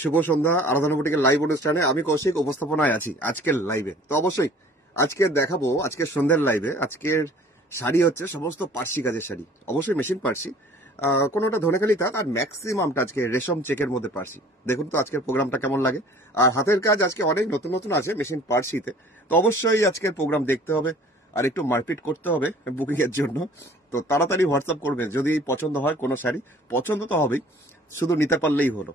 শুভ সন্ধ্যা। আরাধনা বুটিকের লাইভ অনুষ্ঠানে আমি কৌশিক উপস্থাপনায় আছি আজকের লাইভে। তো অবশ্যই আজকে দেখাবো আজকের সন্ধ্যের লাইভে আজকের শাড়ি হচ্ছে সমস্ত পার্সি কাজের শাড়ি, অবশ্যই মেশিন পার্সি, কোনোটা ধনেখালি তাঁত আর ম্যাক্সিমামটা আজকে রেশম চেকের মধ্যে পার্সি। দেখুন তো আজকের প্রোগ্রামটা কেমন লাগে। আর হাতের কাজ আজকে অনেক নতুন নতুন আছে মেশিন পার্সিতে। তো অবশ্যই আজকের প্রোগ্রাম দেখতে হবে আর একটু মারপিট করতে হবে বুকিং এর জন্য। তো তাড়াতাড়ি হোয়াটসঅ্যাপ করবে যদি পছন্দ হয় কোনো শাড়ি। পছন্দ তো হবেই, শুধু নিতে পারলেই হলো।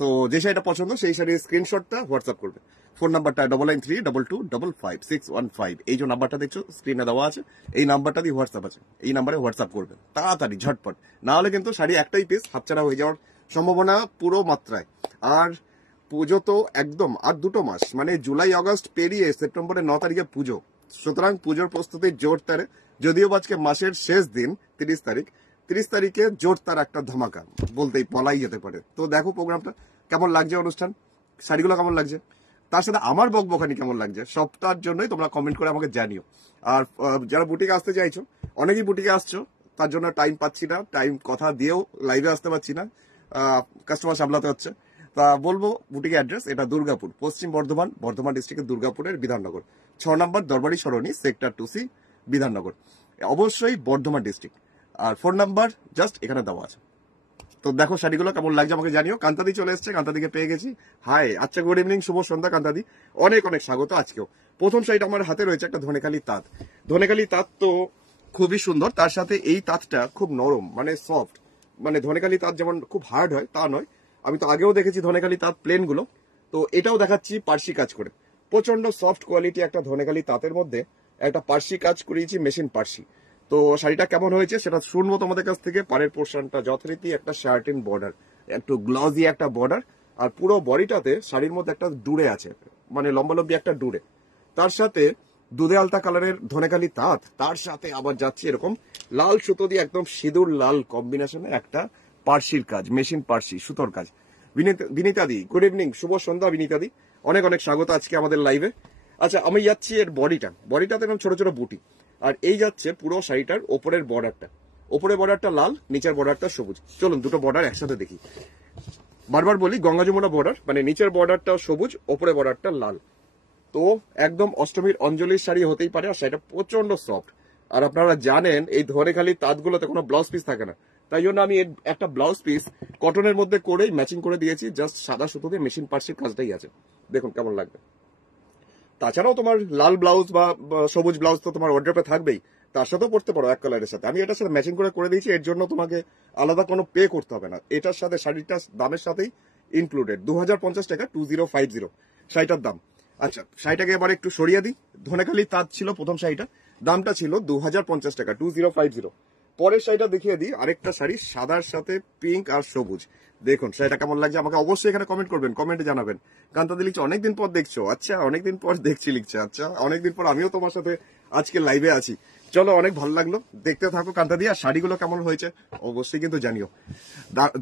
তো যে শাড়িটা পছন্দ সেই শাড়ির স্ক্রিনশটটা হোয়াটসঅ্যাপ করবে। ফোন নাম্বারটা 99322555। এই যে নাম্বারটা দেখছো স্ক্রিনে দেওয়া আছে, এই নাম্বারটা দিয়ে হোয়াটসঅ্যাপ আছে, এই নাম্বারে হোয়াটসঅ্যাপ করবে তাড়াতাড়ি ঝটপট। না হলে কিন্তু শাড়ি একটাই পিস হাতছাড়া হয়ে যাওয়ার সম্ভাবনা পুরো মাত্রায়। আর পুজো তো একদম আর 2 মাস, মানে জুলাই আগস্ট পেরিয়ে সেপ্টেম্বরের 9 তারিখে পুজো। সুতরাং পুজোর প্রস্তুতি জোর তারে। যদিও আজকে মাসের শেষ দিন 30 তারিখ, 30 তারিখে জোর তার একটা ধামাকা বলতেই বলাই যেতে পারে। তো দেখো প্রোগ্রামটা কেমন লাগছে, অনুষ্ঠান শাড়িগুলো কেমন লাগছে, তার সাথে আমার বকবকানি কেমন লাগছে, সবটার জন্যই তোমরা কমেন্ট করে আমাকে জানিও। আর যারা বুটিকে আসতে চাইছো, অনেকেই বুটিকে আসছো, তার জন্য টাইম পাচ্ছি না, টাইম কথা দিয়েও লাইভে আসতে পারছি না, কাস্টমার সামলাতে হচ্ছে। তা বলবো বুটিকে অ্যাড্রেস এটা দুর্গাপুর, পশ্চিম বর্ধমান, বর্ধমান ডিস্ট্রিক্টের দুর্গাপুরের বিধাননগর 6 নম্বর দরবারি সরণি, সেক্টর 2C, বিধাননগর, অবশ্যই বর্ধমান ডিস্ট্রিক্ট। আর ফোন নাম্বার জাস্ট এখানে দেওয়া আছে। তো দেখো শাড়িগুলো কেমন লাগছে আমাকে জানিও। কান্তাদি চলে এসছে, কান্তাদিকে পেয়ে গেছি। হাই, আচ্ছা, গুড ইভিনিং, শুভ সন্ধ্যা কান্তাদি, অনেক অনেক স্বাগত আজকেও। প্রথম শাড়িটা আমার হাতে রয়েছে একটা ধনেখালি তাঁত। ধনেখালি তাঁত তো খুবই সুন্দর, তার সাথে এই তাঁতটা খুব নরম, মানে সফট। মানে ধনেখালি তাঁত যেমন খুব হার্ড হয় তা নয়। আমি তো আগেও দেখেছি ধনেখালি তাঁত প্লেন গুলো, তো এটাও দেখাচ্ছি পার্সি কাজ করে। প্রচন্ড সফট কোয়ালিটি একটা ধনেখালি তাঁতের মধ্যে একটা পার্সি কাজ করিয়েছি, মেশিন পার্সি। তো শাড়িটা কেমন হয়েছে সেটা শুনবো তোমাদের কাছ থেকে। পাড়ের পোর্শনটা যথারীতি একটা শার্টিন বর্ডার, একটু গ্লজি একটা বর্ডার, আর পুরো বডিটাতে শাড়ির মধ্যে একটা ডুরে আছে, মানে লম্বালম্বি একটা ডুরে। তার সাথে দুধে আলতা কালারের ধনেখালি তাঁত, তার সাথে আবার যাচ্ছে এরকম লাল সুতো দিয়ে একদম সিঁদুর লাল কম্বিনেশনের একটা পার্সির কাজ, মেশিন পার্সি সুতোর কাজ। বিনীতাদি গুড ইভিনিং, শুভ সন্ধ্যা বিনীতাদি, অনেক অনেক স্বাগত আজকে আমাদের লাইভে। আচ্ছা, আমি যাচ্ছি এর বডিটাতে এরকম ছোট ছোট বুটি। আর এই যাচ্ছে পুরো শাড়িটার ওপরের বর্ডারটা, ওপরের বর্ডারটা লাল, নিচের বর্ডারটা সবুজ। চলুন দুটো বর্ডার একসাথে দেখি। বারবার বলি গঙ্গা যমুনা বর্ডার, মানে নিচের বর্ডারটা সবুজ, ওপরের বর্ডারটা লাল। তো একদম অষ্টমীর অঞ্জলির শাড়ি হতেই পারে, আর শাড়িটা প্রচন্ড সফট। আর আপনারা জানেন এই ধনেখালি তাঁতগুলোতে কোনো ব্লাউজ পিস থাকে না, তাই জন্য আমি একটা ব্লাউজ পিস কটনের মধ্যে করেই ম্যাচিং করে দিয়েছি, জাস্ট সাদা সুতো দিয়ে মেশিন পার্সির কাজটাই আছে। দেখুন কেমন লাগবে। তাছাড়াও তোমার লাল ব্লাউজ বা সবুজ ব্লাউজ তো তোমার ওয়ার্ড্রপে থাকবেই, তার সাথেও পড়তে পারো এক কালারের সাথে। আমি এটার সাথে ম্যাচিং করে দিয়েছি, এর জন্য তোমাকে আলাদা কোনো পে করতে হবে না। এটার সাথে শাড়িটার দামের সাথেই ইনক্লুডেড 2050 টাকা, 2050 শাড়িটার দাম। আচ্ছা, শাড়িটাকে এবার একটু সরিয়ে দিই। ধনেখালি তাঁত ছিল প্রথম শাড়িটা, দামটা ছিল 2050 টাকা, 2050। পরের শাড়িটা দেখিয়ে দিই, আরেকটা শাড়ি সাদার সাথে পিঙ্ক আর সবুজ। দেখুন শাড়িটা কেমন লাগছে আমাকে অবশ্যই এখানে কমেন্ট করবেন, কমেন্টে জানাবেন। কান্তাদি লিখছে অনেকদিন পর দেখছো, আচ্ছা অনেকদিন পর দেখছি লিখছে, আচ্ছা অনেকদিন পর আমিও তোমার সাথে আজকে লাইভে আছি। চলো, অনেক ভালো লাগলো, দেখতে থাকো কান্তাদি। আর শাড়িগুলো কেমন হয়েছে অবশ্যই কিন্তু জানিও।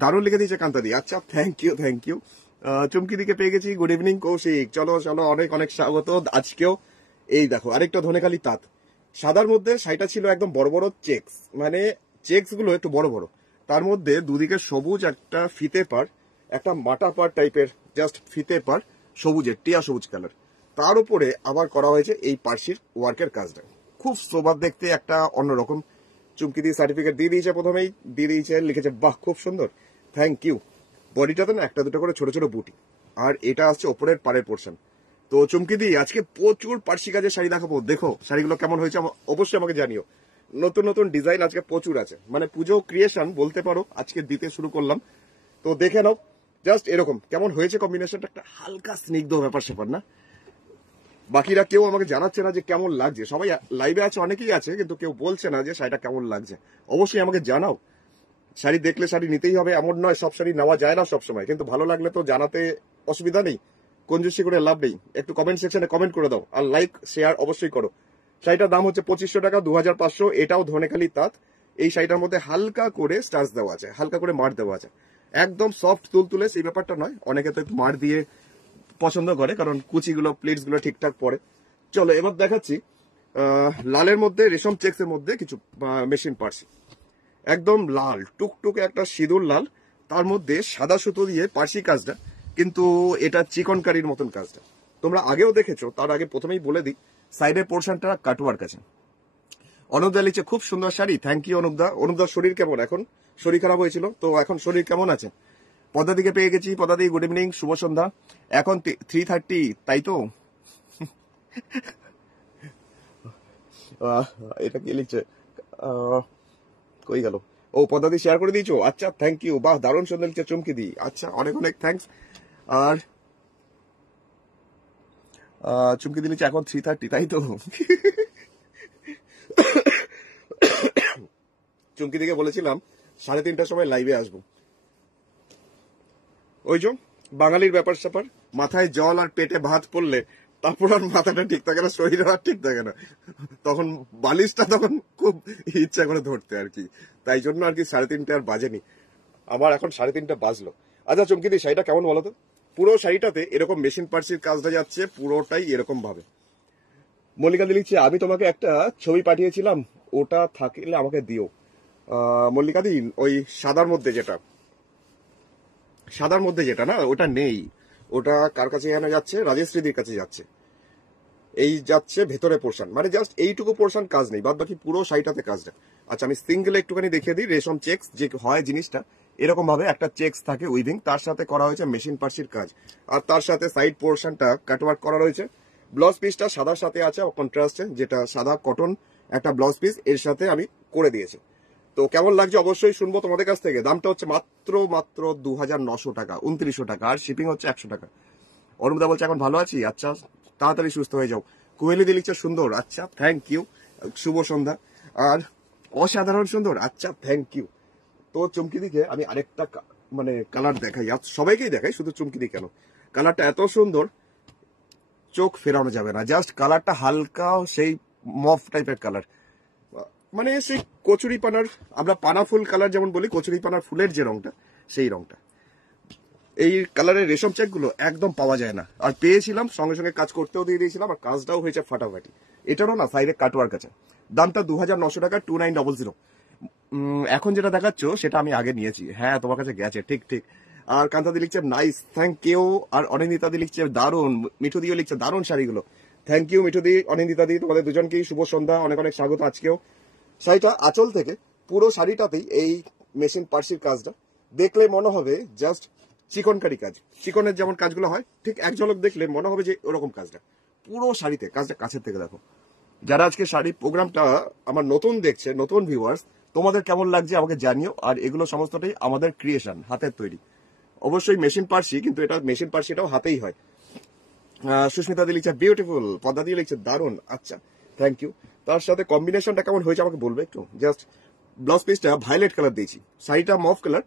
দারুণ লিখে দিয়েছে কান্তাদি, আচ্ছা থ্যাংক ইউ থ্যাংক ইউ। চুমকি দিকে পেয়ে গেছি, গুড ইভিনিং কৌশিক, চলো চলো, অনেক অনেক স্বাগত আজকেও। এই দেখো আরেকটা ধনেখালি তাঁত, সাদার মধ্যে শাড়িটা ছিল একদম বড় বড় চেক্স, মানে চেক্স গুলো একটু বড় বড়, তার মধ্যে দুদিকে সবুজ একটা ফিতে পার, একটা মাটা পার টাইপের জাস্ট ফিতে পার, সবুজের টিয়া সবুজ কালার। তার উপরে আবার করা হয়েছে এই পার্সির ওয়ার্কের কাজটা, খুব সোবার দেখতে, একটা অন্যরকম। চুমকি দিয়ে সার্টিফিকেট দিয়ে দিয়েছে, প্রথমেই দিয়ে দিয়েছে, লিখেছে বাহ খুব সুন্দর, থ্যাংক ইউ। বডিটাতে না একটা দুটো করে ছোট ছোট বুটি, আর এটা আসছে ওপরের পাড়ের পোর্শন। তো চুমকি দি আজকে প্রচুর পার্সি কাজের শাড়ি দেখাবো, দেখো শাড়িগুলো কেমন হয়েছে অবশ্যই আমাকে জানিও। নতুন নতুন ডিজাইন আজকে প্রচুর আছে, মানে পুজো ক্রিয়েশন বলতে পারো আজকে দিতে শুরু করলাম। তো দেখে নাও জাস্ট এরকম কেমন হয়েছে কম্বিনেশনটা, একটা হালকা স্নিগ্ধ ব্যাপার স্যাপার না। বাকিরা কেউ আমাকে জানাচ্ছে না যে কেমন লাগছে, সবাই লাইভে আছে, অনেকেই আছে, কিন্তু কেউ বলছে না যে শাড়িটা কেমন লাগছে। অবশ্যই আমাকে জানাও। শাড়ি দেখলে শাড়ি নিতেই হবে এমন নয়, সব শাড়ি নেওয়া যায় না সবসময়, কিন্তু ভালো লাগলে তো জানাতে অসুবিধা নেই, কঞ্জুসি করে লাভ নেই। একটু কমেন্ট সেকশনে কমেন্ট করে দাও, আর লাইক শেয়ার অবশ্যই করো। শাড়িটার দাম হচ্ছে 2500 টাকা, 2500। এটাও ধনেখালি তাঁত। এই শাড়িটার মধ্যে হালকা করে স্টার্চ দেওয়া আছে, হালকা করে মার দেওয়া আছে, একদম সফট তুলতুলে সেই ব্যাপারটা নয়। অনেকে তো একটু মার দিয়ে পছন্দ করে, কারণ কুচিগুলো প্লেটস গুলো ঠিকঠাক পড়ে। চলো এবার দেখাচ্ছি লালের মধ্যে রেশম চেক্স এর মধ্যে কিছু মেশিন পার্সি, একদম লাল টুকটুকে একটা সিঁদুর লাল, তার মধ্যে সাদা সুতো দিয়ে পার্সি কাজটা কিন্তু এটা চিকনকারির মতন কাজটা তোমরা আগেও দেখেছো। তার আগে প্রথমেই বলে দিই, সাইডের পোর্শনটা কাটওয়ার্ক আছে। অনুপদা লিখছে খুব সুন্দর শাড়ি, থ্যাংক ইউ অনুপদা। অনুপদার শরীর কেমন এখন? শরীর খারাপ হয়েছিল তো এখন শরীর কেমন আছে? পদাদিকে পেয়ে গেছি। পদাদি গুড ইভিনিং, শুভ সন্ধ্যা। এখন 3:30, তাই তো? এটা কি লিখছে? কই গেল? ও পদাদি শেয়ার করে দিয়েছো, আচ্ছা থ্যাংক ইউ। বাহ, দারুণ সুন্দর লিখছে চমকি দি, আচ্ছা অনেক অনেক থ্যাংকস। আর চুমকি দিলিছে এখন 3:30, তাই তো? চুমকি দিকে বলেছিলাম 3:30টার সময় লাইভে আসবো। ওই যে বাঙালির ব্যাপার স্যাপার, মাথায় জল আর পেটে ভাত পড়লে তারপর আর মাথাটা ঠিক থাকে না, শরীর আর ঠিক থাকে না, তখন বালিশটা তখন খুব ইচ্ছা করে ধরতে আর কি। তাই জন্য আর কি 3:30 আর বাজেনি আমার, এখন 3:30 বাজলো। আচ্ছা চমকি দি, শাড়িটা কেমন বলো তো? পুরো শাড়িটাতে এরকম মেশিন পার্সির কাজটা যাচ্ছে পুরোটাই এরকম ভাবে। মল্লিকা দি লিখছে আমি তোমাকে একটা ছবি পাঠিয়েছিলাম, ওটা থাকলে আমাকে দিও। মল্লিকা দি ওই সাদার মধ্যে যেটা না, ওটা নেই। ওটা কার কাছে যেন যাচ্ছে, রাজেশ্রীদির কাছে যাচ্ছে। এই যাচ্ছে ভেতরে পোর্শন, মানে জাস্ট এইটুকু পোর্শন কাজ নেই, বাদ বাকি পুরো শাড়িটাতে কাজটা। আচ্ছা আমি সিঙ্গেলে একটুখানি দেখিয়ে দিই। রেশম চেক্স যে হয় জিনিসটা, এরকম ভাবে একটা চেক্স থাকে উইভিং, তার সাথে করা হয়েছে মেশিন পার্সির কাজ, আর তার সাথে সাইড পোর্শনটা কাটওয়ার্ক করা রয়েছে। ব্লাউজ পিসটা সাদার সাথে আছে কন্ট্রাস্টে, যেটা সাদা কটন একটা ব্লাউজ পিস এর সাথে আমি করে দিয়েছি। তো কেমন লাগছে অবশ্যই শুনবো তোমাদের কাছ থেকে। দামটা হচ্ছে মাত্র 2,900 টাকা, 2900 টাকা, আর শিপিং হচ্ছে 100 টাকা। অরুণদা বলছে এখন ভালো আছি, আচ্ছা তাড়াতাড়ি সুস্থ হয়ে যাও। কোয়েলি দি লিখছে সুন্দর, আচ্ছা থ্যাংক ইউ, শুভ সন্ধ্যা। আর অসাধারণ সুন্দর, আচ্ছা থ্যাংক ইউ। তো চমকি দিকে আমি আরেকটা মানে কালার দেখাই, আর সবাইকেই দেখাই, শুধু চমকি দি কেন, কালারটা এত সুন্দর চোখ ফেরানো যাবে না। জাস্ট কালারটা হালকা সেই মফ টাইপের কালার, মানে সেই কচুরি পানার, আমরা পানা ফুল কালার যেমন বলি, কচুরি পানার ফুলের যে রংটা, সেই রংটা। এই কালারের রেশম চেক গুলো একদম পাওয়া যায় না, আর পেয়েছিলাম সঙ্গে সঙ্গে কাজ করতেও দিয়ে দিয়েছিলাম, আর কাজটাও হয়েছে ফাটাফাটি। এটারও না সাইডে কাটওয়ার্ক আছে। দামটা 2,900 টাকা, 2900। এখন যেটা দেখাচ্ছ সেটা আমি আগে নিয়েছি। হ্যাঁ তোমার কাছে গেছে, ঠিক ঠিক। আর কান্তাদি লিখছে নাইস, থ্যাংক ইউ। আর অনিন্দিতাদি লিখছে দারুন। মিঠুদিও লিখছে দারুন শাড়িগুলো, থ্যাংক ইউ মিঠুদি, অনিন্দিতাদি, তোমাদের দুজনকেই শুভ সন্ধ্যা, অনেক অনেক স্বাগত আজকেও। শাড়িটা আঁচল থেকে পুরো শাড়িটাতেই এই মেশিন পার্সির কাজটা দেখলে মনে হবে জাস্ট চিকনকারি কাজ, চিকনের যেমন কাজগুলো হয় ঠিক এক ঝলক দেখলে মনে হবে যে ওরকম কাজটা পুরো শাড়িতে, কাজটা কাছের থেকে দেখো। যারা আজকে শাড়ি প্রোগ্রামটা আমার নতুন দেখছে, নতুন ভিউয়ার্স, তোমাদের কেমন লাগছে আমাকে জানিও। আর এগুলো সমস্তটাই আমাদের ক্রিয়েশন, হাতের তৈরি, অবশ্যই মেশিন পার্সি, কিন্তু এটা মেশিন পার্সিটাও হাতেই হয়। সুস্মিতা দি লিখছে বিউটিফুল, পদ্মা দিয়ে লিখছে দারুন, আচ্ছা থ্যাংক ইউ। তার সাথে কম্বিনেশনটা কেমন হয়েছে আমাকে বলবে একটু। জাস্ট ব্লাউজ পিসটা ভায়োলেট কালার দিয়েছি, শাড়িটা মফ কালার,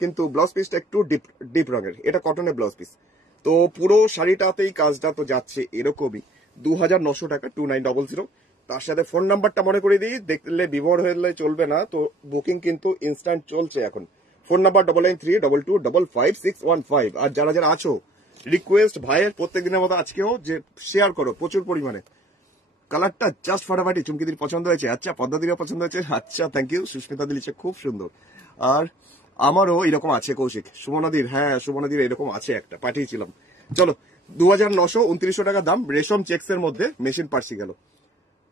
কিন্তু ব্লাউজ পিসটা একটু ডিপ রঙের, এটা কটনের ব্লাউজ পিস। তো পুরো শাড়িটাতেই কাজটা তো যাচ্ছে এরকমই। 2,900 টাকা, 2900। তার সাথে ফোন নাম্বারটা মনে করে দিই, দেখলে বিভোর হলে চলবে না, তো বুকিং কিন্তু ইনস্ট্যান্ট চলছে এখন। Phone number 9932255615। আর যারা যারা আছো, রিকোয়েস্ট ভাইয়ের প্রত্যেকদিনের মতো আজকেও যে শেয়ার করো প্রচুর পরিমাণে। কালারটা জাস্ট ফাটাফাটি, চুমকিদির পছন্দ হয়েছে, আচ্ছা পদ্মাদিরও পছন্দ হয়েছে, আচ্ছা থ্যাংক ইউ। সুস্মিতা দিলিছে খুব সুন্দর। আর আমারও এরকম আছে কৌশিক, সুমনাদির, হ্যাঁ সুমনাদির এরকম আছে একটা, পাঠিয়েছিলাম। চলো 2,929 টাকা দাম, রেশম চেক্স এর মধ্যে মেশিন পার্সি গেল।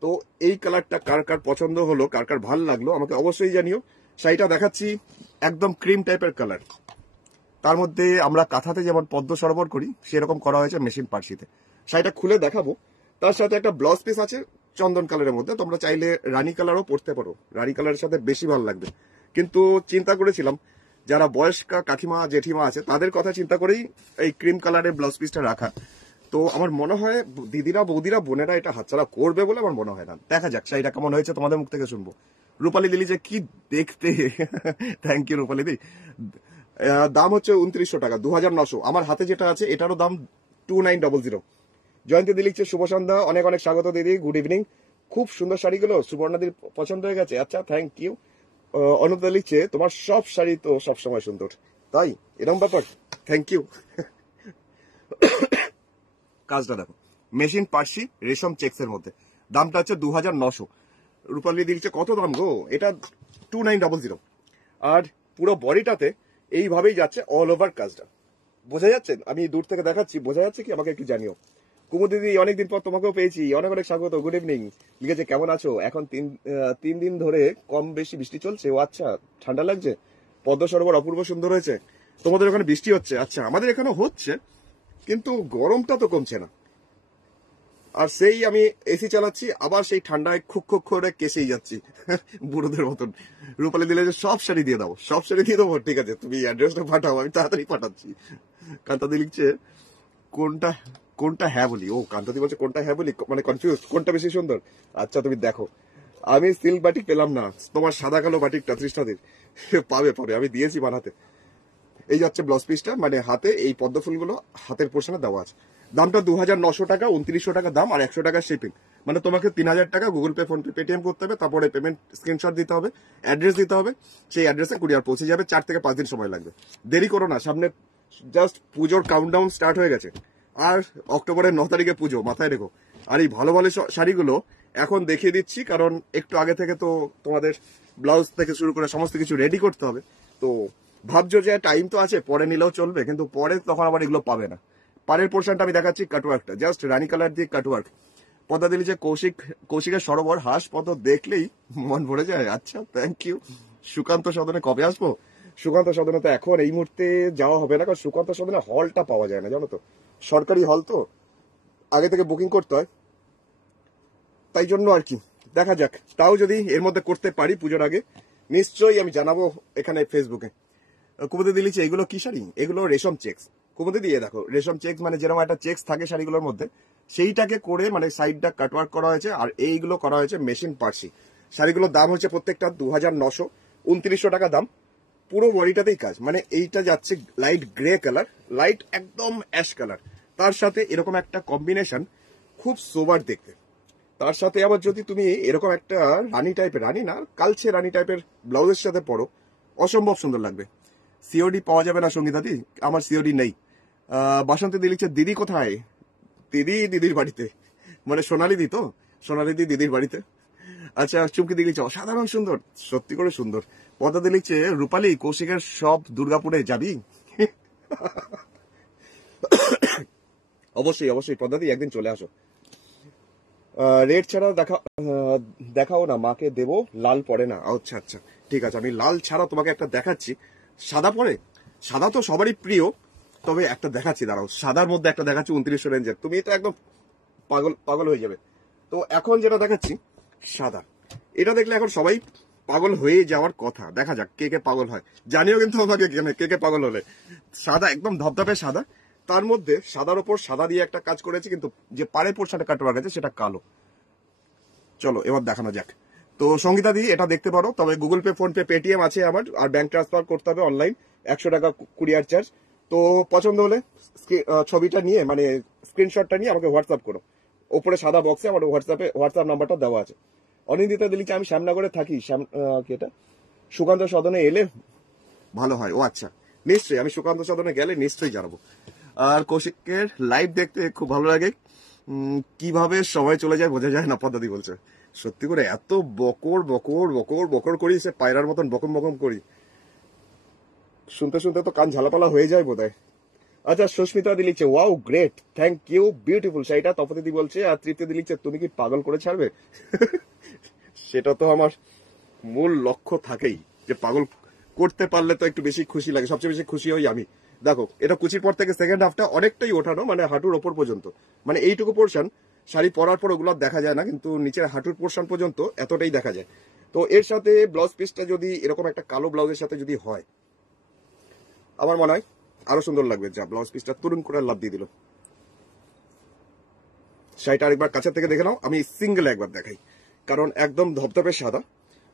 তো এই কালারটা কার কার পছন্দ হলো, কার কার ভাল লাগলো আমাকে অবশ্যই জানিও। শাড়িটা দেখাচ্ছি একদম ক্রিম টাইপের কালার, তার মধ্যে আমরা কাঁথাতে যেমন পদ্ম সরবর করি সেরকম করা হয়েছে মেশিন পার্সিতে। শাড়িটা খুলে দেখাবো। তার সাথে একটা ব্লাউজ পিস আছে চন্দন কালারের মধ্যে, তোমরা চাইলে রানী কালারও পরতে পারো, রানী কালারের সাথে বেশি ভালো লাগবে। কিন্তু চিন্তা করেছিলাম যারা বয়স্কা কাকিমা জেঠিমা আছে তাদের কথা চিন্তা করেই এই ক্রিম কালারের ব্লাউজ পিসটা রাখা। তো আমার মনে হয় দিদিরা, বৌদিরা, বোনেরা এটা হাতছাড়া করবে বলে আমার মনে হয় না। দেখা যাক শাড়িটা কেমন হয়েছে, তোমাদের মুখ থেকে শুনবো। রূপালী দিলি যে কি দেখতে, থ্যাংক ইউ রূপালী দি। দাম হচ্ছে 2900 টাকা, 2,900। আমার হাতে যেটা আছে এটারও দাম 2900। জয়ন্তী দি লিখছে শুভ সন্ধ্যা, অনেক অনেক স্বাগত দিদি, গুড ইভিনিং। খুব সুন্দর শাড়িগুলো, সুবর্ণাদির পছন্দ হয়ে গেছে, আচ্ছা থ্যাংক ইউ। অনুপদা লিখছে তোমার সব শাড়ি তো সবসময় সুন্দর, তাই এরকম ব্যাপার, থ্যাংক ইউ। কাজটা দেখো, মেশিন পার্সি রেশম চেক্স এর মধ্যে, দামটা হচ্ছে 2,900। রূপালী দিচ্ছে কত দাম গো, এটা 2900। আর পুরো বডিটাতে এইভাবেই যাচ্ছে অল ওভার কাজটা, বোঝা যাচ্ছে? আমি দূর থেকে দেখাচ্ছি, বোঝা যাচ্ছে কি? আমাকে একটু জানিও। কুমু দিদি, অনেকদিন পর তোমাকেও পেয়েছি, অনেক অনেক স্বাগত। Good evening. লিখেছে কেমন আছো? এখন 3 দিন ধরে কম বেশি বৃষ্টি চলছে। ও আচ্ছা, ঠান্ডা লাগছে। পদ্ম সরোবর অপূর্ব সুন্দর হয়েছে। তোমাদের ওখানে বৃষ্টি হচ্ছে? আচ্ছা, আমাদের এখানে হচ্ছে, কিন্তু গরমটা তো কমছে না। আর সেই আমি এসি চালাচ্ছি, আবার সেই ঠান্ডায় খুক খুক করে কেসেই যাচ্ছি বুড়োদের মতন। রূপালী দিলে যে সব শাড়ি দিয়ে দাও, সব শাড়ি দিয়ে দেবো। ঠিক আছে, তুমি অ্যাড্রেসটা পাঠাও, আমি তাড়াতাড়ি পাঠাচ্ছি। কান্তাদি লিখছে কোনটা কোনটা হ্যাঁ বলি। ও, কান্তাদি বলছে কোনটা হ্যাঁ বলি, মানে কনফিউজ কোনটা বেশি সুন্দর। আচ্ছা তুমি দেখো, আমি সিল্ক বাটিক পেলাম না, তোমার সাদা কালো বাটিকটা তৃষ্ণাদির পাবে পাবে, আমি দিয়েছি বানাতে। এই যাচ্ছে ব্লাউজ পিসটা, মানে হাতে এই পদ্ম ফুলগুলো হাতের পোর্শনে দেওয়া আছে। দামটা 2900 টাকা, 2900 টাকা দাম, আর 100 টাকা শিপিং। মানে তোমাকে 3000 টাকা Google pay, phone pay, Paytm করতে হবে, তারপরে পেমেন্ট স্ক্রিনশট দিতে হবে, অ্যাড্রেস দিতে হবে, সেই অ্যাড্রেসে কুরিয়ার পৌঁছে যাবে। 4 থেকে 5 দিন সময় লাগবে। দেরি করো না, সামনে জাস্ট পুজোর কাউন্টডাউন স্টার্ট হয়ে গেছে, আর অক্টোবরের 9 তারিখে পুজো, মাথায় রেখো। আর এই ভালো ভালো শাড়িগুলো এখন দেখিয়ে দিচ্ছি, কারণ একটু আগে থেকে তো তোমাদের ব্লাউজ থেকে শুরু করে সমস্ত কিছু রেডি করতে হবে। তো ভাবছো যে টাইম তো আছে, পরে নিলেও চলবে, কিন্তু পরে তখন আবার এগুলো পাবে না। পাড়ের পোর্শনটা আমি দেখাচ্ছি, কাটওয়ার্কটা জাস্ট রানী কালার দিয়ে কাটওয়ার্ক। পদ্মা দিলি যে কৌশিকের সরোবর, হাঁস পদ্ম দেখলেই মন ভরে যায়। আচ্ছা, থ্যাংক ইউ। সুকান্ত সদনে কবে আসবো? সুকান্ত সদনে তো এখন এই মুহূর্তে যাওয়া হবে না, কারণ সুকান্ত সদনে হলটা পাওয়া যায় না, জানো তো, সরকারি হল তো, আগে থেকে বুকিং করতে হয়, তাই জন্য আর কি। দেখা যাক, তাও যদি এর মধ্যে করতে পারি পুজোর আগে, নিশ্চয়ই আমি জানাবো এখানে ফেসবুকে। কুমুদে দিলিছে এগুলো কি শাড়ি? এগুলো রেশম চেক্স। কুমুদে দিয়ে দেখো, রেশম চেক্স মানে যেরকম একটা চেক্স থাকে শাড়িগুলোর মধ্যে, সেইটাকে করে মানে সাইডটা কাটওয়ার্ক করা হয়েছে, আর এইগুলো করা হয়েছে মেশিন পার্সি। শাড়িগুলোর দাম হচ্ছে প্রত্যেকটা 2900, 2900 টাকা দাম। পুরো বডিটাতেই কাজ, মানে এইটা যাচ্ছে লাইট গ্রে কালার, লাইট একদম অ্যাশ কালার, তার সাথে এরকম একটা কম্বিনেশন, খুব সোবার দেখতে। তার সাথে আবার যদি তুমি এরকম একটা রানী টাইপের, রানী না কালচে রানী টাইপের ব্লাউজের সাথে পরো, অসম্ভব সুন্দর লাগবে। সিওডি পাওয়া যাবে না সঙ্গীতাদি, আমার সিওডি নেই। বাসন্তী দি লিখছে দিদি কোথায়? দিদির বাড়িতে, মানে সোনালি দি তো, সোনালি দি দিদির বাড়িতে। আচ্ছা, চুমকি দি লিখছে অসাধারণ সুন্দর, সত্যি করে সুন্দর। পদ্মা দি লিখছে রূপালী কৌশিকের সব দুর্গাপুরে যাবি? অবশ্যই অবশ্যই পদ্মাদি, একদিন চলে আসো। রেড ছাড়া দেখাও না, মাকে দেবো, লাল পরে না। আচ্ছা আচ্ছা, ঠিক আছে, আমি লাল ছাড়া তোমাকে একটা দেখাচ্ছি। সাদা পরে, সাদা তো সবারই প্রিয়, তবে একটা দেখাচ্ছি, দাঁড়াও, সাদার মধ্যে একটা দেখাচ্ছি 2900 রেঞ্জের, তুমি তো একদম পাগল পাগল হয়ে যাবে। তো এখন যেটা দেখাচ্ছি সাদা, এটা দেখলে এখন সবাই পাগল হয়ে যাওয়ার কথা। দেখা যাক কে কে পাগল হয়, জানিও কিন্তু আমাকে কে কে পাগল হলে। সাদা, একদম ধপধপে সাদা, তার মধ্যে সাদার ওপর সাদা দিয়ে একটা কাজ করেছে, কিন্তু যে পাড়ের পোর্শনটা কাটওয়ার্ক আছে সেটা কালো। চলো এবার দেখানো যাক। তো সঙ্গীতা দি, এটা দেখতে পারো, তবে Google pay, phone pay, Paytm আছে আমার, আর ব্যাংক ট্রান্সফার করতে হবে অনলাইন, 100 টাকা কুরিয়ার চার্জ। তো পছন্দ হলে ছবিটা নিয়ে, মানে স্ক্রিনশটটা নিয়ে আমাকে হোয়াটসঅ্যাপ করো। ওপরে সাদা বক্সে আমার হোয়াটসঅ্যাপ নাম্বারটা দেওয়া আছে। অনিন্দিতা দিলিকে আমি শ্যামনগরে থাকি, কি এটা, সুকান্ত সদনে এলে ভালো হয়। ও আচ্ছা, নিশ্চয়ই, আমি সুকান্ত সদনে গেলে নিশ্চয়ই জানাবো। আর কৌশিকের লাইভ দেখতে খুব ভালো লাগে, কিভাবে সময় চলে যায় বোঝা যায় না, পদ্মাদি বলছে। সত্যি করে এত বকর বকর বকর বকর করি, সে পায়রার মতন বকম বকম করি, শুনতে শুনতে তো কান ঝালাপালা হয়ে যায় বোধহয়। আচ্ছা, সুস্মিতা দি লিখছে wow great, thank you, beautiful শাড়িটা। তপতি দি বলছে, আর তৃপ্তি দি লিখছে তুমি কি পাগল করে ছাড়বে? সেটা তো আমার মূল লক্ষ্য থাকেই, যে পাগল করতে পারলে তো একটু বেশি খুশি লাগে, সবচেয়ে বেশি খুশি হই আমি। দেখো, এটা কুচির পর থেকে সেকেন্ড হাফটা অনেকটাই ওঠানো, মানে হাঁটুর ওপর পর্যন্ত, মানে এইটুকু পোর্শন শাড়ি পরার পর ওগুলো দেখা যায় না, কিন্তু নিচের হাঁটুর পোর্শন পর্যন্ত এতটাই দেখা যায়। তো এর সাথে ব্লাউজ পিসটা যদি এরকম একটা কালো ব্লাউজের সাথে যদি হয়, আমার মনে হয় আরো সুন্দর লাগবে। যা ব্লাউজ পিসটা তরুণ করে লাভ দিয়ে দিল। শাড়িটা আরেকবার কাছের থেকে দেখে নাও, আমি সিঙ্গেল একবার দেখাই, কারণ একদম ধপধপে সাদা।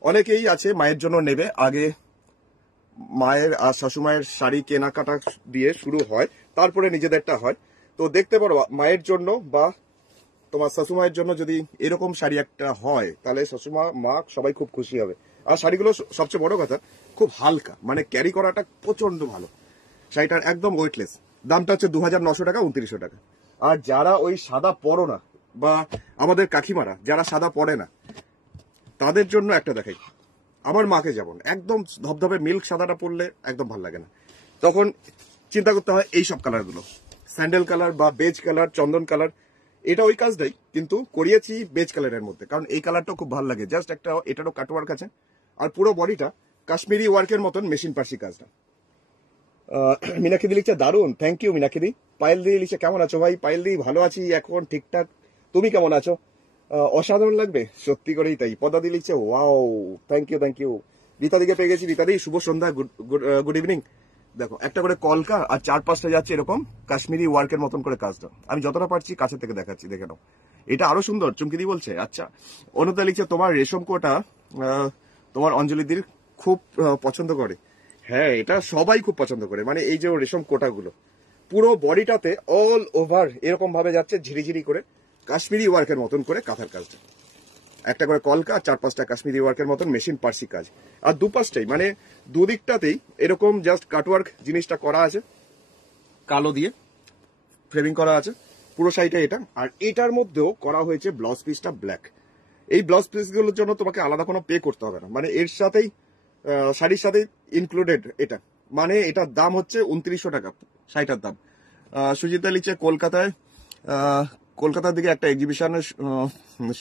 অনেকেই আছে মায়ের জন্য নেবে, আগে মায়ের আর শাশুমায়ের শাড়ি কেনাকাটা দিয়ে শুরু হয়, তারপরে নিজেদেরটা হয়। তো দেখতে পারো মায়ের জন্য বা তোমার শাশুমায়ের জন্য যদি এরকম শাড়ি একটা হয়, তাহলে শাশুমা মা সবাই খুব খুশি হবে। আর শাড়িগুলো সবচেয়ে বড় কথা খুব হালকা, মানে ক্যারি করাটা প্রচন্ড ভালো। শাড়িটার একদম ওয়েটলেস। দামটা হচ্ছে 2900 টাকা, 2900 টাকা। আর যারা ওই সাদা পরো না, বা আমাদের কাকিমারা যারা সাদা পরে না, তাদের জন্য একটা দেখাই। আমার মাকে যেমন একদম ধবধবে মিল্ক সাদাটা পরলে একদম ভালো লাগে না, তখন চিন্তা করতে হয় এই সব কালার গুলো, স্যান্ডেল কালার বা বেজ কালার, চন্দন কালার, এটা ওই কাজটাই, কিন্তু করিয়েছি বেজ কালারের মধ্যে, কারণ এই কালারটা খুব ভালো লাগে। জাস্ট একটা এটারও কাটওয়ার্ক আছে, আর পুরো বডিটা কাশ্মীরি ওয়ার্কের মতন মেশিন পার্সি কাজটা। মিনাক্ষী লিখছে দারুন, থ্যাংক ইউ মিনাক্ষী। পায়েল দি লিখছে কেমন আছো ভাই? পায়েল দি ভালো আছি এখন, ঠিকঠাক। তুমি কেমন আছো? অসাধারণ লাগবে, সত্যি করেই তাই। পদাদি লিখছে wow, thank you thank you. রীতাদিকে পেয়ে গেছি। রীতাদি শুভ সন্ধ্যা, গুড ইভিনিং। দেখো একটা করে কলকা আর 4-5টা যাচ্ছে এরকম কাশ্মীরি ওয়ার্কের মতন করে কাজটা। আমি যতটা পারছি কাছে থেকে দেখাচ্ছি, দেখে নাও। এটা আরো সুন্দর, চুমকিদি বলছে। আচ্ছা, অনুতা লিখছে তোমার রেশম কোটা তোমার অঞ্জলিদির খুব পছন্দ করে। হ্যাঁ, এটা সবাই খুব পছন্দ করে, মানে এই যে রেশম কোটাগুলো পুরো বডিটাতে অল ওভার এরকম ভাবে যাচ্ছে, ঝিরিঝিরি করে কাশ্মীরি ওয়ার্কের মতন করে কাঁথার কাজটা। একটা করে কলকা, 4-5টা কাশ্মীরি ওয়ার্কের মতন মেশিন পার্সি কাজ, আর দুপাশটাই মানে দুদিকটাতেই এরকম জাস্ট কাটওয়ার্ক জিনিসটা করা আছে, কালো দিয়ে ফ্রেমিং করা আছে পুরো সাইডে এটা। আর এটার মধ্যেও করা হয়েছে ব্লাউজ পিসটা ব্ল্যাক। এই ব্লাউজ পিসগুলোর জন্য তোমাকে আলাদা কোনো পে করতে হবে না, মানে এর সাথেই শাড়ির সাথেই ইনক্লুডেড এটা। মানে এটার দাম হচ্ছে 2900 টাকা শাড়িটার দাম। সুজিতা লিখছে কলকাতার দিকে একটা এক্সিবিশন,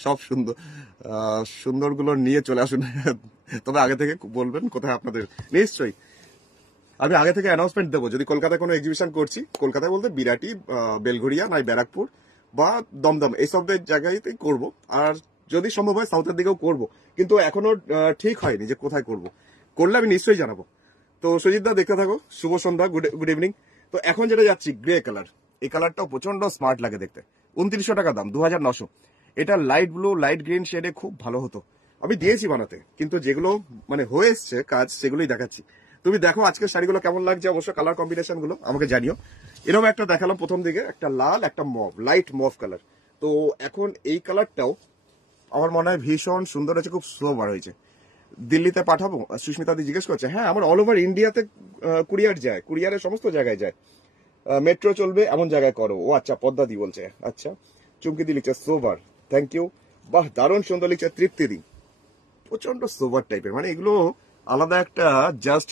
সব সুন্দরগুলো নিয়ে চলে আসুন। তবে আগে থেকে বলবেন কোথায় আপনাদের। নিশ্চয়ই আমি আগে থেকে অ্যানাউন্সমেন্ট দেবো, যদি কলকাতায় কোনো এক্সিবিশন করছি। কলকাতায় বলতে বিরাটি, বেলঘরিয়া, নয় ব্যারাকপুর বা দমদম, এইসব জায়গাতেই করব। আর যদি সম্ভব হয় সাউথের দিকেও করব, কিন্তু এখনো ঠিক হয়নি যে কোথায় করব। করলে আমি নিশ্চয়ই জানাবো। তো সুজিত দা দেখতে থাকো, শুভ সন্ধ্যা, গুড ইভিনিং। তো এখন যেটা যাচ্ছি গ্রে কালার, এই কালারটাও প্রচন্ড স্মার্ট লাগে দেখতে। 2900 টাকা দাম, 2900। এটা লাইট ব্লু, লাইট গ্রিন শেডে খুব ভালো হতো, আমি দিয়েছি বানাতে, কিন্তু যেগুলো মানে হয়ে এসছে কাজ সেগুলোই দেখাচ্ছি। তুমি দেখো আজকের শাড়িগুলো কেমন লাগছে, অবশ্য কালার কম্বিনেশন গুলো আমাকে জানিও। এরকম একটা দেখালাম প্রথম দিকে, একটা লাল, একটা মভ, লাইট মভ কালার। তো এখন এই কালারটাও আমার মনে হয় ভীষণ সুন্দর হয়েছে, খুব সোবার হয়েছে। দিল্লিতে পাঠাবো সুস্মিতা দি জিজ্ঞেস করছে। হ্যাঁ, আমার অল ওভার ইন্ডিয়াতে কুরিয়ার যায়, কুরিয়ারের সমস্ত জায়গায় যায়। মেট্রো চলবে এমন জায়গায় করো। ও আচ্ছা, পদ্মা দি বলছে। আচ্ছা, চুমকি দি লিখছে সোবার, থ্যাংক ইউ। বাহ, দারুণ সুন্দর লিখছে তৃপ্তি দি। প্রচন্ড সোবার টাইপের, মানে এগুলো আলাদা একটা জাস্ট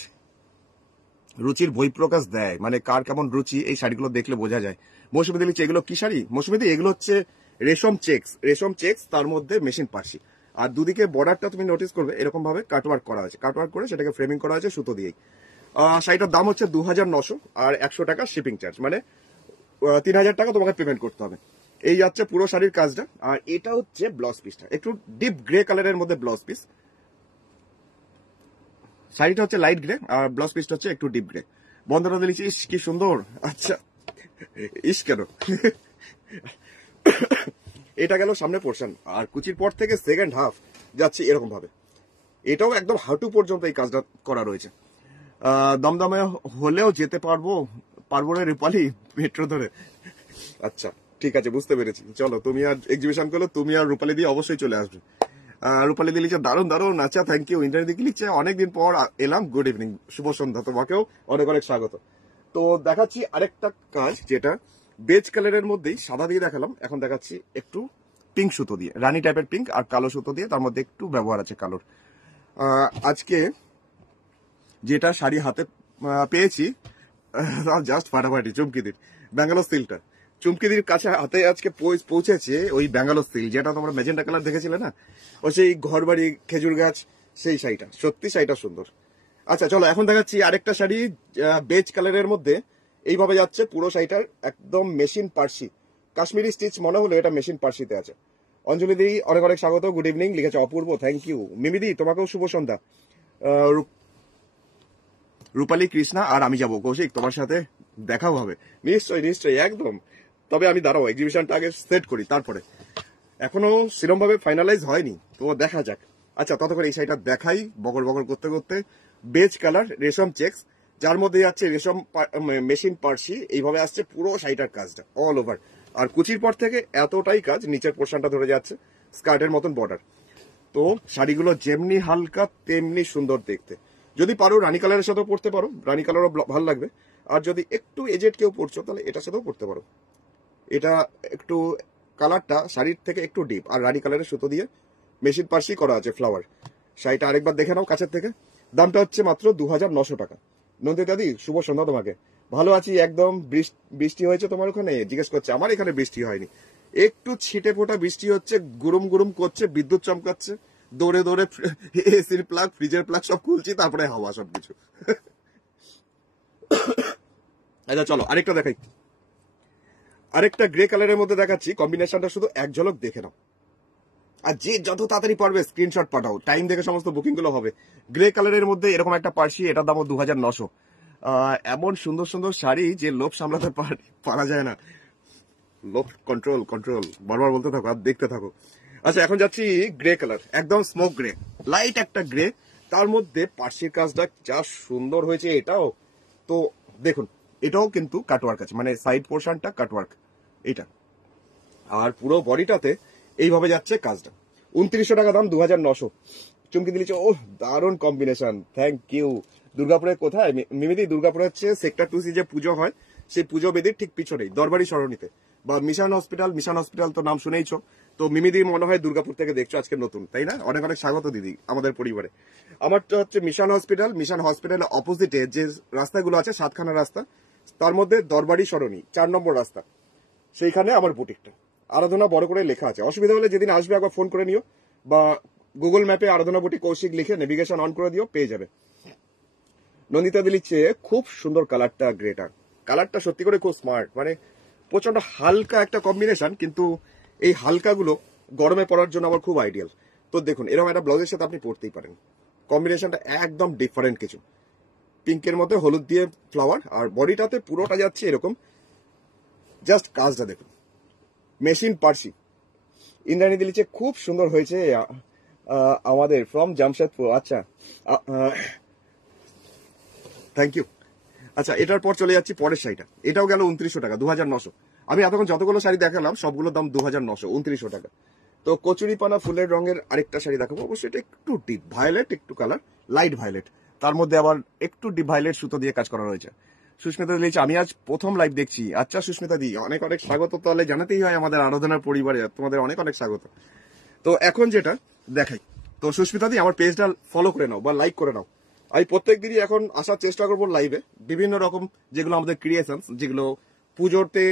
রুচির বহিঃপ্রকাশ দেয়, মানে কার কেমন রুচি এই শাড়িগুলো দেখলে বোঝা যায়। মৌসুমী লিখছে এগুলো কি শাড়ি? মৌসুমী এগুলো হচ্ছে রেশম চেক্স, তার মধ্যে মেশিন পার্সি। আর দুদিকে বর্ডারটা তুমি নোটিস করবে এরকম ভাবে কাটওয়ার্ক করা আছে, কাটওয়ার্ক করে সেটাকে ফ্রেমিং করা আছে সুতো দিয়েই। শাড়িটার দাম হচ্ছে 2900 আর 100 টাকা শিপিং চার্জ, মানে 3000 টাকা তোমাকে পেমেন্ট করতে হবে। এই যাচ্ছে পুরো শাড়ির কাজটা। আর এটা হচ্ছে ব্লাউজ পিসটা, একটু ডিপ গ্রে কালারের মধ্যে ব্লাউজ পিস। শাড়িটা হচ্ছে লাইট গ্রে আর ব্লাউজ পিসটা হচ্ছে একটু ডিপ গ্রে। বন্ধুরা দিয়েছি, ইস কি সুন্দর। আচ্ছা, ইস কেন? এটা গেল সামনে পোর্শন, আর কুচির পর থেকে সেকেন্ড হাফ যাচ্ছে এরকম ভাবে। এটাও একদম হাঁটু পর্যন্ত এই কাজটা করা রয়েছে। দমদমে হলেও যেতে পারবো রে রূপালী, মেট্রো ধরে। আচ্ছা ঠিক আছে, বুঝতে পেরেছি। চলো, তুমি আর এক্সিবিশন করলো, তুমি আর রূপালী দিয়ে অবশ্যই চলে আসবে। রূপালী দি লিখছে দারুণ। আচ্ছা, থ্যাংক ইউ। ইন্টারনেট দিকে লিখছে অনেকদিন পর এলাম, গুড ইভিনিং, শুভ সন্ধ্যা। তোমাকেও অনেক অনেক স্বাগত। তো দেখাচ্ছি আরেকটা কাজ, যেটা বেজ কালারের মধ্যেই সাদা দিয়ে দেখালাম, এখন দেখাচ্ছি একটু পিঙ্ক সুতো দিয়ে, রানী টাইপের পিঙ্ক আর কালো সুতো দিয়ে, তার মধ্যে একটু ব্যবহার আছে কালোর। আজকে যেটা শাড়ি হাতে পেয়েছি জাস্ট ফাটাফাটি, চুমকিদির ব্যাঙ্গালোর সিল্কটা। চুমকিদির কাছে হাতে আজকে পৌঁছেছে ওই ব্যাঙ্গালোর সিল্ক, যেটা তোমরা ম্যাজেন্টা কালার দেখেছিলে না, ও সেই ঘরবাড়ি খেজুর গাছ, সেই শাড়িটা। সত্যি শাড়িটা সুন্দর। আচ্ছা চলো, এখন দেখাচ্ছি আরেকটা শাড়ি বেজ কালারের মধ্যে, এইভাবে যাচ্ছে পুরো শাড়িটার একদম মেশিন পার্সি, কাশ্মীরি স্টিচ মনে হলো এটা মেশিন পার্সিতে আছে। অঞ্জলি দি অনেক অনেক স্বাগত, গুড ইভিনিং লিখেছে অপূর্ব, থ্যাংক ইউ। মিমিদি তোমাকেও শুভ সন্ধ্যা। রূপালী, কৃষ্ণা আর আমি যাবো। কৌশিক, তোমার সাথে দেখাও হবে। নিশ্চয়ই একদম। তবে আমি দাঁড়াও, এক্সিবিশনটা আগে সেট করি, তারপরে। এখনো সেরকম ভাবে ফাইনালাইজ হয়নি, তো দেখা যাক। আচ্ছা, ততক্ষণ এই শাড়িটা দেখাই বগর করতে করতে। বেজ কালার, রেশম চেক্স, যার মধ্যে যাচ্ছে রেশম মেশিন পার্সি, এইভাবে আসছে পুরো শাড়িটার কাজটা অল ওভার। আর কুচির পর থেকে এতটাই কাজ, নিচের পোর্শনটা ধরে যাচ্ছে, স্কার্টের মতন বর্ডার। তো শাড়িগুলো যেমনি হালকা তেমনি সুন্দর দেখতে। যদি পারো রানী কালারের সাথেও পরতে পারো, রানী কালারও ভালো লাগবে। আর যদি একটু এজেড কেউ পরছো, তাহলে এটার সাথেও পরতে পারো। এটা একটু কালারটা শাড়ির থেকে একটু ডিপ, আর রানী কালারের সুতো দিয়ে মেশিন পার্সি করা আছে ফ্লাওয়ার। শাড়িটা আরেকবার দেখে নাও কাছের থেকে। দামটা হচ্ছে মাত্র 2900 টাকা। নন্দিতা দি শুভ সন্ধ্যা তোমাকে। ভালো আছি একদম। বৃষ্টি হয়েছে তোমার ওখানে? জিজ্ঞেস করছে। আমার এখানে বৃষ্টি হয়নি, একটু ছিটে ফোটা বৃষ্টি হচ্ছে, গুরুম গুরুম করছে, বিদ্যুৎ চমকাচ্ছে, দৌড়ে দৌড়ে এসির প্লাগ, ফ্রিজের প্লাগ সব খুলছি, তারপরে হাওয়া সবকিছু। আচ্ছা চলো আরেকটা দেখাই, আরেকটা গ্রে কালারের মধ্যে দেখাচ্ছি। কম্বিনেশনটা শুধু এক ঝলক দেখে নাও, আর যে যত তাড়াতাড়ি পারবে স্ক্রিনশট পাঠাও, টাইম দেখে সমস্ত বুকিং গুলো হবে। গ্রে কালারের মধ্যে এরকম একটা পার্সি, এটার দামও 2900। এমন সুন্দর সুন্দর শাড়ি যে লোভ সামলাতে পারা যায় না। লোভ কন্ট্রোল কন্ট্রোল, বারবার বলতে থাকো আর দেখতে থাকো। আচ্ছা এখন যাচ্ছি গ্রে কালার, একদম স্মোক গ্রে, লাইট একটা গ্রে, তার মধ্যে পার্সির কাজটা যা সুন্দর হয়েছে। এটাও তো দেখুন, এটাও কিন্তু কাটওয়ার্ক আছে, মানে সাইড পোর্শনটা কাটওয়ার্ক এটা, আর পুরো বডিটাতে এইভাবে যাচ্ছে কাজটা। 2900 টাকা দাম, 2900। চুমকি দিলিছে, ও দারুণ কম্বিনেশন, থ্যাংক ইউ। দুর্গাপুরে কোথায় মিমিদি? দুর্গাপুরে হচ্ছে সেক্টর 2C যে পুজো হয়, সেই পুজো বেদির ঠিক পিছনেই দরবারি সরণিতে, বা মিশন হসপিটাল। মিশন হসপিটাল তো নাম শুনেইছো। তো মিমিদি মনে হয় দুর্গাপুর থেকে দেখছো আজকে নতুন, তাই না? অনেক অনেক স্বাগত দিদি আমাদের পরিবারে। আমারটা হচ্ছে মিশন হসপিটাল। মিশন হসপিটালের অপোজিটে যে রাস্তাগুলো আছে, 7খানা রাস্তা, তার মধ্যে দরবারি সরণি 4 নম্বর রাস্তা, সেইখানে আমার বুটিকটা। আরাধনা বড় করে লেখা আছে। অসুবিধা হলে যেদিন আসবে একবার ফোন করে নিও, বা গুগল ম্যাপে আরাধনা বুটিক কৌশিক লিখে নেভিগেশন অন করে দিও, পেয়ে যাবে। নন্দিতা দিলিচ্ছে খুব সুন্দর কালারটা, গ্রেটা কালারটা সত্যি করে খুব স্মার্ট, মানে প্রচন্ড হালকা একটা কম্বিনেশন, কিন্তু এই হালকাগুলো গরমে পরার জন্য আবার খুব আইডিয়াল। তো দেখুন, এরকম একটা ব্লাউজের সাথে আপনি পরতেই পারেন। কম্বিনেশনটা একদম ডিফারেন্ট কিছু, পিঙ্কের মধ্যে হলুদ দিয়ে ফ্লাওয়ার, আর বডিটাতে পুরোটা যাচ্ছে এরকম। জাস্ট কাজটা দেখুন, মেশিন পার্সি। ইন্দ্রাণী দিলিচ্ছে খুব সুন্দর হয়েছে আমাদের ফ্রম জামশেদপুর। আচ্ছা থ্যাংক ইউ। আচ্ছা এটার পর চলে যাচ্ছি পরের শাড়িটা, এটাও গেল 2900 টাকা, 2900। আমি এতক্ষণ যতগুলো শাড়ি দেখালাম সবগুলোর দাম 2900, 2900 টাকা। তো কচুরিপানা ফুলের রঙের আরেকটা শাড়ি দেখাবো, অবশ্যই এটা একটু ডিপ ভায়োলেট, একটু কালার লাইট ভায়োলেট, তার মধ্যে আবার একটু ডিপ ভায়োলেট সুতো দিয়ে কাজ করা রয়েছে। সুস্মিতা দি লিখছে, আমি আজ প্রথম লাইভ দেখছি। আচ্ছা সুস্মিতা দি, অনেক অনেক স্বাগত। তাহলে জানাতেই হয় আমাদের আরাধনার পরিবারে, তোমাদের অনেক অনেক স্বাগত। তো এখন যেটা দেখাই, তো সুস্মিতা দি আমার পেজটা ফলো করে নাও বা লাইক করে নাও। আমি প্রত্যেক দিনই এখন আসার চেষ্টা করবো লাইভে, বিভিন্ন রকম যেগুলো আমাদের ক্রিয়েশন, যেগুলো পুজোতে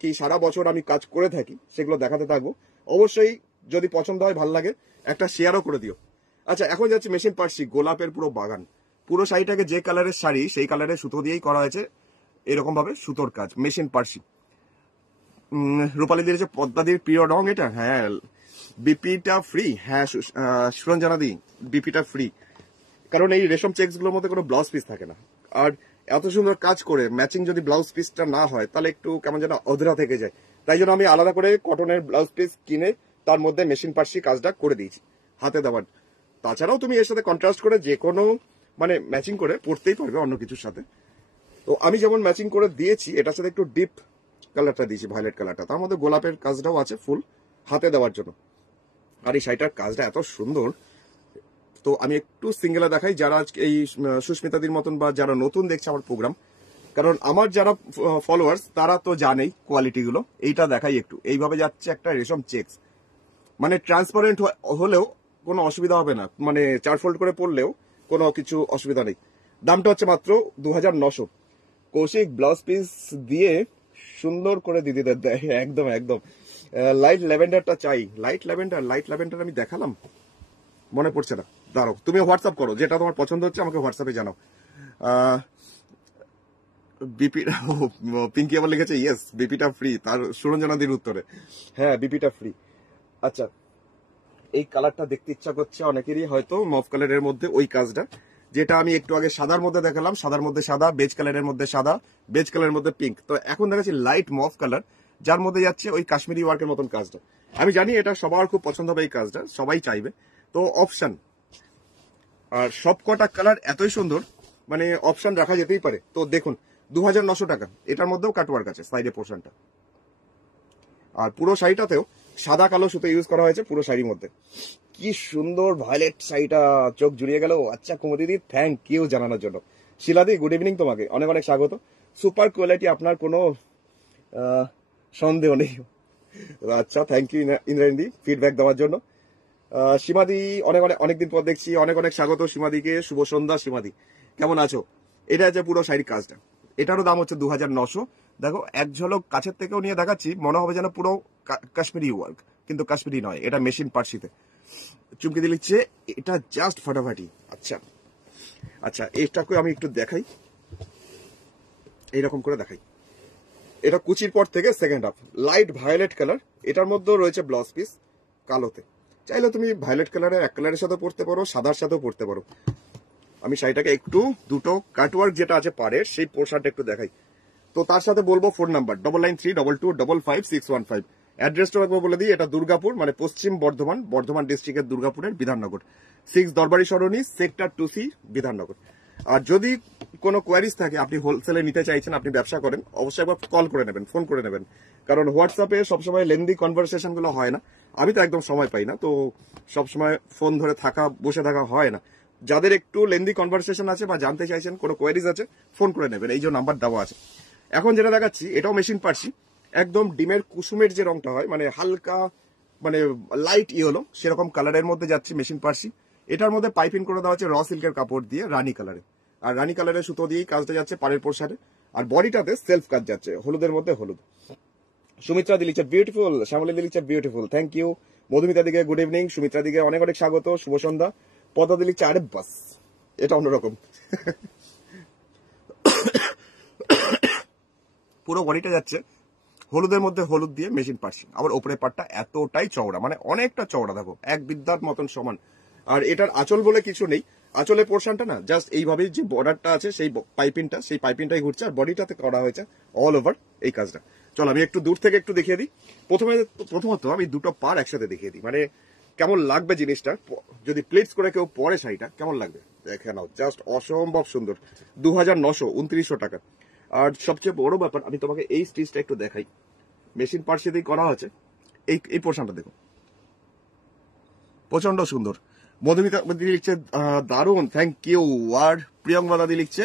কি সারা বছর আমি কাজ করে থাকি, সেগুলো দেখাতে থাকবো। অবশ্যই যদি পছন্দ হয়, ভালো লাগে, একটা শেয়ারও করে দিও। আচ্ছা এখন যাচ্ছে মেশিন পার্সি, গোলাপের পুরো বাগান। পুরো শাড়িটাকে যে কালারের শাড়ি সেই কালারের সুতো দিয়েই করা হয়েছে, এরকম ভাবে সুতোর কাজ, মেশিন পার্সি। রূপালী দিয়েছে পদ্মাদির প্রিয় রং এটা। হ্যাঁ, বিপিটা ফ্রি। হ্যাঁ সুরঞ্জনা দি, বিপিটা ফ্রি, কারণ এই রেশম চেক্স গুলোর মধ্যে কোনো ব্লাউজ পিস থাকে না। আর এত সুন্দর কাজ করে ম্যাচিং যদি ব্লাউজ পিসটা না হয়, তাহলে একটু কেমন যেন অধরা থেকে যায়। তাই জন্য আমি আলাদা করে কটনের ব্লাউজ পিস কিনে তার মধ্যে মেশিন পার্সি কাজটা করে দিয়েছি, হাতে দেওয়ার। তাছাড়াও তুমি এর সাথে কন্ট্রাস্ট করে যে কোনো মানে ম্যাচিং করে পরতেই পারবে অন্য কিছুর সাথে। তো আমি যেমন ম্যাচিং করে দিয়েছি, এটার সাথে একটু ডিপ কালারটা দিয়েছি, ভায়োলেট কালারটা, তার মধ্যে গোলাপের কাজটাও আছে ফুল হাতে দেওয়ার জন্য। আর এই শাড়িটার কাজটা এত সুন্দর। তো আমি একটু সিঙ্গেলা দেখাই, যারা এই সুস্মিতাদির মতন বা যারা নতুন দেখছে আমার প্রোগ্রাম, কারণ আমার যারা ফলোয়ার্স তারা তো জানেই কোয়ালিটি গুলো। এইটা দেখাই একটু, এইভাবে যাচ্ছে একটা রেশম চেক্স, মানে ট্রান্সপারেন্ট হলেও কোনো অসুবিধা হবে না, মানে 4 ফোল্ড করে পড়লেও কোনো কিছু অসুবিধা নেই। দামটা হচ্ছে মাত্র 2900। কৌশিক ব্লাউজ পিস দিয়ে সুন্দর করে দিদিদের দেয়, একদম একদম। লাইট ল্যাভেন্ডারটা চাই। লাইট ল্যাভেন্ডার আমি দেখালাম, মনে পড়ছে না, দাঁড়াও। তুমি হোয়াটসঅ্যাপ করো, যেটা তোমার পছন্দ হচ্ছে আমাকে হোয়াটসঅ্যাপে জানাও। বিপি পিঙ্কি আবার লিখেছে ইয়েস বিপিটা ফ্রি, তার সুরঞ্জনাদির উত্তরে। হ্যাঁ বিপিটা ফ্রি। আচ্ছা এই কালারটা দেখতে ইচ্ছা করছে অনেকেরই, হয়তো মফ কালারের মধ্যে ওই কাজটা, যেটা আমি একটু আগে সাদার মধ্যে দেখালাম, সাদার মধ্যে সাদা, বেজ কালারের মধ্যে সাদা, বেজ কালারের মধ্যে পিঙ্ক। তো এখন দেখাচ্ছি লাইট মফ কালার, যার মধ্যে যাচ্ছে ওই কাশ্মীরি ওয়ার্কের মতন কাজটা। আমি জানি এটা সবার খুব পছন্দ হবে, এই কাজটা সবাই চাইবে। তো অপশন, আর সব কটা কালার এতই সুন্দর, মানে অপশন রাখা যেতেই পারে। তো দেখুন 2900 টাকা, এটার মধ্যেও কাটওয়ার্ক আছে সাইডে পোর্শনটা, আর পুরো শাড়িটাতেও সাদা কালো সুতো ইউজ করা হয়েছে পুরো শাড়ির মধ্যে। কি সুন্দর ভায়োলেট শাড়িটা, চোখ জুড়িয়ে গেল। আচ্ছা কুমুদিদি থ্যাংক ইউ জানানোর জন্য। শিলাদি গুড ইভিনিং, তোমাকে অনেক অনেক স্বাগত। সুপার কোয়ালিটি, আপনার কোনো সন্দেহ নেই। আচ্ছা থ্যাংক ইউ ইন্দ্রাণী ফিডব্যাক দেওয়ার জন্য। সীমাদি অনেক অনেক অনেকদিন পর দেখছি, অনেক অনেক স্বাগত সীমাদিকে। শুভ সন্ধ্যা সীমাদি, কেমন আছো? এটা হচ্ছে পুরো শাড়ির কাজটা, এটারও দাম হচ্ছে 2900। দেখো এক ঝলক কাছের থেকেও নিয়ে দেখাচ্ছি, মনে হবে যেন পুরো কাশ্মীরি ওয়ার্ক, কিন্তু কাশ্মীরি নয়, এটা মেশিন পার্সিতে চুমকি দিয়ে লিখছে। এটা জাস্ট ফাটাফাটি। আচ্ছা আচ্ছা, এটাকে আমি একটু দেখাই, এইরকম করে দেখাই। এটা কুচির পর থেকে second half, light violet colour, এটার মধ্যেও রয়েছে ব্লাউজ পিস কালোতে। চাইলে তুমি ভায়োলেট কালারের এক কালারের সাথে পরতে পারো, সাদার সাথেও পরতে পারো। আমি শাড়িটাকে একটু দুটো কাটওয়ার্ক যেটা আছে পাড়ের সেই পোর্শনটা একটু দেখাই। তো তার সাথে বলবো ফোন নাম্বার 9932255555। অ্যাড্রেসটা একবার বলে দিই, এটা দুর্গাপুর, মানে পশ্চিম বর্ধমান, বর্ধমান ডিস্ট্রিক্টের দুর্গাপুরের বিধাননগর 6 দরবারি সরণি, সেক্টর 2C, বিধাননগর। আর যদি কোনো কোয়ারিজ থাকে, আপনি হোলসেলে নিতে চাইছেন, আপনি ব্যবসা করেন, অবশ্যই একবার কল করে নেবেন, ফোন করে নেবেন, কারণ হোয়াটসঅ্যাপে সবসময় লেন্দি কনভারসেশন গুলো হয় না। আমি তো একদম সময় পাই না, তো সবসময় ফোন ধরে বসে থাকা হয় না। যাদের একটু লেন্দি কনভারসেশন আছে বা জানতে চাইছেন, কোনো কোয়ারিজ আছে, ফোন করে নেবেন, এই যে নাম্বার দেওয়া আছে। এখন যেটা দেখাচ্ছি এটাও মেশিন পার্সি, একদম ডিমের কুসুমের যে রংটা হয়, মানে হালকা মানে লাইট ইয়েলো সেরকম কালারের মধ্যে যাচ্ছে মেশিন পার্সি। এটার মধ্যে পাইপিং করে দেওয়া হচ্ছে র সিল্কের কাপড় দিয়ে রানী কালারে, আর রানী কালারের সুতো দিয়েই কাজটা যাচ্ছে পাড়ের পোশাকে। আর বডিটাতে সেলফ কাজ যাচ্ছে, হলুদের মধ্যে হলুদ। সুমিত্রা দি লিখছে বিউটিফুল, শ্যামলী দি লিখছে বিউটিফুল, থ্যাংক ইউ। মধুমিতা দিকে গুড ইভিনিং, সুমিত্রা দিকে অনেক অনেক স্বাগত, শুভ সন্ধ্যা। পদ্মা দি লিখছে আরে বাস, এটা অন্যরকম। পুরো বডিটা যাচ্ছে হলুদের মধ্যে হলুদ দিয়ে মেশিন পার্সি, আবার ওপরের পাটটা এতটাই চওড়া, মানে অনেকটা চওড়া, দেখো এক বিদ্যার মতন সমান। আর এটার আঁচল বলে কিছু নেই, আঁচলের পোর্শনটা না জাস্ট এইভাবেই যে বর্ডারটা আছে সেই পাইপিংটাই ঘুরছে, আর বডিটাতে করা হয়েছে অল ওভার এই কাজটা। চলো আমি একটু দূর থেকে একটু দেখিয়ে দিই। প্রথমত আমি দুটো পার একসাথে দেখিয়ে দিই, মানে কেমন লাগবে জিনিসটা, যদি প্লেটস করে কেউ পরে শাড়িটা কেমন লাগবে দেখে নাও, জাস্ট অসম্ভব সুন্দর। 2900 টাকা। আর সবচেয়ে বড় ব্যাপার, আমি তোমাকে এই স্টিচটা একটু দেখাই, মেশিন পার্সি দিয়ে করা হচ্ছে। এই পোর্শনটা দেখো, প্রচন্ড সুন্দর। মধুমিতা দিদি লিখছে দারুণ, থ্যাংক ইউ। আর প্রিয়ঙ্কা দাদি লিখছে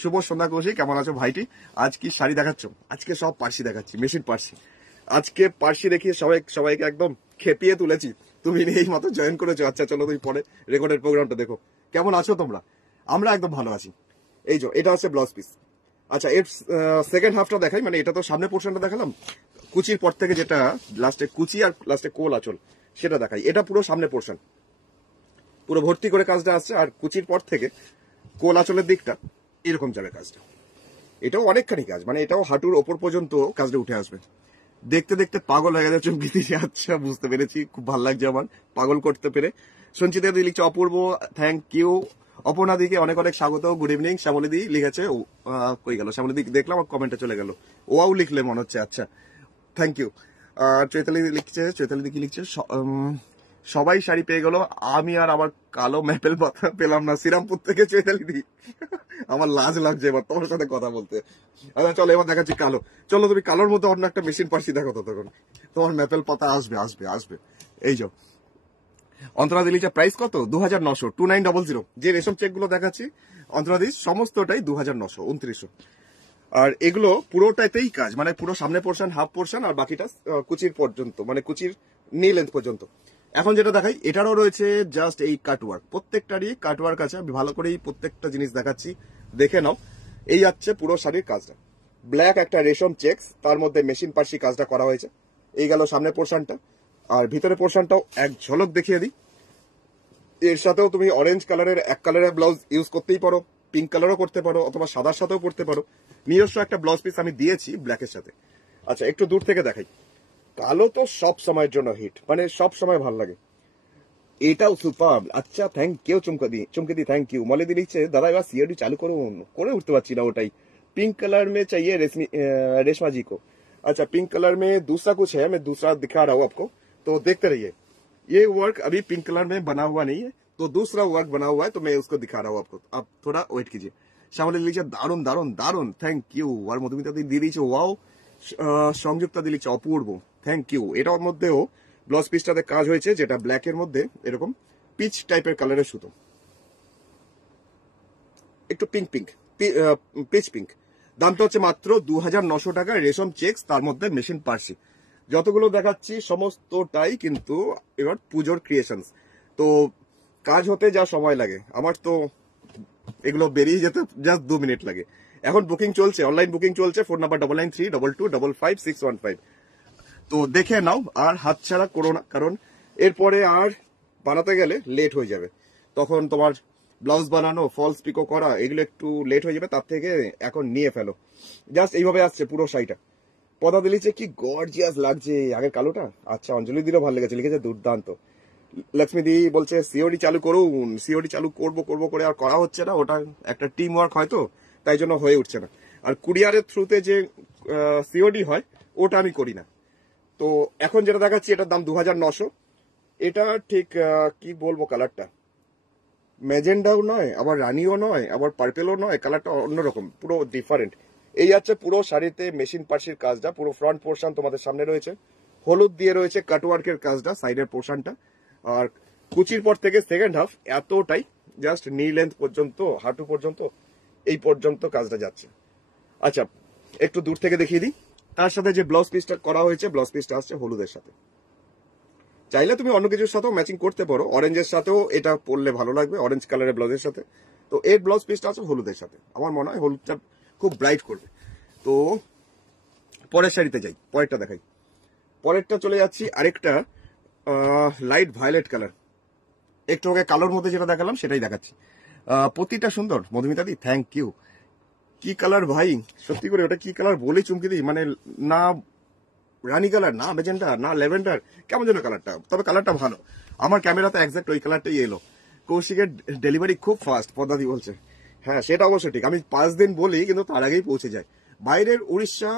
শুভ সন্ধ্যা কৌশিক, কেমন আছো ভাইটি? আজ কি শাড়ি দেখাচ্ছ? আজকে সব পার্সি দেখাচ্ছি, মেশিন পার্সি। আজকে পার্সি দেখিয়ে সবাইকে একদম খেপিয়ে তুলেছি। তুমি এই মতো জয়েন করেছো, আচ্ছা চলো তুমি পরে রেকর্ডের প্রোগ্রামটা দেখো। কেমন আছো তোমরা? আমরা একদম ভালো আছি। এই যে এটা হচ্ছে ব্লাউজ পিস। আচ্ছা এর সেকেন্ড হাফটা দেখাই, মানে এটা তো সামনে পোর্শনটা দেখালাম, কুচির পর থেকে যেটা লাস্টে কুচি আর লাস্টে কোল আঁচল সেটা দেখাই। এটা পুরো সামনে পোর্শন, পুরো ভর্তি করে কাজটা আসছে, আর কুচির পর থেকে কোল আঁচলের দিকটা এরকম যাবে কাজটা। এটাও অনেকখানি কাজ, মানে এটাও হাঁটুর ওপর পর্যন্ত কাজটা উঠে আসবে। দেখতে দেখতে পাগল হয়ে গেছে চমকি দিয়ে। আচ্ছা বুঝতে পেরেছি, খুব ভালো লাগছে আমার পাগল করতে পেরে। সঞ্চিতা দি লিখছে অপূর্ব, থ্যাংক ইউ। অপর্ণা দিকে অনেক অনেক স্বাগত, গুড ইভিনিং। শ্যামলী দি লিখেছে, কই গেল শ্যামলী দি, দেখলাম কমেন্টে চলে গেল, ওয়াও লিখলে মনে হচ্ছে, আচ্ছা থ্যাংক ইউ। চৈতালি দি কি লিখছে, সবাই শাড়ি পেয়ে গেল, আমি আর আমার কালো ম্যাপেল পাতা পেলাম না। শ্রীরামপুর থেকে চৈতালি দি, আমার লাজ লাগছে এবার তোমার সাথে কথা বলতে। আচ্ছা চলো এবার দেখাচ্ছি কালো। চলো তুমি কালোর মধ্যে অন্য একটা মেশিন পার্সি দেখো, ততক্ষণ তোমার ম্যাপেল পাতা আসবে আসবে আসবে। এই যে অন্তরা দিলিটা প্রাইস কত? 2900, 2900। যে রেশম চেক গুলো দেখাচ্ছি অন্তরা সমস্তটাই 2900, 2900। আর এগুলো পুরোটাতেই কাজ, মানে পুরো সামনে পোর্শন, হাফ পোর্শন, আর বাকিটা কুচির পর্যন্ত, মানে কুচির নি লেন্থ পর্যন্ত। এখন যেটা দেখাই এটারও রয়েছে জাস্ট এই কাটওয়ার্ক, প্রত্যেকটারই কাটওয়ার্ক আছে। আমি ভালো করেই প্রত্যেকটা জিনিস দেখাচ্ছি, দেখে নাও। এই যাচ্ছে পুরো শাড়ির কাজটা, ব্ল্যাক একটা রেশম চেক্স, তার মধ্যে মেশিন পার্সি কাজটা করা হয়েছে। এই গেল সামনের পোর্শনটা, আর ভিতরে পোর্শনটাও এক ঝলক দেখিয়ে দিই। এর সাথেও তুমি অরেঞ্জ কালারের এক কালারের ব্লাউজ ইউজ করতেই পারো, পিঙ্ক কালারও করতে পারো, অথবা সাদার সাথেও করতে পারো। নিজস্ব একটা ব্লাউজ পিস আমি দিয়েছি ব্ল্যাকের সাথে। আচ্ছা একটু দূর থেকে দেখাই। কালো তো সব সময়ের জন্য হিট, মানে সব সময় ভালো লাগে। এটাও সুপার। আচ্ছা থ্যাংক ইউ চুমকি দি থ্যাংক ইউ। মলে দি লিখছে দাদা এবার সিআরডি চালু করে উঠতে পারছি না, ওটাই पिंक कलर में चाहिए रेशमा जी को। अच्छा पिंक कलर में दूसरा कुछ है, मैं दूसरा दिखा रहा हूँ आपको, तो देखते रहिए। ये वर्क अभी पिंक कलर में बना हुआ नहीं है, तो दूसरा वर्क बना हुआ है, तो मैं उसको दिखा रहा हूँ आपको, आप थोड़ा वेट कीजिए। শ্যামলী লিখছে দারুন দারুন দারুন, থ্যাংক ইউ। আর মধুমিতা দিয়ে দিয়েছে ওয়াও। সংযুক্তা দিয়ে লিখছে অপূর্ব, থ্যাংক ইউ। এটার মধ্যেও ব্লাউজ পিসটাতে কাজ হয়েছে, যেটা ব্ল্যাক এর মধ্যে এরকম পিচ টাইপের কালারের সুতো, একটু পিচ পিঙ্ক। দামটা হচ্ছে মাত্র 2900 টাকা, রেশম চেক্স, তার মধ্যে মেশিন পার্সি। যতগুলো দেখাচ্ছি সমস্তটাই কিন্তু এবার পুজোর ক্রিয়েশনস। তো কাজ হতে যা সময় লাগে, আমার তো এগুলো বেরিয়ে যেতে জাস্ট 2 মিনিট লাগে। এখন বুকিং চলছে, অনলাইন বুকিং চলছে। Phone number 993222555615। তো দেখে নাও, আর হাতছাড়া করো না, কারণ এরপরে আর বানাতে গেলে লেট হয়ে যাবে। তখন তোমার ব্লাউজ বানানো, ফলস পিকো করা, এগুলো একটু লেট হয়ে যাবে। তার থেকে এখন নিয়ে ফেলো। জাস্ট এইভাবে আসছে পুরো শাড়িটা। পদা দিলিছে কি গর্জিয়াস লাগছে। আগের কালোটা, আচ্ছা অঞ্জলি দিরও ভালো লেগেছে, লিখেছে দুর্দান্ত। লক্ষ্মী দি বলছে সিওডি চালু করুন, সিওডি চালু করবো করে আর করা হচ্ছে না। ওটা একটা টিম ওয়ার্ক হয়তো, তাই জন্য হয়ে উঠছে না। আর কুরিয়ারের থ্রুতে যে সিওডি হয় ওটা আমি করি না। তো এখন যেটা দেখাচ্ছি এটার দাম 2900। এটা ঠিক কি বলবো, কালারটা ম্যাজেন্ডাও নয়, আবার রানিও নয়, আবার পার্পেলও নয়, কালারটা অন্যরকম, পুরো ডিফারেন্ট। এই আছে পুরো শাড়িতে মেশিন পার্সির কাজটা, পুরো ফ্রন্ট পোর্শন তোমাদের সামনে রয়েছে, হলুদ দিয়ে রয়েছে কাটওয়ার্কের কাজটা, সাইডের পোর্শনটা। আর কুচির পর থেকে সেকেন্ড হাফ এতটাই, জাস্ট নি লেন্থ পর্যন্ত, হাঁটু পর্যন্ত, এই পর্যন্ত কাজটা যাচ্ছে। আচ্ছা, একটু দূর থেকে দেখিয়ে দিই। তার সাথে যে ব্লাউজ পিসটা করা হয়েছে, ব্লাউজ পিসটা আসছে হলুদের সাথে। চাইলে তুমি অন্য কিছুর সাথেও ম্যাচিং করতে পারো, অরেঞ্জের সাথেও এটা পরলে ভালো লাগবে, অরেঞ্জ কালারের ব্লাউজের সাথে। তো এর ব্লাউজ পিসটা আছে হলুদের সাথে, আমার মনে হয় হলুদটা খুব ব্রাইট করবে। তো পরের শাড়িতে যাই, পরেরটা দেখাই। পরেরটা চলে যাচ্ছি আরেকটা লাইট ভায়োলেট কালার। একটু আগে কালোর মধ্যে যেটা দেখালাম সেটাই দেখাচ্ছি। প্রতিটা সুন্দর মধুমিতা দি, থ্যাংক ইউ। কি কালার ভাই, সত্যি করে ওটা কি কালার বলে চমকে দিই, মানে না রানি কালার, না ম্যাজেন্ডা, না ল্যাভেন্ডার, কেমন যেন কালারটা, তবে কালারটা ভালো। আমার ক্যামেরাতে একজ্যাক্ট ওই কালারটাই এলো। কৌশিকের ডেলিভারি খুব ফাস্ট, পদ্মাদি বলছে। হ্যাঁ, সেটা অবশ্য ঠিক, আমি 5 দিন বলি কিন্তু তার আগেই পৌঁছে যায়। বাইরের উড়িষ্যা,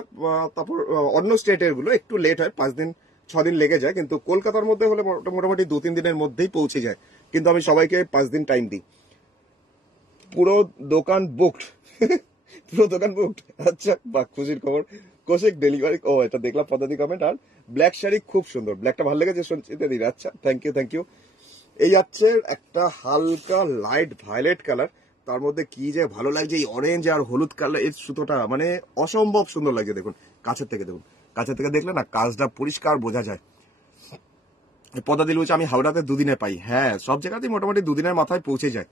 তারপর অন্য স্টেটের গুলো একটু লেট হয়, 5 দিন 6 দিন লেগে যায়, কিন্তু কলকাতার মধ্যে হলে মোটামুটি 2-3 দিনের মধ্যেই পৌঁছে যায়। কিন্তু আমি সবাইকে 5 দিন টাইম দিই। পুরো দোকান বুকড। পুরো দোকান বুকড, আচ্ছা বাহ, খুশির খবর। কৌশিক ডেলিভারি, ও এটা দেখলাম পদ্ধতি কমেন্ট। আর ব্ল্যাক শাড়ি খুব সুন্দর, ব্ল্যাকটা ভালো লেগেছে সঞ্চিতা দিদি, আচ্ছা থ্যাংক ইউ থ্যাংক ইউ। এই আছে একটা হালকা লাইট ভায়োলেট কালার, তার মধ্যে কি যে ভালো লাগছে এই অরেঞ্জ আর হলুদ কালার এর সুতোটা, মানে অসম্ভব সুন্দর লাগছে। দেখুন কাছের থেকে, দেখুন কাছের থেকে দেখলে না কাজটা পরিষ্কার বোঝা যায়। পদা দিল আমি হাওড়াতে 2 দিনে পাই। হ্যাঁ, সব জায়গাতেই মোটামুটি 2 দিনের মাথায় পৌঁছে যায়।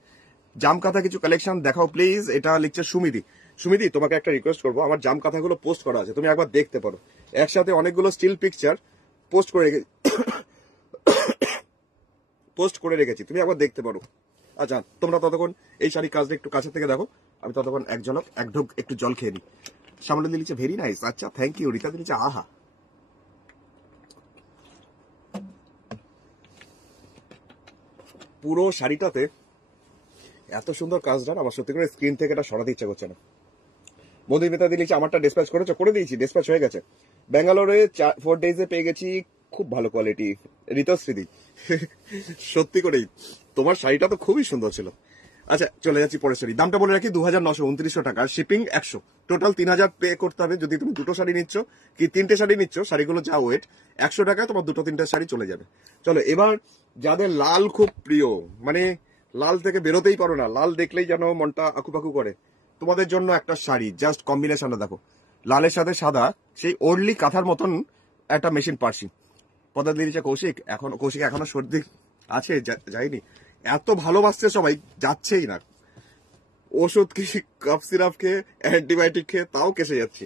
জাম কাঁথা কিছু কালেকশন দেখাও প্লিজ। এটা লিখছে সুমিদি। সুমিদি, তোমাকে একটা রিকোয়েস্ট করবো, আমার জাম কাঁথাগুলো পোস্ট করা আছে, তুমি একবার দেখতে পারো। একসাথে অনেকগুলো স্টিল পিকচার পোস্ট করে রেখেছি, তুমি একবার দেখতে পারো। আচ্ছা, তোমরা ততক্ষণ এই শাড়ি কাজটা একটু কাছে থেকে দেখো, আমি ততক্ষণ এক ঝলক এক ঢোক একটু জল খেয়ে নিই। সামনে দিলিছে ভেরি নাইস, আচ্ছা থ্যাংক ইউ। রীতা দিলিছে আহা। পুরো শাড়িটাতে এত সুন্দর কাজটা, আমার সত্যি করে স্ক্রিন থেকে এটা সরাতে ইচ্ছা করছে না। মধুমিতা দিলিছে আমারটা ডিসপ্যাচ করেছো? করে দিয়েছি, ডিসপ্যাচ হয়ে গেছে। ব্যাঙ্গালোরে 4 ডেজে পেয়ে গেছি, খুব ভালো কোয়ালিটি। ঋতশ্রীদি, সত্যি করেই তোমার শাড়িটা তো খুবই সুন্দর ছিল। আচ্ছা, চলে যাচ্ছি পরের শাড়ি। দামটা বলে রাখি 2929 টাকা, শিপিং 100, টোটাল 3000 পে করতে হবে। যদি তুমি দুটো শাড়ি নিচ্ছ কি 3টে শাড়ি নিচ্ছ, শাড়িগুলো যা ওয়েট, 100 টাকায় তোমার 2-3টে শাড়ি চলে যাবে। চলো এবার, যাদের লাল খুব প্রিয়, মানে লাল থেকে বেরোতেই পারো না, লাল দেখলেই যেন মনটা আকুপাকু করে, তোমাদের জন্য একটা শাড়ি। জাস্ট কম্বিনেশনটা দেখো, লালের সাথে সাদা, সেই ওর্লি কাঁথার মতন একটা মেশিন পার্সি। পদা দিয়েছে কৌশিক এখনো সর্দি আছে, যায়নি। এত ভালোবাসছে সবাই, যাচ্ছেই না। ওষুধ কি, কাপ সিরাপ খেয়ে, অ্যান্টিবায়োটিক খেয়ে, তাও কেসে যাচ্ছি।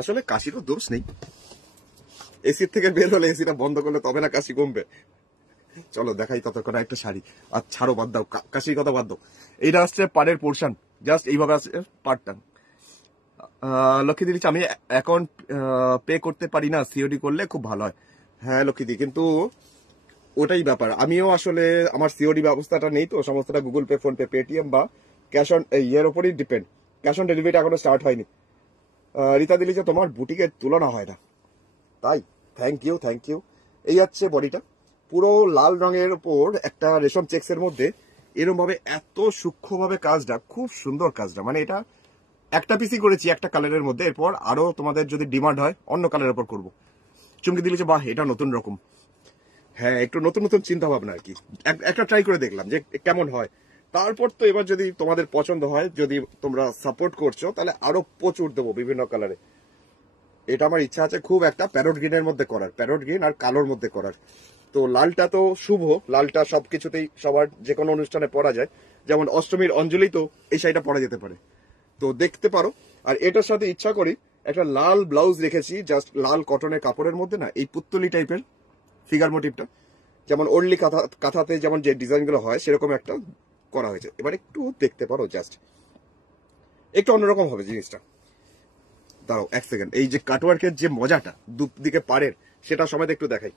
আসলে কাশিরও দোষ নেই, এসির থেকে বের হলে, এসিটা বন্ধ করলে তবে না কাশি কমবে। চলো দেখাই ততক্ষণ একটা শাড়ি। আর ছাড়ো, বাদ দাও, কাশির কথা বাদ দাও। এইটা আসছে পাড়ের পোর্শন, জাস্ট এইভাবে আসছে পাড়টা। লক্ষ্মী দিদি, আমি অ্যাকাউন্ট পে করতে পারি না, সিওডি করলে খুব ভালো হয়। হ্যাঁ লক্ষ্মী দিদি, কিন্তু ওটাই ব্যাপার, আমিও আসলে আমার সিওডি ব্যবস্থাটা নেই তো, সমস্তটা Google pay, phone pay, Paytm বা ক্যাশ অন ইয়ের ওপরই ডিপেন্ড। ক্যাশ অন ডেলিভারিটা এখনো স্টার্ট হয়নি। রীতা দিলি যে তোমার বুটিকের তুলনা হয় না, তাই থ্যাংক ইউ থ্যাংক ইউ। এই হচ্ছে বডিটা, পুরো লাল রঙের উপর একটা রেশম চেক্সের মধ্যে এরকম ভাবে এত সূক্ষ্মভাবে কাজটা, খুব সুন্দর কাজটা। মানে এটা একটা পিসি করেছি একটা কালারের মধ্যে, এরপর আরো তোমাদের যদি ডিমান্ড হয় অন্য কালারের উপর করবো। চুমকি দিলি যে বাহ, এটা নতুন রকম। হ্যাঁ, একটু নতুন নতুন চিন্তা ভাবনা আর কি, একটা ট্রাই করে দেখলাম যে কেমন হয়। তারপর তো এবার যদি তোমাদের পছন্দ হয়, যদি তোমরা সাপোর্ট করছো, তাহলে আরো প্রচুর দেবো বিভিন্ন কালারে। এটা আমার ইচ্ছা আছে খুব একটা প্যারট গ্রিনের মধ্যে করার, প্যারট গ্রিন আর কালোর মধ্যে করার। তো লালটা তো শুভ, লালটা সবকিছুতেই সবার যে কোনো অনুষ্ঠানে পরা যায়, যেমন অষ্টমীর অঞ্জলি তো এই শাড়িটা পরা যেতে পারে। তো দেখতে পারো। আর এটার সাথে ইচ্ছা করি একটা লাল ব্লাউজ রেখেছি, জাস্ট লাল কটনের কাপড়ের মধ্যে না এই পুত্তলি টাইপের ফিগার মোটিভটা, যেমন ওর্লি কাঁথাতে যেমন যে ডিজাইনগুলো হয় সেরকম একটা করা হয়েছে। এবার একটু দেখতে পারো, জাস্ট একটু অন্যরকম হবে জিনিসটা। দাঁড়াও এক সেকেন্ড, এই যে কাটওয়ার্কের যে মজাটা দুদিকে পাড়ের, সেটা সবাই একটু দেখাই।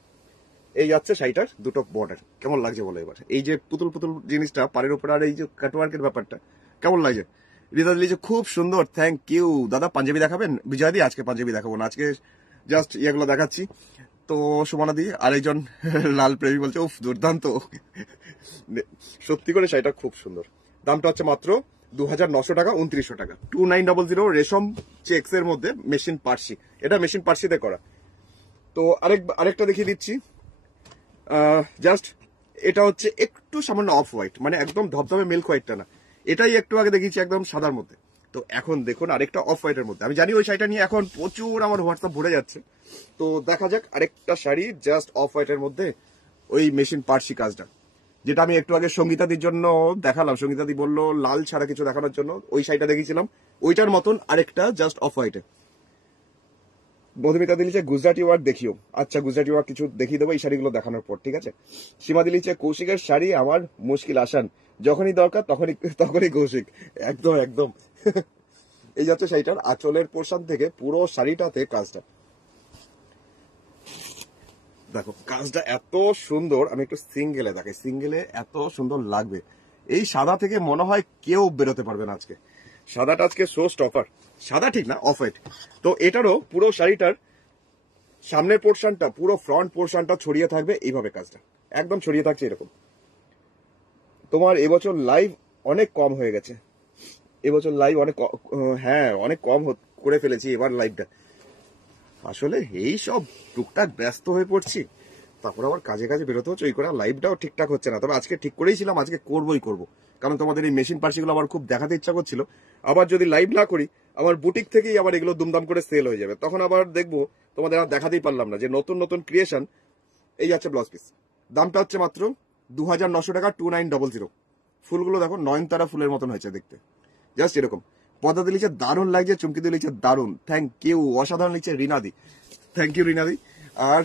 এই যাচ্ছে শাড়িটার দুটো বর্ডার, কেমন লাগছে বলো এবার? এই যে পুতুল পুতুল জিনিসটা পাড়ের উপর, আর এই যে কাটওয়ার্কের ব্যাপারটা কেমন লাগছে? রিতা দিলি যে খুব সুন্দর, থ্যাংক ইউ দাদা। পাঞ্জাবি দেখাবেন বিজয় দি? আজকে পাঞ্জাবি দেখাবো না, আজকে জাস্ট ইয়েগুলো দেখাচ্ছি। তো সুমনা দি আরেকজন লাল প্রেমী বলছে উফ দুর্দান্ত, সত্যি করে শাড়িটা খুব সুন্দর। দামটা হচ্ছে মাত্র 2900 টাকা, 2900 টাকা, 2900 রেশম চেক্স এর মধ্যে মেশিন পার্সি। এটা মেশিন পার্সিতে করা। তো আরেকটা দেখিয়ে দিচ্ছি, জাস্ট এটা হচ্ছে একটু সামান্য অফ হোয়াইট, মানে একদম ধবধবে মিল্ক হোয়াইটটা না, এটাই একটু আগে দেখিয়েছি একদম সাদার মধ্যে। তো এখন দেখুন আরেকটা অফ হোয়াইটের মধ্যে। আমি জানি ওই শাড়িটা নিয়ে এখন প্রচুর আমার হোয়াটসঅ্যাপ ভরে যাচ্ছে, তো দেখা যাক আরেকটা শাড়ি জাস্ট অফ হোয়াইটের মধ্যে ওই মেশিন পার্সি কাজটা, যেটা আমি একটু আগে সঙ্গীতাদির জন্য দেখালাম। সঙ্গীতাদি বললো লাল ছাড়া কিছু দেখানোর জন্য, ওই শাড়িটা দেখিয়েছিলাম ওইটার মতন আরেকটা জাস্ট অফ হোয়াইটে। মধুমিতা দিলিছে গুজরাটি ওয়ার্ক দেখিও। আচ্ছা গুজরাটি ওয়ার্ক কিছু দেখিয়ে দেবো এই শাড়িগুলো দেখানোর পর, ঠিক আছে। সীমা দিলিছে কৌশিকের শাড়ি আমার মুশকিল আসান, যখনই দরকার তখনই কৌশিক। একদম একদম। এই যাচ্ছে শাড়িটার আঁচলের পোর্শন থেকে পুরো শাড়িটাতে কাজটা দেখো, কাজটা এত সুন্দর। আমি একটু সিঙ্গেলে দেখাই, সিঙ্গেলে এত সুন্দর লাগবে। এই সাদা থেকে মনে হয় কেউ বেরোতে পারবে না আজকে। সাদাটা আজকে শো স্টপার, সাদা ঠিক না অফ হোয়াইট। তো এটারও পুরো শাড়িটার সামনের পোর্শনটা, পুরো ফ্রন্ট পোর্শনটা ছড়িয়ে থাকবে এইভাবে, কাজটা একদম ছড়িয়ে থাকছে এরকম। তোমার এবছর লাইভ অনেক কম হয়ে গেছে, এবছর লাইভ অনেক হ্যাঁ অনেক কম করে ফেলেছি এবার লাইভটা। আসলে এই সব টুকটাক ব্যস্ত হয়ে পড়ছি, তারপর আবার কাজে কাজে বেরোতে হচ্ছে, ওই করে লাইভটাও ঠিকঠাক হচ্ছে না। তবে আজকে ঠিক করেই ছিলাম, আজকে করবোই করবো, কারণ তোমাদের এই মেশিন পার্সিগুলো আমার খুব দেখাতে ইচ্ছা করছিল। আবার যদি লাইভ না করি আমার বুটিক থেকেই আবার এগুলো দুমদাম করে সেল হয়ে যাবে, তখন আবার দেখবো তোমাদের আর দেখাতেই পারলাম না যে নতুন নতুন ক্রিয়েশন। এই আছে ব্লাউজ পিস, দামটা হচ্ছে মাত্র 2900 টাকা, 2900। ফুলগুলো দেখো নয়নতারা ফুলের মতন হয়েছে দেখতে, জাস্ট এরকম। পদা দিলিছে দারুণ লাগছে, চুমকি দিলিছে দারুণ, থ্যাংক ইউ। অসাধারণ লিখছে রিনাদি, থ্যাংক ইউ রিনাদি। আর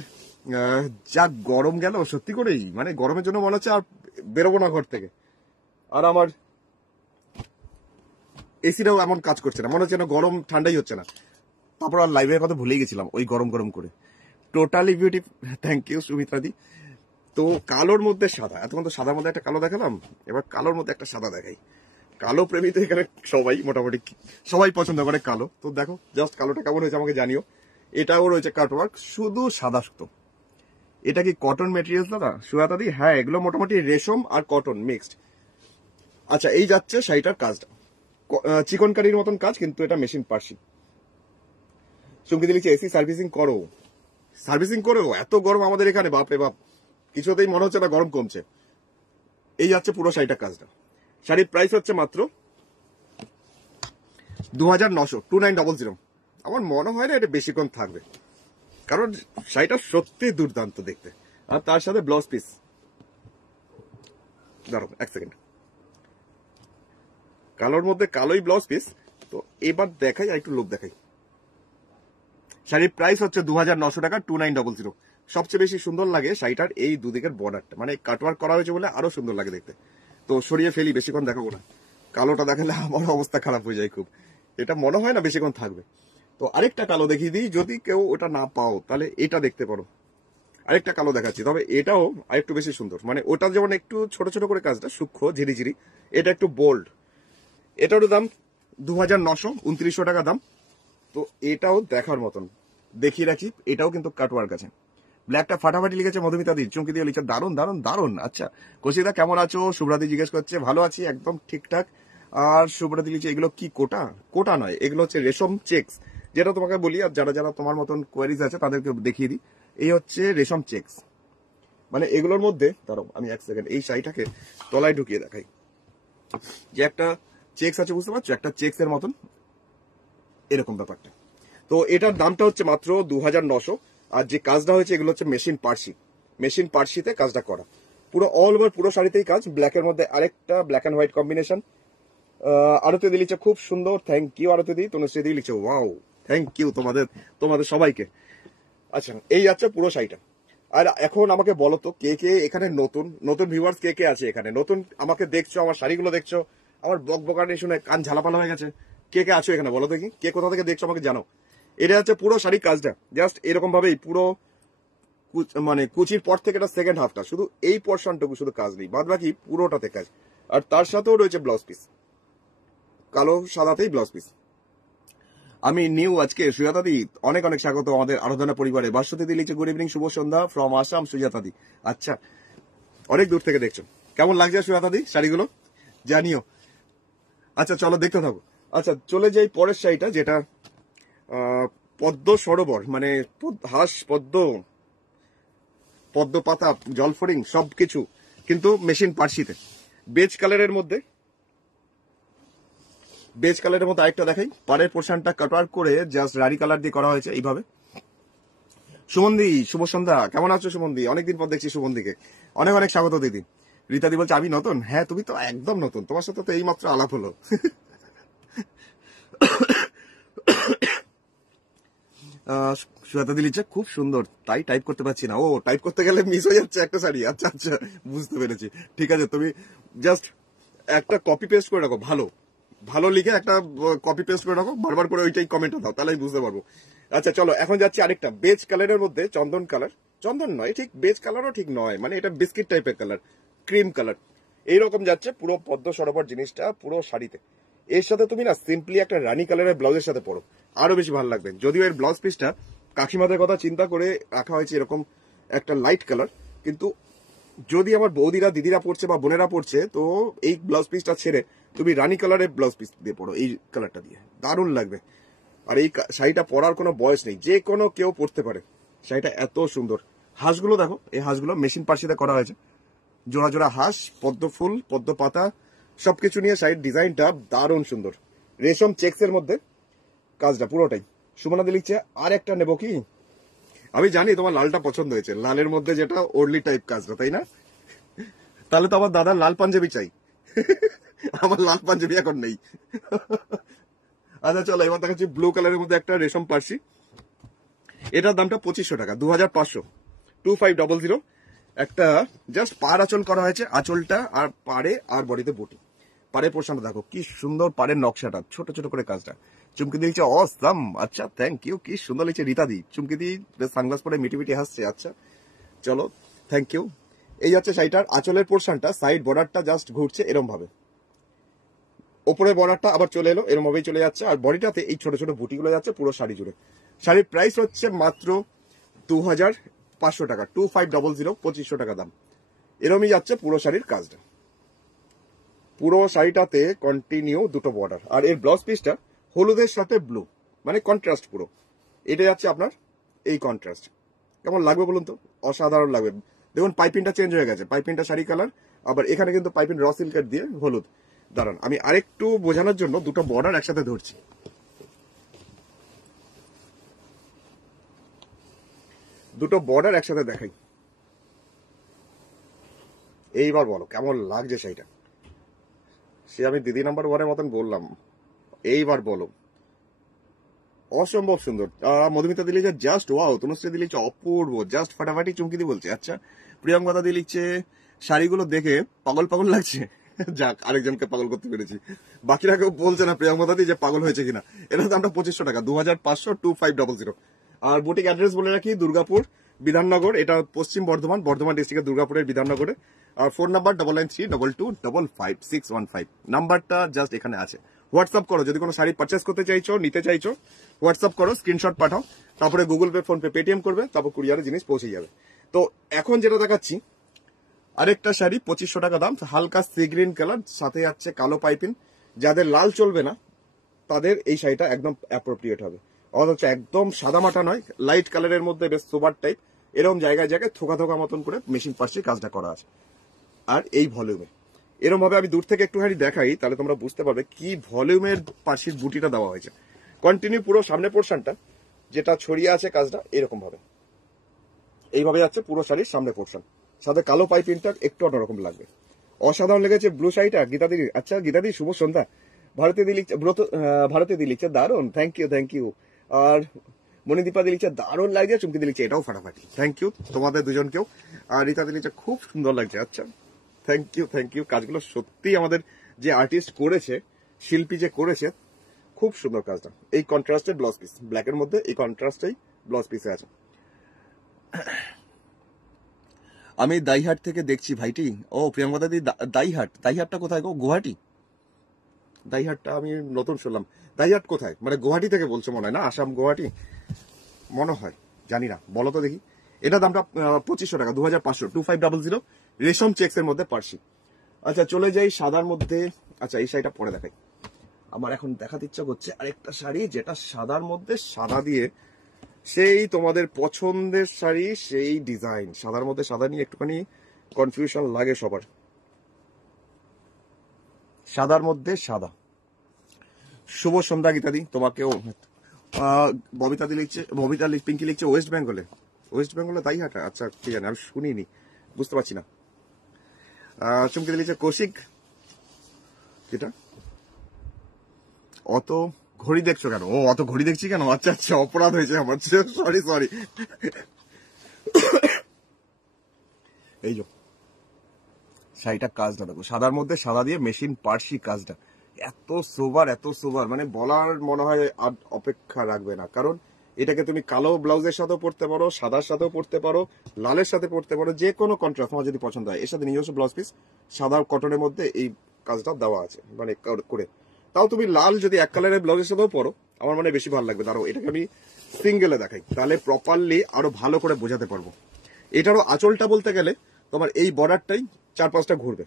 যা গরম গেল সত্যি করেই, মানে গরমের জন্য মনে হচ্ছে আর বেরোবো না ঘর থেকে। আর আমার এসিটাও এমন কাজ করছে না, মনে হচ্ছে না গরম ঠান্ডাই হচ্ছে না। তারপর আর লাইভের কথা ভুলেই গেছিলাম ওই গরম গরম করে। টোটালি বিউটি, থ্যাংক ইউ সুমিত্রাদি। তো কালোর মধ্যে সাদা, এতক্ষণ তো সাদার মধ্যে একটা কালো দেখালাম, এবার কালোর মধ্যে একটা সাদা দেখাই। কালো প্রেমী তো এখানে সবাই মোটামুটি সবাই পছন্দ করে কালো। তো দেখো জাস্ট কালোটা কেমন হয়েছে আমাকে জানিও। এটাও রয়েছে কাটওয়ার্ক, শুধু সাদা সুতো। এটা কি কটন মেটেরিয়ালস দাদা সুয়াতা দি? হ্যাঁ এগুলো মোটামুটি রেশম আর কটন মিক্সড। আচ্ছা এই যাচ্ছে শাড়িটার কাজটা, চিকনকারির মতন কাজ, কিন্তু এটা মেশিন পার্সি। চুমকি দিলিছে এসি সার্ভিসিং করো, সার্ভিসিং করেও এত গরম আমাদের এখানে, বাপরে বাপ, কিছুতেই মনে হচ্ছে না গরম কমছে। এই যাচ্ছে পুরো শাড়িটার কাজটা। শাড়ির প্রাইস হচ্ছে মাত্র 2900, 2900। আমার মনে হয় না এটা বেশিক্ষণ থাকবে, কারণ শাড়িটা সত্যি দুর্দান্ত দেখতে। আর তার সাথে ব্লাউজ পিস, দাঁড়াও এক সেকেন্ড, কালোর মধ্যে কালোই ব্লাউজ পিস। তো এবার দেখাই, আর একটু লোভ দেখাই। শাড়ির প্রাইস হচ্ছে 2900 টাকা, 2900। সবচেয়ে বেশি সুন্দর লাগে শাড়িটার এই দুদিকের বর্ডারটা, মানে কাটওয়ার্ক করা হয়েছে বলে আরো সুন্দর লাগে দেখতে। তো সরিয়ে ফেলি, বেশিক্ষণ দেখাবো না, কালোটা দেখালে আমার অবস্থা খারাপ হয়ে যায় খুব। এটা মনে হয় না বেশিক্ষণ থাকবে। তো আরেকটা কালো দেখিয়ে দিই, যদি কেউ ওটা না পাও তাহলে এটা দেখতে পারো। আরেকটা কালো দেখাচ্ছি, তবে এটাও আরেকটু বেশি সুন্দর, মানে ওটা যেমন একটু ছোট ছোট করে কাজটা সূক্ষ্ম ঝিরিঝিরি, এটা একটু বোল্ড। এটারও দাম 2900, 2900 টাকা দাম। তো এটাও দেখার মতন, দেখিয়ে রাখি, এটাও কিন্তু কাটওয়ার্ক আছে। ব্ল্যাকটা ফাটাফাটি লিখেছে মধুমিতা দি, চুমকি দিয়ে লিখছে দারুন দারুন দারুন। আচ্ছা কৌশিকদা কেমন আছো? শুভ্রাদি জিজ্ঞেস করছে, ভালো আছি একদম ঠিকঠাক। আর শুভ্রাদি লিখছে এগুলো কি কোটা? কোটা নয়, এগুলো হচ্ছে রেশম চেক্স, যেটা তোমাকে বলি। আর যারা যারা তোমার মতন কোয়ারিজ আছে তাদেরকে দেখিয়ে দিই, এই হচ্ছে রেশম চেক্স। মানে এগুলোর মধ্যে দাঁড়াও আমি এক সেকেন্ড এই শাড়িটাকে তলায় ঢুকিয়ে দেখাই, যে একটা চেক্স আছে, বুঝতে পারছো, একটা চেক্স এর মতন এরকম ব্যাপারটা। তো এটার দামটা হচ্ছে মাত্র 2900। আর যে কাজটা হয়েছে এগুলো হচ্ছে মেশিন পার্সি, মেশিন পার্সিতে কাজটা করা, পুরো অল ওভার পুরো শাড়িতেই কাজ। ব্ল্যাকের মধ্যে আরেকটা ব্ল্যাক অ্যান্ড হোয়াইট কম্বিনেশন, আরতি দি লিখছে খুব সুন্দর, থ্যাংক ইউ আরতি দি। তনুশ্রী দি লিখছে ওয়াও, থ্যাংক ইউ তোমাদের সবাইকে। আচ্ছা, এই যাচ্ছে পুরো শাড়িটা। আর এখন আমাকে বলো তো, কে কে এখানে নতুন নতুন ভিউয়ার্স কে কে আছে এখানে নতুন, আমাকে দেখছো, আমার শাড়িগুলো দেখছো, আমার বকবকানি শুনে কান ঝালাপালা হয়ে গেছে, কে কে আছো এখানে বলো দেখি, কে কোথা থেকে দেখছো আমাকে জানো। এটা হচ্ছে পুরো শাড়ির কাজটা, জাস্ট এরকম ভাবেই পুরো মানে কুচির পর থেকে এটা সেকেন্ড হাফটা, শুধু এই পোর্শনটুকু শুধু কাজ নেই, বাদ বাকি পুরোটাতে কাজ। আর তার সাথেও রয়েছে ব্লাউজ পিস, কালো সাদাতেই ব্লাউজ পিস। আমি নিউ আজকে সুজাতাদি, অনেক অনেক স্বাগত আমাদের আরাধনা পরিবারে। ভাস্বতী দি লিখছে গুড ইভিনিং, শুভ সন্ধ্যা ফ্রম আসাম সুজাতাদি। আচ্ছা, অনেক দূর থেকে দেখছো, কেমন লাগছে সুজাতাদি শাড়িগুলো জানিও। আচ্ছা চলো দেখতে থাকো। আচ্ছা চলে যাই পরের শাড়িটা, যেটা পদ্ম সরোবর, মানে হাঁস পদ্ম পাতা জলফরিং সবকিছু, কিন্তু মেশিন পার্সিতে বেজ কালারের মধ্যে আরেকটা দেখাই। পাড়ের পোর্শনটা কাটওয়ার্ক করে জাস্ট রানি কালার দিয়ে করা হয়েছে এইভাবে। সুমন্দি শুভ সন্ধ্যা, কেমন আছো সুমন্দি? অনেকদিন পর দেখছি সুমন্দিকে, অনেক অনেক স্বাগত দিদি। রীতাদি বলছে আমি নতুন, হ্যাঁ তুমি তো একদম নতুন, তোমার সাথে তো এই মাত্র আলাপ হলো। সুজাতা দিলিচ্ছে খুব সুন্দর, তাই টাইপ করতে পারছি না। ও টাইপ করতে গেলে মিস হয়ে যাচ্ছে একটা শাড়ি, আচ্ছা আচ্ছা বুঝতে পেরেছি, ঠিক আছে। তুমি জাস্ট একটা কপি পেস্ট করে রাখো, ভালো লিখে একটা কপি পেস্ট করে রাখো, বারবার করে ওইটাই কমেন্টে দাও, তাহলে আমি বুঝতে পারবো। আচ্ছা চলো এখন যাচ্ছি আরেকটা বেজ কালারের মধ্যে, চন্দন নয় ঠিক, বেজ কালারও ঠিক নয়, মানে এটা বিস্কিট টাইপের কালার, ক্রিম কালার, এইরকম যাচ্ছে পুরো পদ্ম সরোবর জিনিসটা পুরো শাড়িতে। এর সাথে তুমি না সিম্পলি একটা রানী কালারের ব্লাউজের সাথে পরো, আরো বেশি ভালো লাগবে। যদিও এর ব্লাউজ পিসটা কাকিমাদের কথা চিন্তা করে রাখা হয়েছে এরকম একটা লাইট কালার, কিন্তু যদি আমার বৌদিরা দিদিরা পড়ছে বা বোনেরা পড়ছে, তো এই ব্লাউজ পিসটা ছেড়ে তুমি রানী কালারের ব্লাউজ পিস দিয়ে পড়ো, এই কালারটা দিয়ে দারুণ লাগবে। আর এই শাড়িটা পরার কোনো বয়স নেই, যে কোনো কেউ পরতে পারে, শাড়িটা এত সুন্দর। হাঁসগুলো দেখো, এই হাঁসগুলো মেশিন পার্সিতে করা হয়েছে, জোড়া জোড়া হাঁস, পদ্ম ফুল, পদ্ম পাতা সবকিছু নিয়ে শাড়ির ডিজাইনটা দারুণ সুন্দর। রেশম চেক্স এর মধ্যে কাজটা পুরোটাই। সুমনাদি লিখছে আর একটা নেবো কি? আমি জানি তোমার লালটা পছন্দ হয়েছে, লালের মধ্যে যেটা ওর্লি টাইপ কাজটা, তাই না? তাহলে তো আমার দাদার লাল পাঞ্জাবি চাই। আমার লাল পাঞ্জাবি এখন নেই। আচ্ছা চলো এবার দেখাচ্ছি ব্লু কালারের মধ্যে একটা রেশম পার্সি, এটার দামটা 2500 টাকা, 2500, 2500। একটা জাস্ট পাড় আঁচল করা হয়েছে, আঁচলটা আর পাড়ে আর বডিতে বুটি। পাড়ের পোর্শনটা দেখো কি সুন্দর, পাড়ের নকশাটা ছোট ছোট করে কাজটা। চুমকি দি লিখছে অসাম, আচ্ছা থ্যাংক ইউ, কি সুন্দর লিখছে রীতা দি। চুমকি দি সানগ্লাস পরে মিটি মিটি হাসছে, আচ্ছা চলো থ্যাংক ইউ। এই হচ্ছে শাড়িটার আঁচলের পোর্শনটা, সাইড বর্ডারটা জাস্ট ঘুরছে এরম ভাবে, ওপরের বর্ডারটা আবার চলে এলো এরম ভাবেই চলে যাচ্ছে, আর বডিটাতে এই ছোট ছোট বুটিগুলো যাচ্ছে পুরো শাড়ি জুড়ে। শাড়ির প্রাইস হচ্ছে মাত্র 2500 টাকা, 2500, 2500 টাকা দাম। এরমই যাচ্ছে পুরো শাড়ির কাজটা। পুরো শাড়িটাতে কন্টিনিউ দুটো বর্ডার, আর এর ব্লাউজ পিসটা হলুদের সাথে ব্লু, মানে কন্ট্রাস্ট পুরো। এটা যাচ্ছে আপনার এই কন্ট্রাস্ট, কেমন লাগবে বলুন তো? অসাধারণ লাগবে। দেখুন পাইপিংটা চেঞ্জ হয়ে গেছে, পাইপিংটা শাড়ি কালার, আবার এখানে কিন্তু পাইপিং র সিল্কের দিয়ে হলুদ। দাঁড়ান আমি আরেকটু বোঝানোর জন্য দুটো বর্ডার একসাথে ধরছি, দুটো বর্ডার একসাথে দেখাই। এইবার বলো কেমন লাগছে শাড়িটা? সে আমি দিদি নাম্বার ওয়ানের মতন বললাম, এইবার বলো। অসম্ভব সুন্দর। মধুমিতা দি লিখছে জাস্ট ওয়াও, তনুশ্রী দি লিখছে অপূর্ব, জাস্ট ফাটাফাটি। চুমকি দি বলছে আচ্ছা। প্রিয়ঙ্কা দি লিখছে শাড়িগুলো দেখে পাগল পাগল লাগছে। যাক, আরেকজনকে পাগল করতে পেরেছি, বাকিরা কেউ বলছে না প্রিয়ঙ্কা দি যে পাগল হয়েছে কিনা। এর দামটা 2500 টাকা, 2500, 2500। আর বুটিক অ্যাড্রেস বলে রাখি, দুর্গাপুর বিধাননগর, এটা পশ্চিম বর্ধমান ডিস্ট্রিক্টের দুর্গাপুরের বিধাননগরে। আর ফোন নাম্বার 9932225565, নাম্বারটা জাস্ট এখানে আছে। হোয়াটসঅ্যাপ করো, যদি কোনো শাড়ি পারচেস করতে চাইছো, নিতে চাইছো, হোয়াটসঅ্যাপ করো, স্ক্রিনশট পাঠাও, তারপরে Google pay, phone pay, Paytm করবে, তারপর কুরিয়ারে জিনিস পৌঁছে যাবে। তো এখন যেটা দেখাচ্ছি আরেকটা শাড়ি 2500 টাকা দাম, হালকা সি গ্রিন কালার, সাথে যাচ্ছে কালো পাইপিং। যাদের লাল চলবে না তাদের এই শাড়িটা একদম অ্যাপ্রোপ্রিয়েট হবে। অথচ একদম সাদামাটা নয়, লাইট কালারের মধ্যে বেশ সোবার টাইপ, এরকম জায়গায় জায়গায় থোকা থোকা মতন করে মেশিন পাশে কাজটা করা আছে। আর এই ভলিউমে এরকম ভাবে আমি দূর থেকে একটুখানি দেখাই, তাহলে তোমরা বুঝতে পারবে কি ভলিউমের পাশের বুটিটা দেওয়া হয়েছে। কন্টিনিউ পুরো সামনে পোর্শনটা যেটা ছড়িয়ে আছে কাজটা এরকম ভাবে, এইভাবে যাচ্ছে পুরো শাড়ির সামনে পোর্শন, সাথে কালো পাইপিংটা একটু অন্যরকম লাগবে। অসাধারণ লেগেছে ব্লু শাড়িটা গীতাদির। আচ্ছা গীতাদি শুভ সন্ধ্যা, ভারতে দি লিখছে দারুন, থ্যাংক ইউ। আর মণিদীপা দি লিখছে দারুন লাগছে, চুমকি দি লিখছে এটাও ফাটাফাটি, থ্যাংক ইউ তোমাদের দুজনকেও। আর রীতা দি লিখছে খুব সুন্দর লাগছে, আচ্ছা থ্যাংক ইউ। কাজগুলো সত্যি আমাদের যে আর্টিস্ট করেছে, শিল্পী যে করেছে, খুব সুন্দর কাজটা। এই কন্ট্রাস্টের ব্লাউজ পিস, ব্ল্যাকের মধ্যে এই কন্ট্রাস্টেই ব্লাউজ পিসে আছে। আমি দাইহাট থেকে দেখছি ভাইটি। ও প্রিয়াঙ্কা দাদি, দাইহাটটা কোথায় গো? গুয়াহাটি? দাইহাটটা আমি নতুন শুনলাম। দাইহাট কোথায়, মানে গুয়াহাটি থেকে বলছো মনে হয় না? আসাম গুয়াহাটি মনে হয়, জানি না, বলো তো দেখি। এটা দামটা 2500 টাকা, 2500, 2500 রেশম চেক্স এর মধ্যে পার্সি। আচ্ছা চলে যাই সাদার মধ্যে। আচ্ছা এই শাড়িটা পরে দেখাই, আমার এখন দেখাতে ইচ্ছা করছে আরেকটা শাড়ি যেটা সাদার মধ্যে সাদা দিয়ে, সেই তোমাদের পছন্দের শাড়ি, সেই ডিজাইন। সাদার মধ্যে সাদা নিয়ে একটুখানি কনফিউশন লাগে সবার। সাদার মধ্যে সাদা। শুভ সন্ধ্যা গীতাদি তোমাকেও। পিঙ্কি লিখছে ওয়েস্ট বেঙ্গলে দাইহাটা, আচ্ছা কি জানি, আমি শুনিনি, বুঝতে পারছি না। চুমকি লিখছে কৌশিক, এটা অত ঘড়ি দেখছো কেন? ও অত ঘড়ি দেখছি কেন? আচ্ছা অপরাধ হয়েছে আমার, সরি। এই যে শাড়িটা কাজটা দেখো, সাদার মধ্যে সাদা দিয়ে মেশিন পার্সি কাজটা এত সোবার, মানে বলার মনে হয় আর অপেক্ষা রাখবে না। কারণ এটাকে তুমি কালো ব্লাউজের সাথেও পরতে পারো, সাদার সাথেও পরতে পারো, লালের সাথে পরতে পারো, যে কোনো কন্ট্রাস্ট তোমার যদি পছন্দ হয়। এর সাথে নিজস্ব ব্লাউজ পিস সাদা কটনের মধ্যে এই কাজটা দেওয়া আছে, মানে করে। তাও তুমি লাল যদি এক কালারের ব্লাউজের সাথেও পরো, আমার মানে বেশি ভালো লাগবে। দাঁড়াও এটাকে আমি সিঙ্গেলে দেখাই, তাহলে প্রপারলি আরো ভালো করে বোঝাতে পারবো। এটারও আঁচলটা বলতে গেলে তোমার এই বর্ডারটাই 4-5টা ঘুরবে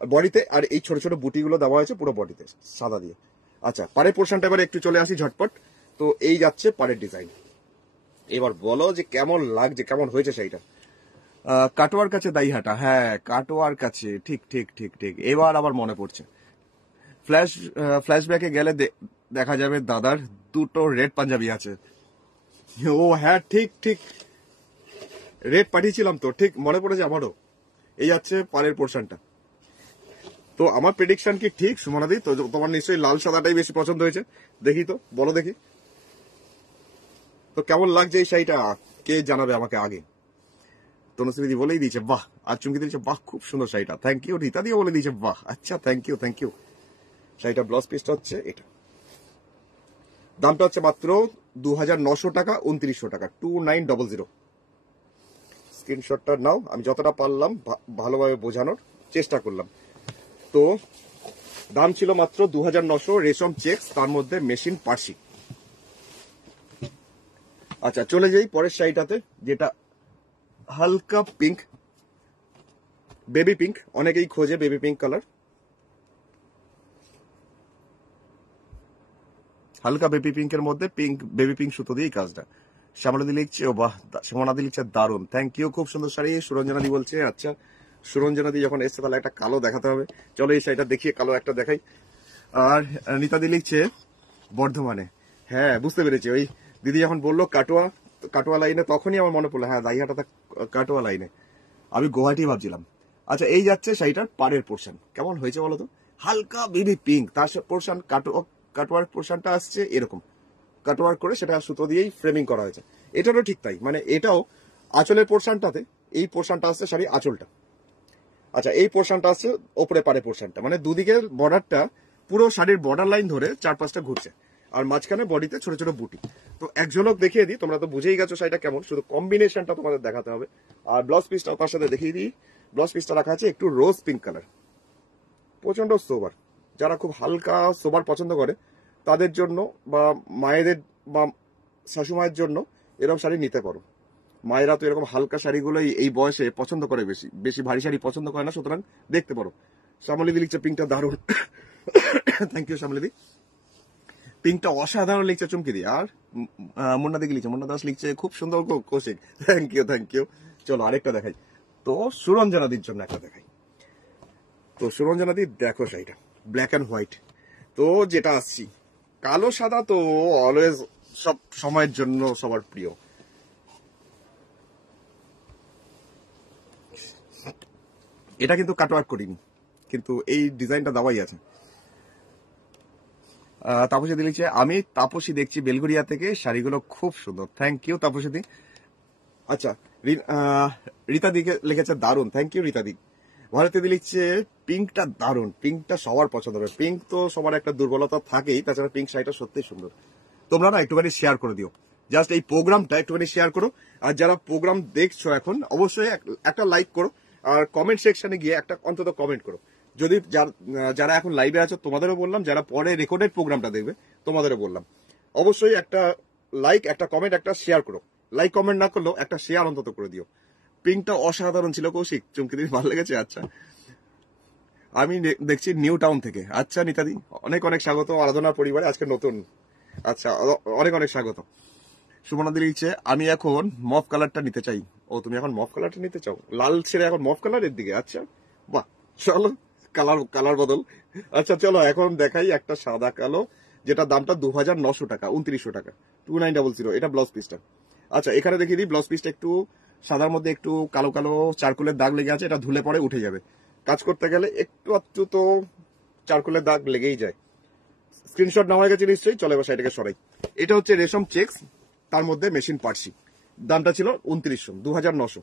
বডিতে, আর এই ছোট ছোট বুটিগুলো দেওয়া হয়েছে পুরো বডিতে সাদা দিয়ে। আচ্ছা পাড়ের পোর্শনটা এবার একটু চলে আসি ঝটপট। তো এই যাচ্ছে পাড়ের ডিজাইন। এবার বলো যে কেমন লাগছে, কেমন হয়েছে সেইটা। কাটোয়ার কাছে দাইহাটা, হ্যাঁ কাটোয়ার কাছে, ঠিক। এবার আবার মনে পড়ছে। ফ্ল্যাশব্যাকে গেলে দেখা যাবে দাদার দুটো রেড পাঞ্জাবি আছে। ও হ্যাঁ ঠিক, রেড পাঠিয়েছিলাম তো, ঠিক মনে পড়েছে আমারও। এই যাচ্ছে পাড়ের পোর্শনটা। তো আমার প্রেডিকশন কি ঠিক সুমনাদি? তো তোমার নিশ্চয়ই লাল সাদাটাই বেশি পছন্দ হয়েছে, দেখি তো, বলো দেখি তো কেমন লাগছে এই শাড়িটা, কে জানাবে আমাকে আগে। তনুশ্রীদি বলেই দিয়েছে বাহ, আর চুমকি দিয়েছে বাহ খুব সুন্দর শাড়িটা, থ্যাংক ইউ। রীতা দিয়ে বলে দিয়েছে বাহ, আচ্ছা থ্যাংক ইউ। শাড়িটা ব্লাউজ পিসটা হচ্ছে এটা, দামটা হচ্ছে মাত্র 2900 টাকা, 2900 টাকা, 2900। স্ক্রিনশটটা নাও, আমি যতটা পারলাম ভালোভাবে বোঝানোর চেষ্টা করলাম। তো দাম ছিল মাত্র 2900, রেশম চেক্স, তার মধ্যে মেশিন পার্সি। আচ্ছা চলে যাই পরের শাড়িটাতে, যেটা হালকা পিঙ্ক, বেবি পিঙ্ক, অনেকেই খোঁজে বেবি পিঙ্ক কালার। হালকা বেবি পিঙ্কের মধ্যে বেবি পিঙ্ক সুতো দিয়ে কাজটা। শ্যামলাদি লিখছে ও বাহ, শ্যামলাদি লিখছে দারুন, থ্যাংক ইউ, খুব সুন্দর শাড়ি। সুরঞ্জনাদি বলছে আচ্ছা, সুরঞ্জনাদি যখন এসছে তাহলে একটা কালো দেখাতে হবে, চলো এই শাড়িটা দেখিয়ে কালো একটা দেখাই। আর নিতাদি লিখছে বর্ধমানে, হ্যাঁ বুঝতে পেরেছি। ওই দিদি যখন বললো কাটোয়া লাইনে, তখনই আমার মনে পড়লো, হ্যাঁ দাইহাটা কাটোয়া লাইনে, আমি গুয়াহাটি ভাবছিলাম। আচ্ছা এই যাচ্ছে শাড়িটার পাড়ের পোর্শন, কেমন হয়েছে বলো তো? হালকা বেবি পিঙ্ক, তার পোর্শন কাটোয়ার পোর্শনটা আসছে এরকম কাটোয়ার করে, সেটা সুতো দিয়েই ফ্রেমিং করা হয়েছে। এটারও ঠিক তাই, মানে এটাও আঁচলের পোর্শনটাতে, এই পোর্শনটা আসছে শাড়ি আঁচলটা। আচ্ছা এই পোর্শনটা আসছে ওপরে পাড়ে পোর্শনটা, মানে দুদিকের বর্ডারটা পুরো শাড়ির বর্ডার লাইন ধরে 4-5টা ঘুরছে, আর মাঝখানে বডিতে ছোট ছোট বুটি। তো এক ঝলক দেখিয়ে দিই, তোমরা তো বুঝেই গেছো শাড়িটা কেমন, শুধু কম্বিনেশনটা তোমাদের দেখাতে হবে। আর ব্লাউজ পিসটা তার সাথে দেখিয়ে দিই। ব্লাউজ পিসটা রাখা আছে একটু রোজ পিঙ্ক কালার, প্রচন্ড সোবার। যারা খুব হালকা সোবার পছন্দ করে তাদের জন্য, বা মায়েদের বা শাশুমায়ের জন্য এরকম শাড়ি নিতে পারো। মায়েরা তো এরকম হালকা শাড়িগুলোই এই বয়সে পছন্দ করে, বেশি ভারী শাড়ি পছন্দ করে না, সুতরাং দেখতে পারো। শ্যামলিদি লিখছে পিঙ্কটা দারুণ, থ্যাংক ইউ শ্যামলিদি। পিঙ্কটা অসাধারণ লিখছে চুমকিদি। আর মুন্না দিকে লিখছে, মুন্না দাস লিখছে খুব সুন্দর কৌশিক, থ্যাংক ইউ। চলো আরেকটা দেখাই, তো সুরঞ্জনাদির জন্য একটা দেখাই। তো সুরঞ্জনাদি দেখো শাড়িটা ব্ল্যাক অ্যান্ড হোয়াইট, তো যেটা আসছি কালো সাদা তো অলওয়েজ সব সময়ের জন্য সবার প্রিয়। এটা কিন্তু কাটওয়ার্ক করিনি, কিন্তু এই ডিজাইনটা দেওয়াই আছে। তাপসী দি লিখছে, আমি তাপসী দেখছি বেলগুড়িয়া থেকে, শাড়িগুলো খুব সুন্দর। থ্যাংক ইউ তাপসী দি। আচ্ছা, রীতা দিকে লিখেছে দারুন, থ্যাংক ইউ রীতা দি। ভারতী দি লিখছে পিঙ্কটা দারুন, পিঙ্কটা সবার পছন্দ হবে। পিঙ্ক তো সবার একটা দুর্বলতা থাকেই, তাছাড়া পিঙ্ক শাড়িটা সত্যি সুন্দর। তোমরা না একটুখানি শেয়ার করে দিও, জাস্ট এই প্রোগ্রামটা একটুখানি শেয়ার করো। আর যারা প্রোগ্রাম দেখছো এখন অবশ্যই একটা লাইক করো, আর কমেন্ট সেকশনে গিয়ে একটা অন্তত কমেন্ট করো। যদি যারা এখন লাইভে আছো তোমাদেরও বললাম, যারা পরে রেকর্ডেড প্রোগ্রামটা দেখবে তোমাদেরও বললাম, অবশ্যই একটা লাইক, একটা কমেন্ট, একটা শেয়ার করো। লাইক কমেন্ট না করলেও একটা শেয়ার অন্তত করে দিও। পিঙ্কটা অসাধারণ ছিল কৌশিক, চুমকি দিদি ভালো লেগেছে। আচ্ছা, আমি দেখছি নিউ টাউন থেকে। আচ্ছা নিতাদি, অনেক অনেক স্বাগত আরাধনার পরিবারে, আজকে নতুন। আচ্ছা, অনেক অনেক স্বাগত। সুমনা দি লিখছে, আমি এখন মফ কালারটা নিতে চাই। ও, তুমি এখন মফ কালারটা নিতে চাও, লাল ছেড়ে এখন মফ কালারের দিকে। আচ্ছা, বাহ, চলো কালার বদল। আচ্ছা চলো এখন দেখাই একটা সাদা কালো, যেটা দামটা 2900 টাকা, 2900 টাকা, 2900। এটা ব্লাউজ পিসটা। আচ্ছা, এখানে দেখিয়ে দিই, ব্লাউজ পিসটা একটু সাদার মধ্যে একটু কালো কালো চারকোলের দাগ লেগে আছে। এটা ধুলে পরে উঠে যাবে, কাজ করতে গেলে একটু তো চারকোলের দাগ লেগেই যায়। স্ক্রিনশট নেওয়া গেছে নিশ্চয়ই, চলে এবার এটাকে সরাই। এটা হচ্ছে রেশম চেক্স, তার মধ্যে মেশিন পার্সি, দামটা ছিল 2900, 2900।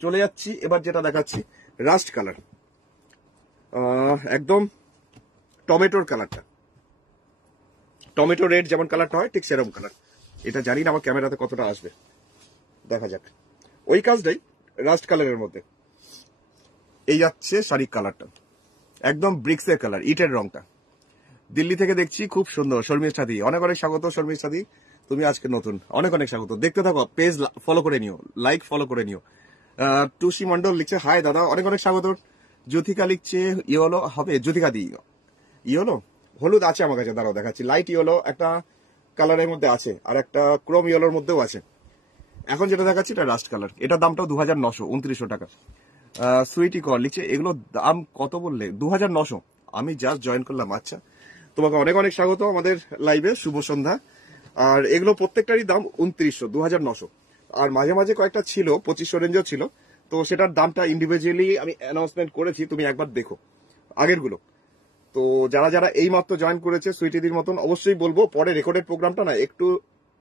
চলে যাচ্ছি এবার, যেটা দেখাচ্ছি রাস্ট কালার, একদম টমেটোর কালারটা, টমেটো রেড যেমন কালারটা হয় ঠিক সেরকম কালার। এটা জানি না আমার ক্যামেরাতে কতটা আসবে, দেখা যাক। ওই কাজটাই রাস্ট কালারের মধ্যে। এই যাচ্ছে শাড়ির কালারটা, একদম ব্রিক্সের কালার, ইটের রংটা। দিল্লি থেকে দেখছি, খুব সুন্দর। শর্মিষ্ঠা দি, অনেক অনেক স্বাগত। শর্মিষ্ঠা দি, তুমি আজকে নতুন, অনেক অনেক স্বাগত। দেখতে থাকো, পেজ ফলো করে নিও, লাইক ফলো করে নিও। টুসি মন্ডল লিখছে, হাই দাদা, অনেক অনেক স্বাগত। জ্যোতিকা লিখছে, ইয়েলো হবে জ্যোতিকা দি, ইয়েলো হলুদ আছে আমার কাছে, দাঁড়াও দেখাচ্ছি। লাইট ইয়েলো একটা কালারের মধ্যে আছে, আর একটা ক্রোম ইয়েলোর মধ্যেও আছে। এখন যেটা দেখাচ্ছি এটা রাস্ট কালার, এটার দামটাও 2900, 2900 টাকা। সুইটি কর লিখছে, এগুলো দাম কত বললে? 2900। আমি জাস্ট জয়েন করলাম। আচ্ছা, তোমাকে অনেক অনেক স্বাগত আমাদের লাইভে, শুভ সন্ধ্যা। আর এগুলো প্রত্যেকটারই দাম 2900, 2900। আর মাঝে মাঝে কয়েকটা ছিল 2500 রেঞ্জও ছিল, তো সেটার দামটা ইন্ডিভিজুয়ালি আমি অ্যানাউন্সমেন্ট করেছি, তুমি একবার দেখো আগের গুলো। তো যারা যারা এই মাত্র জয়েন করেছে সুইটিদির মতন, অবশ্যই বলবো পরে রেকর্ডেড প্রোগ্রামটা না একটু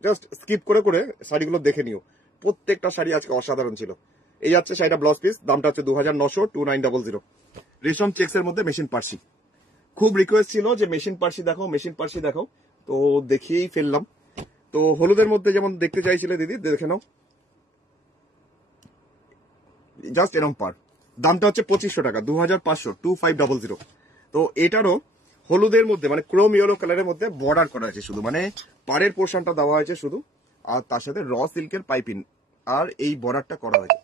জাস্ট স্কিপ করে করে শাড়িগুলো দেখে নিও। প্রত্যেকটা শাড়ি আজকে অসাধারণ ছিল। এই যাচ্ছে শাড়িটা ব্লাউজ পিস, দামটা হচ্ছে 2900, 2900। রেশম চেক্স এর মধ্যে মেশিন পার্সি। খুব রিকোয়েস্ট ছিল যে মেশিন পার্সি দেখাও, মেশিন পার্সি দেখাও, তো দেখিয়েই ফেললাম। তো হলুদের মধ্যে যেমন দেখতে চাইছিলে দিদি, দেখে নাও, জাস্ট এরকম পার। দামটা হচ্ছে 2500 টাকা, 2500, 2500। তো এটারও হলুদের মধ্যে মানে ক্রোম ইয়েলো কালারের মধ্যে বর্ডার করা হয়েছে শুধু, মানে পাড়ের পোর্শনটা দেওয়া হয়েছে শুধু, আর তার সাথে র সিল্কের পাইপিং আর এই বর্ডারটা করা হয়েছে।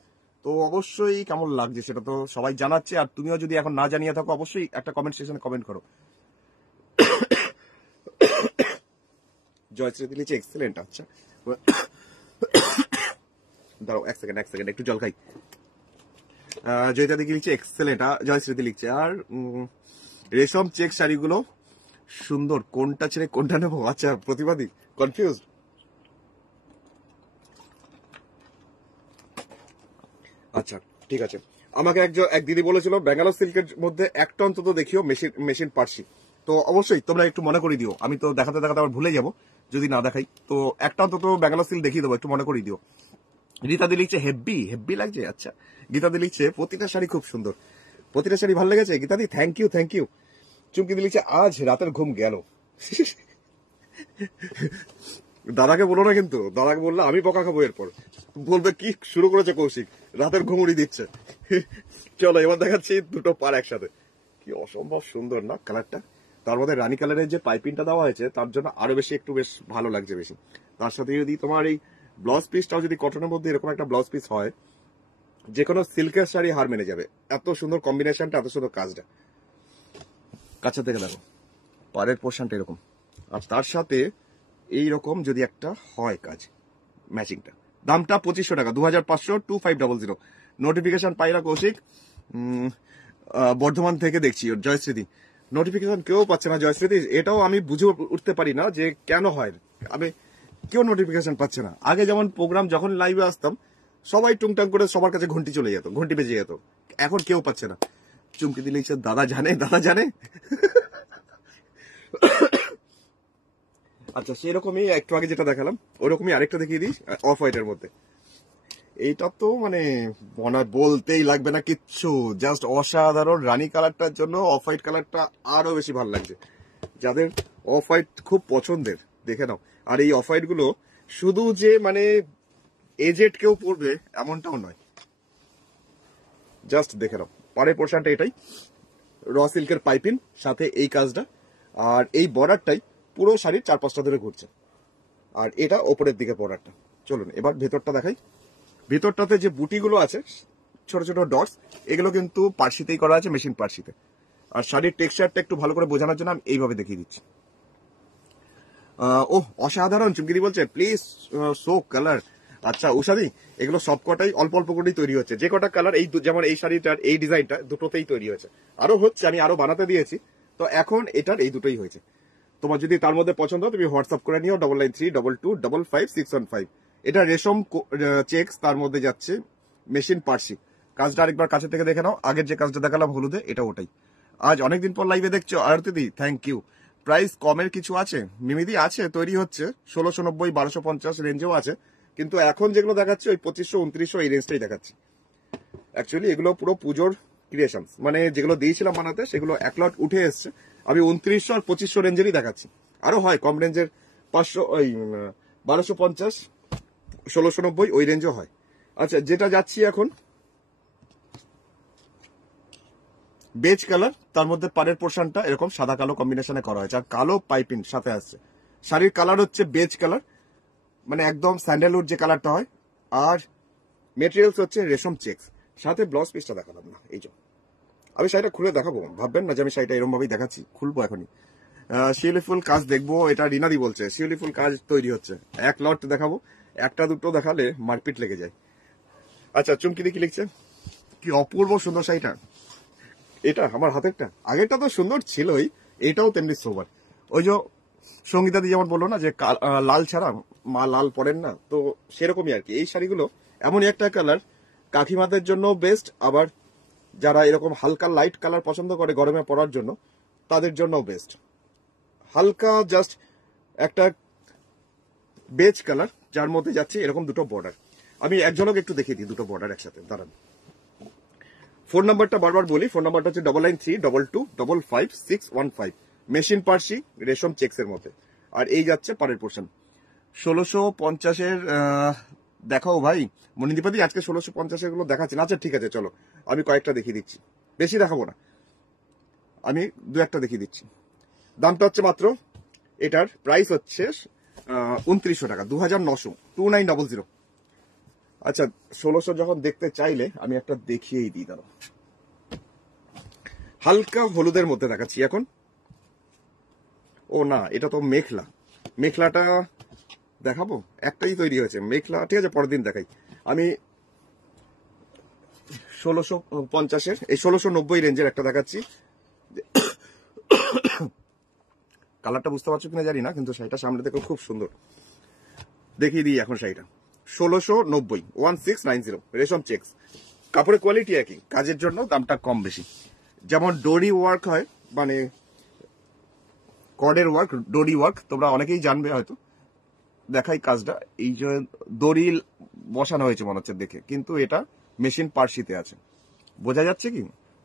তো অবশ্যই কেমন লাগছে সেটা তো সবাই জানাচ্ছে, আর তুমিও যদি এখন না জানিয়ে থাকো অবশ্যই একটা কমেন্ট সেকশনে কমেন্ট করো। জয়শ্রী লিখছে এক্সেলেন্ট। আচ্ছা দাঁড়াও এক সেকেন্ড একটু জল খাই। জয়িতা দিকে লিখছে এক্সেলেন্ট, জয়শ্রীতি লিখছে। আর রেশম চেক শাড়িগুলো সুন্দর, কোনটা ছেড়ে কোনটা নেবো? আচ্ছা, প্রতিবাদী কনফিউজ। আচ্ছা ঠিক আছে, আমাকে এক দিদি বলেছিল ব্যাঙ্গালোর সিল্কের মধ্যে একটা অন্তত দেখিও মেশিন পার্সি। তো অবশ্যই তোমরা একটু মনে করে দিও, আমি তো দেখাতে দেখাতে আবার ভুলে যাবো যদি না দেখাই। তো একটা অন্তত ব্যাঙ্গালোর সিল্ক দেখিয়ে দেবো, একটু মনে করে দিও। রীতাদি লিখছে হেব্বি লাগছে। আচ্ছা, গীতাদি লিখছে প্রতিটা শাড়ি খুব সুন্দর, প্রতিটা শাড়ি ভালো লেগেছে। গীতাদি থ্যাংক ইউ। চুমকি দি লিখছে, আজ রাতের ঘুম গেল। দাদাকে বলো না কিন্তু, দাদাকে বললে আমি বকা খাবো এরপর, বলবে কি শুরু করেছে কৌশিক, রাতের ঘুম উড়িয়ে দিচ্ছে। চলো এবার দেখাচ্ছি দুটো পার একসাথে, কি অসম্ভব সুন্দর না কালারটা। তার মধ্যে রানী কালারের যে পাইপিংটা দেওয়া হয়েছে তার জন্য আরো বেশি একটু বেশ ভালো লাগছে বেশি। তার সাথে যদি তোমার এই ব্লাউজ পিসটাও যদি কটনের মধ্যে এরকম একটা ব্লাউজ পিস হয়, যে কোনো সিল্কের শাড়ি হার মেনে যাবে। এত সুন্দর কম্বিনেশনটা, এত সুন্দর কাজটা। কাছে থেকে দেখো পাড়ের পোর্শনটা এরকম, আর তার সাথে এইরকম যদি একটা হয় কাজ ম্যাচিংটা। দামটা 2500 টাকা, 2500, 2500। নোটিফিকেশন পাই না কৌশিক, বর্ধমান থেকে দেখছি। জয়শ্রীদি নোটিফিকেশন কেউ পাচ্ছে না। জয়শ্রীদি এটাও আমি বুঝে উঠতে পারি না যে কেন হয়, আমি কেউ নোটিফিকেশন পাচ্ছে না। আগে যেমন প্রোগ্রাম যখন লাইভে আসতাম সবাই টুংটাং করে সবার কাছে ঘন্টি চলে যেত, ঘন্টি বেজে যেত, এখন কেউ পাচ্ছে না। চুমকি দিলে দাদা জানে আচ্ছা, সেরকমই একটু আগে যেটা দেখালাম ওরকমই আরেকটা দেখিয়ে দিই, অফ হোয়াইটের মধ্যে। এইটা তো মানে বলতেই লাগবে না কিচ্ছু, জাস্ট অসাধারণ। রানী কালারটার জন্য অফ হোয়াইট কালারটা আরো বেশি ভালো লাগছে। যাদের অফ হোয়াইট খুব পছন্দের দেখে নাও। আর এই অফ হোয়াইট গুলো শুধু যে মানে এজেড কেউ পরবে এমনটাও নয়, জাস্ট দেখে নাও। পরের পোর্শনটা এটাই, র সিল্কের পাইপিং, সাথে এই কাজটা, আর এই বর্ডারটাই পুরো শাড়ির 4-5টা ধরে ঘুরছে। আর এটা ওপরের দিকে বর্ডারটা। চলুন এবার ভেতরটা দেখাই। ভেতরটাতে যে বুটিগুলো আছে, ছোট ছোট ডটস, এগুলো কিন্তু পার্সিতেই করা আছে, মেশিন পার্সিতে। আর শাড়ির টেক্সচারটা একটু ভালো করে বোঝানোর জন্য আমি এইভাবে দেখিয়ে দিচ্ছি। ও অসাধারণ, চুমকিদি বলছে প্লিজ শো কালার। আচ্ছা উষাদি, এগুলো সবকটাই অল্প অল্প করেই তৈরি হচ্ছে। যে কটা কালার এই যেমন এই শাড়িটার এই ডিজাইনটা দুটোতেই তৈরি হয়েছে, আরো হচ্ছে, আমি আরো বানাতে দিয়েছি। তো এখন এটার এই দুটোই হয়েছে। তোমার যদি তার মধ্যে পছন্দ হয় তুমি হোয়াটসঅ্যাপ করে নিও 9932255555। এটা রেশম চেক্স, তার মধ্যে যাচ্ছে মেশিন পার্সি। কাজটা আরেকবার কাছে থেকে দেখে নাও। আগের যে কাজটা দেখালাম হলুদে, এটা ওটাই। আজ অনেকদিন পর লাইভে দেখছো আরতিদি, থ্যাংক ইউ। প্রাইস কমের কিছু আছে মিমিদি? আছে, তৈরি হচ্ছে 1690 1250 রেঞ্জেও আছে, কিন্তু এখন যেগুলো দেখাচ্ছে ওই 2500 2900 এই রেঞ্জটাই দেখাচ্ছে। অ্যাকচুয়ালি এগুলো পুরো পুজোর ক্রিয়েশন, মানে যেগুলো দিয়েছিলাম বানাতে সেগুলো এক লট উঠে এসছে। আমি 2900 আর 2500 রেঞ্জেরই দেখাচ্ছি। আরো হয় কম রেঞ্জের, 500 ওই 1250 1690 ওই রেঞ্জও হয়। আচ্ছা, যেটা যাচ্ছি এখন বেজ কালার, তার মধ্যে পাড়ের পোর্শনটা এরকম সাদা কালো কম্বিনেশনে করা হয়েছে, আর কালো পাইপিং সাথে আসছে। শাড়ির কালার হচ্ছে বেজ কালার, মানে একদম স্যান্ডেলউড যে কালারটা হয়। আর মেটেরিয়ালস হচ্ছে রেশম চেক্স, সাথে ব্লাউজ পিসটা দেখালাম না। এই যে আমি শাড়িটা খুলে দেখাবো, ভাববেন না যে আমি শাড়িটা এরকম ভাবেই দেখাচ্ছি, খুলবো এখনই। শিউলি ফুল কাজ দেখবো, এটা রিনাদি বলছে শিউলি ফুল কাজ তৈরি হচ্ছে। এক লট দেখাবো, একটা দুটো দেখালে মারপিট লেগে যায়। আচ্ছা, চুমকি দেখি লিখছে, কি অপূর্ব সুন্দর শাড়িটা। এটা আমার হাতেরটা, আগেরটা তো সুন্দর ছিলই, এটাও তেমনি সোবার। ওই যে সঙ্গীতাদি যেমন বললো না যে লাল ছাড়া মা লাল পরেন না, তো সেরকমই আর কি। এই শাড়িগুলো এমনই একটা কালার, কাকিমাদের জন্য বেস্ট, আবার যারা এরকম হালকা লাইট কালার পছন্দ করে গরমে পরার জন্য তাদের জন্য বেস্ট। হালকা জাস্ট একটা বেজ কালার, যার মধ্যে যাচ্ছে এরকম দুটো বর্ডার। আমি এক ঝলক একটু দেখিয়ে দিই দুটো বর্ডার একসাথে, দাঁড়ান। ফোন নাম্বারটা বারবার বলি, ফোন নাম্বারটা হচ্ছে 9932255615। মেশিন পার্সি রেশম চেক্স এর মধ্যে। আর এই যাচ্ছে পারের পোর্শন 1650-এর। দেখাও ভাই মনিদীপাদি, আজকে 1650 গুলো দেখাচ্ছি না। আচ্ছা ঠিক আছে, চলো আমি কয়েকটা দেখিয়ে দিচ্ছি, বেশি দেখাবো না, আমি দু একটা দেখিয়ে দিচ্ছি। দামটা হচ্ছে মাত্র, এটার প্রাইস হচ্ছে 2900 টাকা, 2900, 2900। আচ্ছা 1600 যখন দেখতে চাইলে আমি একটা দেখিয়েই দিই, দাঁড়ো। হালকা হলুদের মধ্যে দেখাচ্ছি এখন। ও না, এটা তো মেখলা, মেখলাটা দেখাবো, একটাই তৈরি হয়েছে মেখলা, ঠিক আছে পরের দিন দেখাই। আমি 1650-এর এই 1690 রেঞ্জের একটা দেখাচ্ছি। কালারটা বুঝতে পারছো কিনা জানি না, কিন্তু শাড়িটা সামনে দেখো খুব সুন্দর। দেখিয়ে দিই এখন শাড়িটা 1690, 1690 রেশম চেক্স। কাপড়ের কোয়ালিটি একই, কাজের জন্য দামটা কম বেশি। যেমন ডোরি ওয়ার্ক হয়, মানে কর্ডের ওয়ার্ক, ডোরি ওয়ার্ক, তোমরা অনেকেই জানবে হয়তো। দেখাই কাজটা, এই যে দড়ি বসানো হয়েছে মনে হচ্ছে দেখে, কিন্তু এটা মেশিন পার্সিতে আছে। বোঝা যাচ্ছে কি?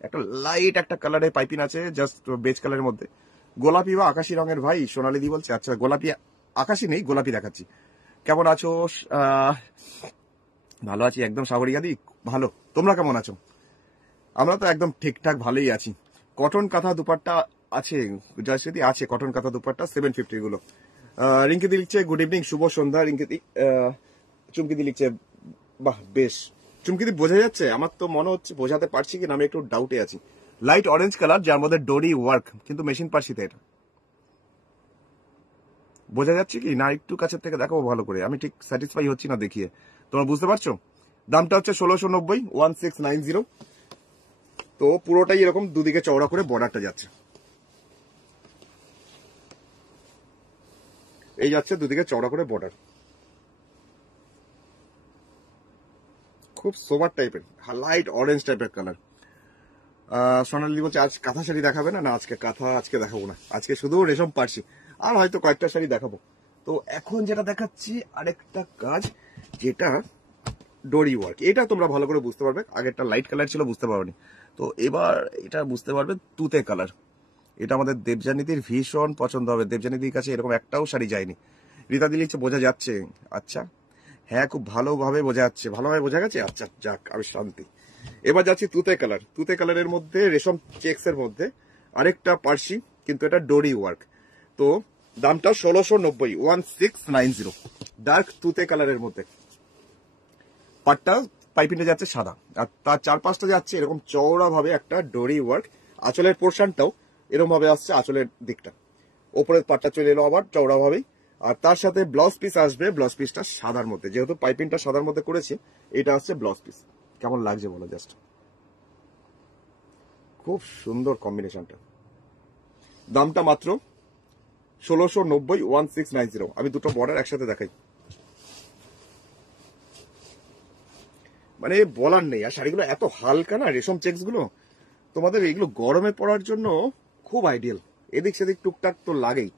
একটা লাইট একটা কালারের পাইপিং আছে, জাস্ট বেজ কালারের মধ্যে, গোলাপি বা আকাশি রঙের। ভাই সোনালি দি বলছে, আচ্ছা গোলাপি আকাশি নেই, গোলাপি দেখাচ্ছি। কেমন আছো? ভালো আছি একদম, সাগরিকা দি ভালো, তোমরা কেমন আছো? আমরা তো একদম ঠিকঠাক ভালোই আছি। কটন কাঁথা দুপাট্টা আছে, জয়শ্রী আছে কটন কাঁথা দুপাট্টা 750 গুলো। রিঙ্কিদি লিখছে গুড ইভিনিং, শুভ সন্ধ্যা রিঙ্কিদি। চুমকিদি লিখছে বাহ বেশ। চুমকিদি বোঝা যাচ্ছে? আমার তো মনে হচ্ছে বোঝাতে পারছি কিনা, আমি একটু ডাউটে আছি। লাইট অরেঞ্জ কালার, যার মধ্যে ডোরি ওয়ার্ক, কিন্তু মেশিন পার্সিতে। এটা বোঝা যাচ্ছে কি না? একটু কাছের থেকে দেখাবো ভালো করে, আমি ঠিক স্যাটিসফাই হচ্ছি না দেখিয়ে। তোমরা বুঝতে পারছো? দামটা হচ্ছে 1690, 1690। তো পুরোটাই এরকম দুদিকে চওড়া করে বর্ডারটা যাচ্ছে, এই যাচ্ছে দুদিকে চওড়া করে বর্ডার, খুব সোবার টাইপের, লাইট অরেঞ্জ টাইপের কালার। সোনালি বলছে আজ কাঁথা শাড়ি দেখাবে না? না, আজকে কাঁথা আজকে দেখাবো না, আজকে শুধু রেশম পার্সি, আর হয়তো কয়েকটা শাড়ি দেখাবো। তো এখন যেটা দেখাচ্ছি আরেকটা কাজ, যেটা ডোরি ওয়ার্ক। এটা তোমরা ভালো করে বুঝতে পারবে, আগেরটা লাইট কালার ছিল বুঝতে পারোনি, তো এবার এটা বুঝতে পারবে তুতে কালার। এটা আমাদের দেবযানীদির ভীষণ পছন্দ হবে, দেবযানীদির কাছে এরকম একটাও শাড়ি যায়নি। রীতা দিলি বোঝা যাচ্ছে? আচ্ছা, হ্যাঁ খুব ভালোভাবে বোঝা যাচ্ছে, ভালোভাবে বোঝা গেছে। আচ্ছা যাক, আমি শান্তি। এবার যাচ্ছি তুতে কালার। তুতে কালারের মধ্যে রেশম চেক্স এর মধ্যে আরেকটা পার্সি, কিন্তু এটা ডোরি ওয়ার্ক। তো দামটা 1690, 1690, ডার্ক তুতে কালারের মধ্যে। পাটটা পাইপিংটা যাচ্ছে সাদা, আর তার চারপাশটা যাচ্ছে এরকম চওড়া ভাবে একটা ডোরি ওয়ার্ক। আঁচলের পোর্শনটাও এরকম ভাবে আসছে, আঁচলের দিকটা ওপরের পাটটা চলে এলো আবার চওড়া ভাবেই। আর তার সাথে ব্লাউজ পিস আসবে, ব্লাউজ পিসটা সাদার মধ্যে, যেহেতু পাইপিংটা সাদার মধ্যে করেছি, এটা আসছে ব্লাউজ পিস। কেমন লাগছে বলো জাস্ট, খুব সুন্দর কম্বিনেশনটা। দামটা মাত্র 1690, 1690। আমি দুটো বর্ডার একসাথে দেখাই, মানে বলার নেই। আর শাড়িগুলো এত হালকা না, রেশম চেক্স গুলো, তোমাদের এগুলো গরমে পরার জন্য খুব আইডিয়াল। এদিক সেদিক টুকটাক তো লাগেই,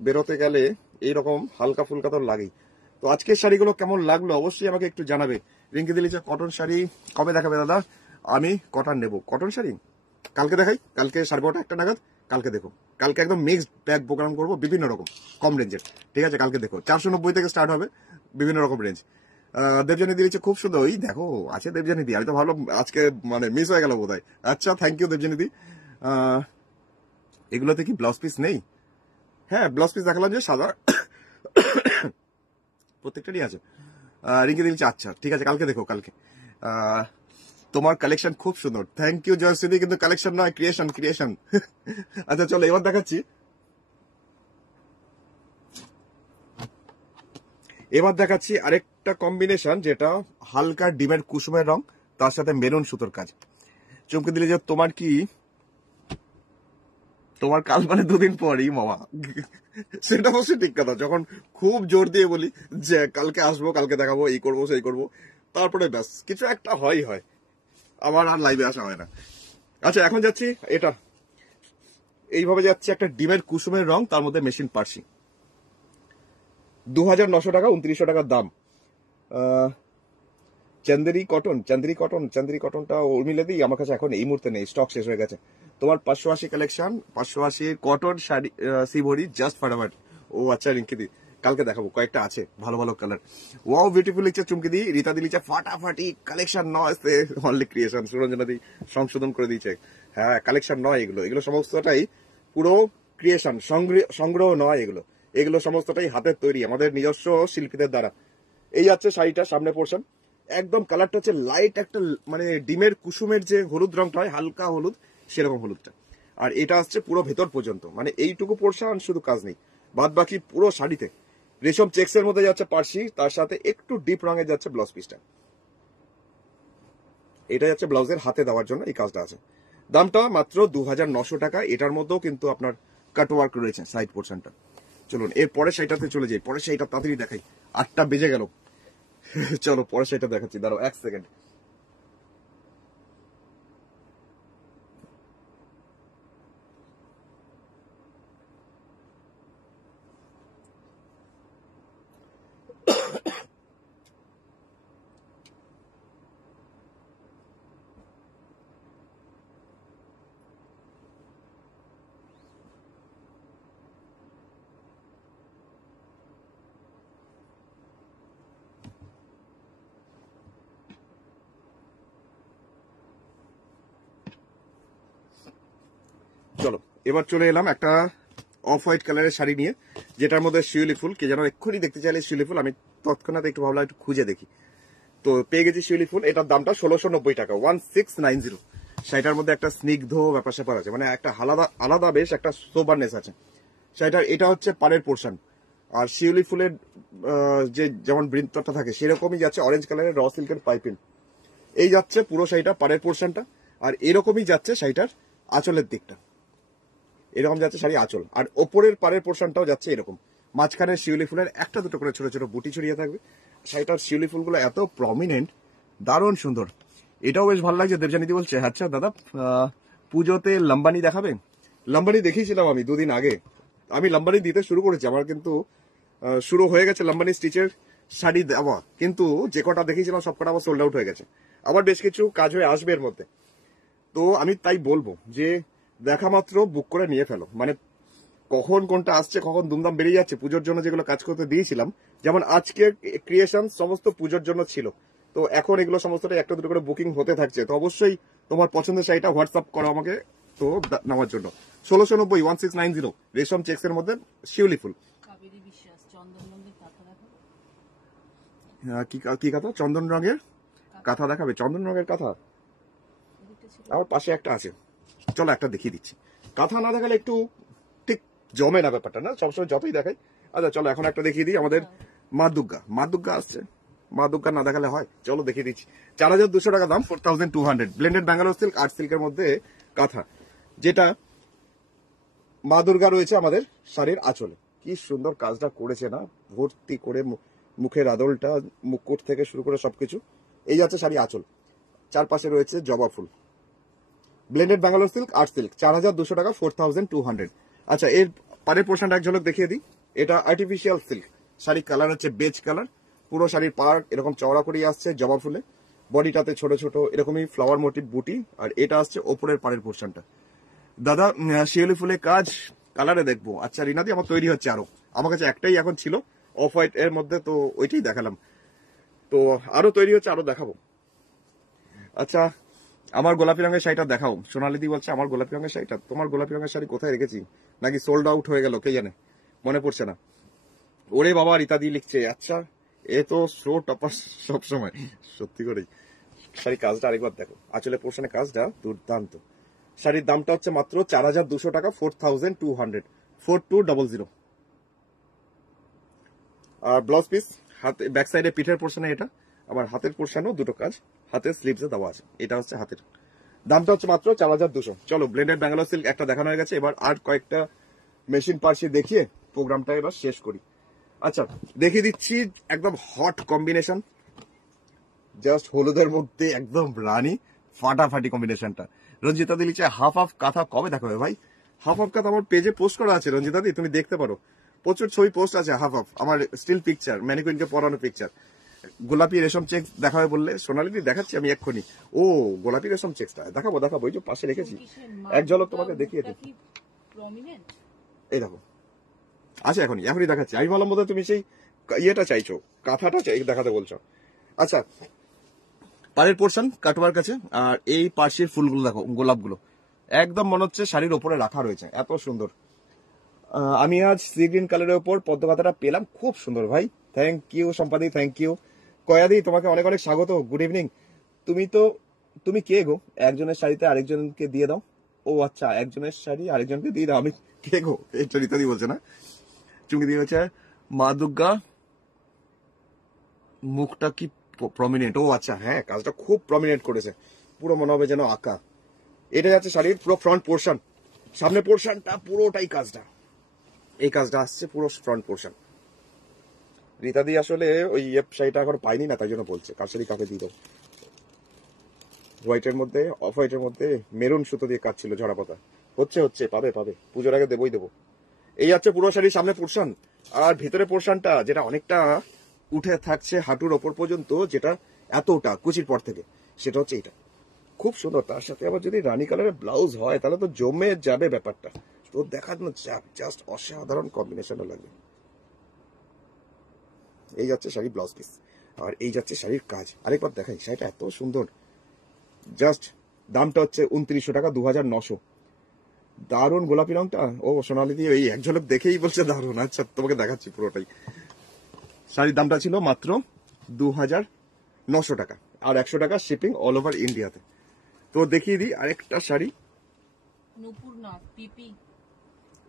বেরোতে গেলে এইরকম হালকা ফুলকা তো লাগেই। তো আজকের শাড়িগুলো কেমন লাগলো অবশ্যই আমাকে একটু জানাবে। রিঙ্কি দিলি যে কটন শাড়ি কবে দেখাবে দাদা? আমি কটন নেব, কটন শাড়ি কালকে দেখাই, কালকে 12:30 1টা নাগাদ। কালকে দেখো, কালকে একদম মিক্সড ব্যাগ প্রোগ্রাম করবো, বিভিন্ন রকম কম রেঞ্জের, ঠিক আছে? কালকে দেখো 490 থেকে স্টার্ট হবে, বিভিন্ন রকম রেঞ্জ। দেবযানী দিয়েছে খুব সুন্দর, ওই দেখো আছে দেবযানী দি। আমি তো ভাবলাম আজকে মানে মিস হয়ে গেল বোধহয়। আচ্ছা, থ্যাংক ইউ দেবযানী দি। এগুলোতে কি ব্লাউজ পিস নেই? হ্যাঁ, ব্লাউজ পিস দেখালাম যে সাদা, প্রত্যেকটারই আছে। রিঙ্কি দিয়েছে আচ্ছা ঠিক আছে, কালকে দেখো কালকে। তোমার কালেকশন খুব সুন্দর, থ্যাংক ইউ জয়শ্রী, কিন্তু কালেকশন নয়, ক্রিয়েশন ক্রিয়েশন। আচ্ছা চলো এবার দেখাচ্ছি, এবার দেখাচ্ছি আরেকটা কম্বিনেশন, যেটা হালকা ডিমের কুসুমের রং, তার সাথে মেরুন সুতোর কাজ। চমকে দিলে যে তোমার কি, তোমার কাল মানে 2 দিন পরই মামা। সেটা অবশ্যই ঠিক কথা, যখন খুব জোর দিয়ে বলি যে কালকে আসবো, কালকে দেখাবো, এই করবো সেই করবো, তারপরে ব্যাস কিছু একটা হয়, আবার আর লাইভে আসা হয় না। আচ্ছা এখন যাচ্ছি, এটা এইভাবে যাচ্ছে, একটা ডিমের কুসুমের রং, তার মধ্যে মেশিন পার্সি, 2900 টাকা, 2900 টাকার দাম। চান্দেরি কটন, চান্দেরি কটনটা উর্মিলে দিই, আমার কাছে এখন এই মুহূর্তে নেই, স্টক শেষ হয়ে গেছে। তোমার 580 কালেকশন, 580 কটন শাড়ি সিভরি জাস্ট ফটাফট। ও আচ্ছা রিঙ্কি দি, কালকে দেখাবো, কয়েকটা আছে ভালো ভালো কালার। ওয়াও বিউটিফুল লিখছে চুমকি দি, রীতা দি লিখছে ফাটাফাটি কালেকশন নয়, অনলি ক্রিয়েশন। সুরঞ্জনা দি সংশোধন করে দিয়েছে, হ্যাঁ কালেকশন নয় এগুলো, এগুলো সমস্তটাই পুরো ক্রিয়েশন, সংগ্রহ নয় এগুলো, এগুলো সমস্তটাই হাতের তৈরি আমাদের নিজস্ব শিল্পীদের দ্বারা। এই যাচ্ছে শাড়িটা সামনে পোর্শন, একদম কালারটা হচ্ছে লাইট একটা, মানে ডিমের কুসুমের যে হলুদ রংটা হয়, হালকা হলুদ, সেরকম হলুদটা। আর এটা আসছে পুরো ভেতর পর্যন্ত, মানে এইটুকু পোর্শন শুধু কাজ নেই, বাদ বাকি পুরো শাড়িতে রেশম চেক্স এর মধ্যে যাচ্ছে পার্সি, তার সাথে একটু ডিপ রঙের যাচ্ছে ব্লাউজ পিসটা। এটা যাচ্ছে ব্লাউজের হাতে দেওয়ার জন্য এই কাজটা আছে। দামটা মাত্র 2900 টাকা। এটার মধ্যেও কিন্তু আপনার কাটওয়ার্ক রয়েছে সাইড পোর্শনটা। চলুন এর পরে সেইটাতে চলে যাই, পরে সেইটা তাড়াতাড়ি দেখাই, 8টা বেজে গেল। চলো পরে সেটা দেখাচ্ছি, দাঁড়াও 1 সেকেন্ড। চলো এবার চলে এলাম একটা অফ হোয়াইট কালারের শাড়ি নিয়ে, যেটার মধ্যে শিউলি ফুল। কে যেন এক্ষুনি দেখতে চাইলে শিউলি ফুল, আমি তৎক্ষণাৎ একটু ভাবলাম একটু খুঁজে দেখি, তো পেয়ে গেছি শিউলি ফুল। এটার দামটা 1690 টাকা, 1690। শাড়িটার মধ্যে একটা স্নিগ্ধ ব্যাপার স্যাপার আছে, মানে একটা আলাদা আলাদা বেশ একটা সোবারনেস আছে শাড়িটার। এটা হচ্ছে পাড়ের পোর্শন, আর শিউলি ফুলের যে যেমন বৃন্তটা থাকে সেরকমই যাচ্ছে অরেঞ্জ কালারের র সিল্কের পাইপিং। এই যাচ্ছে পুরো শাড়িটা পাড়ের পোর্শনটা, আর এরকমই যাচ্ছে শাড়িটার আঁচলের দিকটা, এরকম যাচ্ছে শাড়ি আঁচল, আর ওপরের পাড়ের পোর্শনটাও যাচ্ছে এরকম। মাঝখানে শিউলি ফুলের একটা দুটো করে ছোট ছোট বুটি ছড়িয়ে থাকবে। শাড়িটার শিউলি ফুলগুলো এত প্রমিনেন্ট, দারুণ সুন্দর। এটাও বেশ ভালো লাগছে। দেবযানীদি বলছে আচ্ছা দাদা পুজোতে লম্বানি দেখাবে? লম্বানি দেখিয়েছিলাম আমি 2 দিন আগে, আমি লম্বানি দিতে শুরু করেছি। আমার কিন্তু শুরু হয়ে গেছে লম্বানি স্টিচের শাড়ি দেওয়া, কিন্তু যে কটা দেখিয়েছিলাম সব কটা আবার সোল্ড আউট হয়ে গেছে। আবার বেশ কিছু কাজ হয়ে আসবে এর মধ্যে। তো আমি তাই বলবো যে দেখা মাত্র বুক করে নিয়ে ফেলো। মানে কখন কোনটা আসছে, কখন দুমদাম বেরিয়ে যাচ্ছে। পুজোর জন্য যেগুলো কাজ করতে দিয়েছিলাম, যেমন আজকে ক্রিয়েশন সমস্ত পুজোর জন্য ছিল, তো এখন এগুলো সমস্তটাই একটা দুটো করে বুকিং হতে থাকছে। তো অবশ্যই তোমার পছন্দের শাড়িটা হোয়াটসঅ্যাপ করো আমাকে তো নেওয়ার জন্য। 1690 1690 রেশম চেক্স এর মধ্যে শিউলি ফুল। কি কাঁথা? চন্দন রঙের কাঁথা দেখাবে? চন্দন রঙের কাঁথা আমার পাশে একটা আছে, চলো একটা দেখিয়ে দিচ্ছি। কাঁথা না দেখালে একটু ঠিক জমে না ব্যাপারটা, না সবসময় যতই দেখাই। আচ্ছা চলো এখন একটা দেখিয়ে দিই। আমাদের মা দুর্গা আসছে, মা দুর্গা না দেখালে হয়, চলো দেখিয়ে দিচ্ছি। 4200 টাকা দাম, 4200। ব্লেন্ডেড ব্যাঙ্গালোর সিল্ক, আর্ট সিল্কের মধ্যে কাঁথা, যেটা মা দুর্গা রয়েছে আমাদের শাড়ির আঁচলে। কি সুন্দর কাজটা করেছে না, ভর্তি করে মুখের আদলটা, মুকুট থেকে শুরু করে সবকিছু। এই যাচ্ছে শাড়ি আঁচল, চারপাশে রয়েছে জবা ফুল। Blended Bangalore silk, art silk, 4200 টাকা, 4200। আচ্ছা এর পাড়ের পোর্শনটা এক ঝলক দেখিয়ে দিই। এটা আর্টিফিশিয়াল সিল্ক, শাড়ির কালার হচ্ছে বেজ কালার। পুরো শাড়ির পাড় এরকম চওড়া করেই আসছে জবা ফুলে, বডিটাতে ছোট ছোট এরকমই ফ্লাওয়ার মোটিভ বুটি। আর এটা আসছে ওপরের পাড়ের পোর্শনটা। দাদা শিউলি ফুলের কাজ কালারে দেখবো। আচ্ছা রিনাদি, আমার তৈরি হচ্ছে আরো, আমার কাছে একটাই এখন ছিল অফ হোয়াইট এর মধ্যে, তো ওইটাই দেখালাম, তো আরো তৈরি হচ্ছে, আরো দেখাবো। আচ্ছা আমার গোলাপি রঙের শাড়িটা দেখাও। সোনালিদি বলছে আমার গোলাপি রঙের শাড়িটা, তোমার গোলাপি রঙের শাড়ি কোথায় রেখেছি, নাকি সোল্ড আউট হয়ে গেল কে জানে, মনে পড়ছে না। ওরে বাবা, রীতাদি লিখছে। আচ্ছা এ তো শো টপার সবসময়, সত্যি করেই। শাড়ির কাজটা আরেকবার দেখো, আঁচলে পোর্শনের কাজটা দুর্দান্ত। শাড়ির দামটা হচ্ছে মাত্র 4200 টাকা, 4200, 4200। আর ব্লাউজ পিস হাতে ব্যাক সাইডে পিঠের পোর্শনে এটা, আবার হাতের পোর্শনেও দুটো কাজ, হাতের স্লিভসে দেওয়া আছে। এটা হচ্ছে হাতের, দামটা হচ্ছে মাত্র 4200। চলো ব্লেন্ডেড ব্যাঙ্গালোর সিল্ক একটা দেখানো হয়ে গেছে, এবার আর কয়েকটা মেশিন পার্সি দেখিয়ে প্রোগ্রামটা এবার শেষ করি। আচ্ছা দেখিয়ে দিচ্ছি একদম হট কম্বিনেশন, জাস্ট হলুদের মধ্যে একদম রানী ফাটাফাটি কম্বিনেশনটা। রঞ্জিতা দি লিখছে হাফ হাফ কাঁথা কবে দেখাবে ভাই? হাফ হাফ কাঁথা আমার পেজে পোস্ট করা আছে রঞ্জিতা দি, তুমি দেখতে পারো, প্রচুর ছবি পোস্ট আছে হাফ হাফ, আমার স্টিল পিকচার, ম্যানিকুইনকে পরানো পিকচার। গোলাপি রেশম চেক দেখাবে বললে, সোনালি দি দেখাচ্ছি আমি এক্ষুনি। ও গোলাপি রেশম চেকটা দেখাবো, ওই যে পাশে রেখেছি, এক ঝলক তোমাকে দেখিয়ে দিই। এই দেখো আচ্ছা এখনই দেখাচ্ছি। আমি বললাম বোধহয় তুমি সেই ইয়েটা চাইছো, কাঁথাটা দেখাতে বলছো। আচ্ছা পাড়ের পোর্শন কাটওয়ার কাছে, আর এই পার্শ্বের ফুলগুলো দেখো, গোলাপগুলো একদম মনে হচ্ছে শাড়ির ওপরে রাখা রয়েছে, এত সুন্দর। আমি আজ সি গ্রিন কালারের ওপর পদ্ম পাতাটা পেলাম, খুব সুন্দর ভাই, থ্যাংক ইউ সম্পাদি, থ্যাংক ইউ। কয়াদি তোমাকে অনেক অনেক স্বাগত, গুড ইভিনিং। তুমি কে গো? একজনের শাড়িতে আরেকজনকে দিয়ে দাও। ও আচ্ছা, একজনের শাড়ি আরেকজনকে দিয়ে দাও, আমি কে গো? এই চরিতাদি বলছে না, চুমকি দিয়ে হচ্ছে মা দুর্গা মুখটা কি প্রমিনেন্ট। ও আচ্ছা হ্যাঁ, কাজটা খুব প্রমিনেন্ট করেছে, পুরো মনে হবে যেন আঁকা। এটা যাচ্ছে শাড়ির পুরো ফ্রন্ট পোর্শন, সামনের পোর্শনটা পুরোটাই কাজটা, এই কাজটা আসছে পুরো ফ্রন্ট পোর্শন। রীতাদি আসলে ওই শাড়িটা এখন পাইনি না, তাই জন্য বলছে কার শাড়ি কাকে দিয়ে দাও। হোয়াইটের মধ্যে, অফ হোয়াইটের মধ্যে মেরুন সুতো দিয়ে কাজ ছিল, ঝরা পাতা। হচ্ছে পাবে, পুজোর আগে দেবো। এই হচ্ছে পুরো শাড়ির সামনে পোর্শন। আর ভেতরে পোর্শনটা যেটা অনেকটা উঠে থাকছে হাঁটুর ওপর পর্যন্ত, যেটা এতটা কুচির পর থেকে, সেটা হচ্ছে এটা, খুব সুন্দর। তার সাথে আবার যদি রানী কালারের ব্লাউজ হয় তাহলে তো জমে যাবে ব্যাপারটা, তো দেখানো যাক, জাস্ট অসাধারণ কম্বিনেশনও লাগবে। এই যাচ্ছে শাড়ির ব্লাউজ পিস, আর এই যাচ্ছে শাড়ির কাজ। আরেকবার দেখাই, শাড়িটা এত সুন্দর, জাস্ট দামটা হচ্ছে 2900 টাকা, 2900। দারুণ গোলাপি রংটা। ও সোনালি দিয়ে এই এক ঝলক দেখেই বলছে দারুণ। আচ্ছা তোমাকে দেখাচ্ছি পুরোটাই। শাড়ির দামটা ছিল মাত্র 2900 টাকা, আর 100 টাকা শিপিং অল ওভার ইন্ডিয়াতে। তো দেখিয়ে দিই আরেকটা শাড়ি,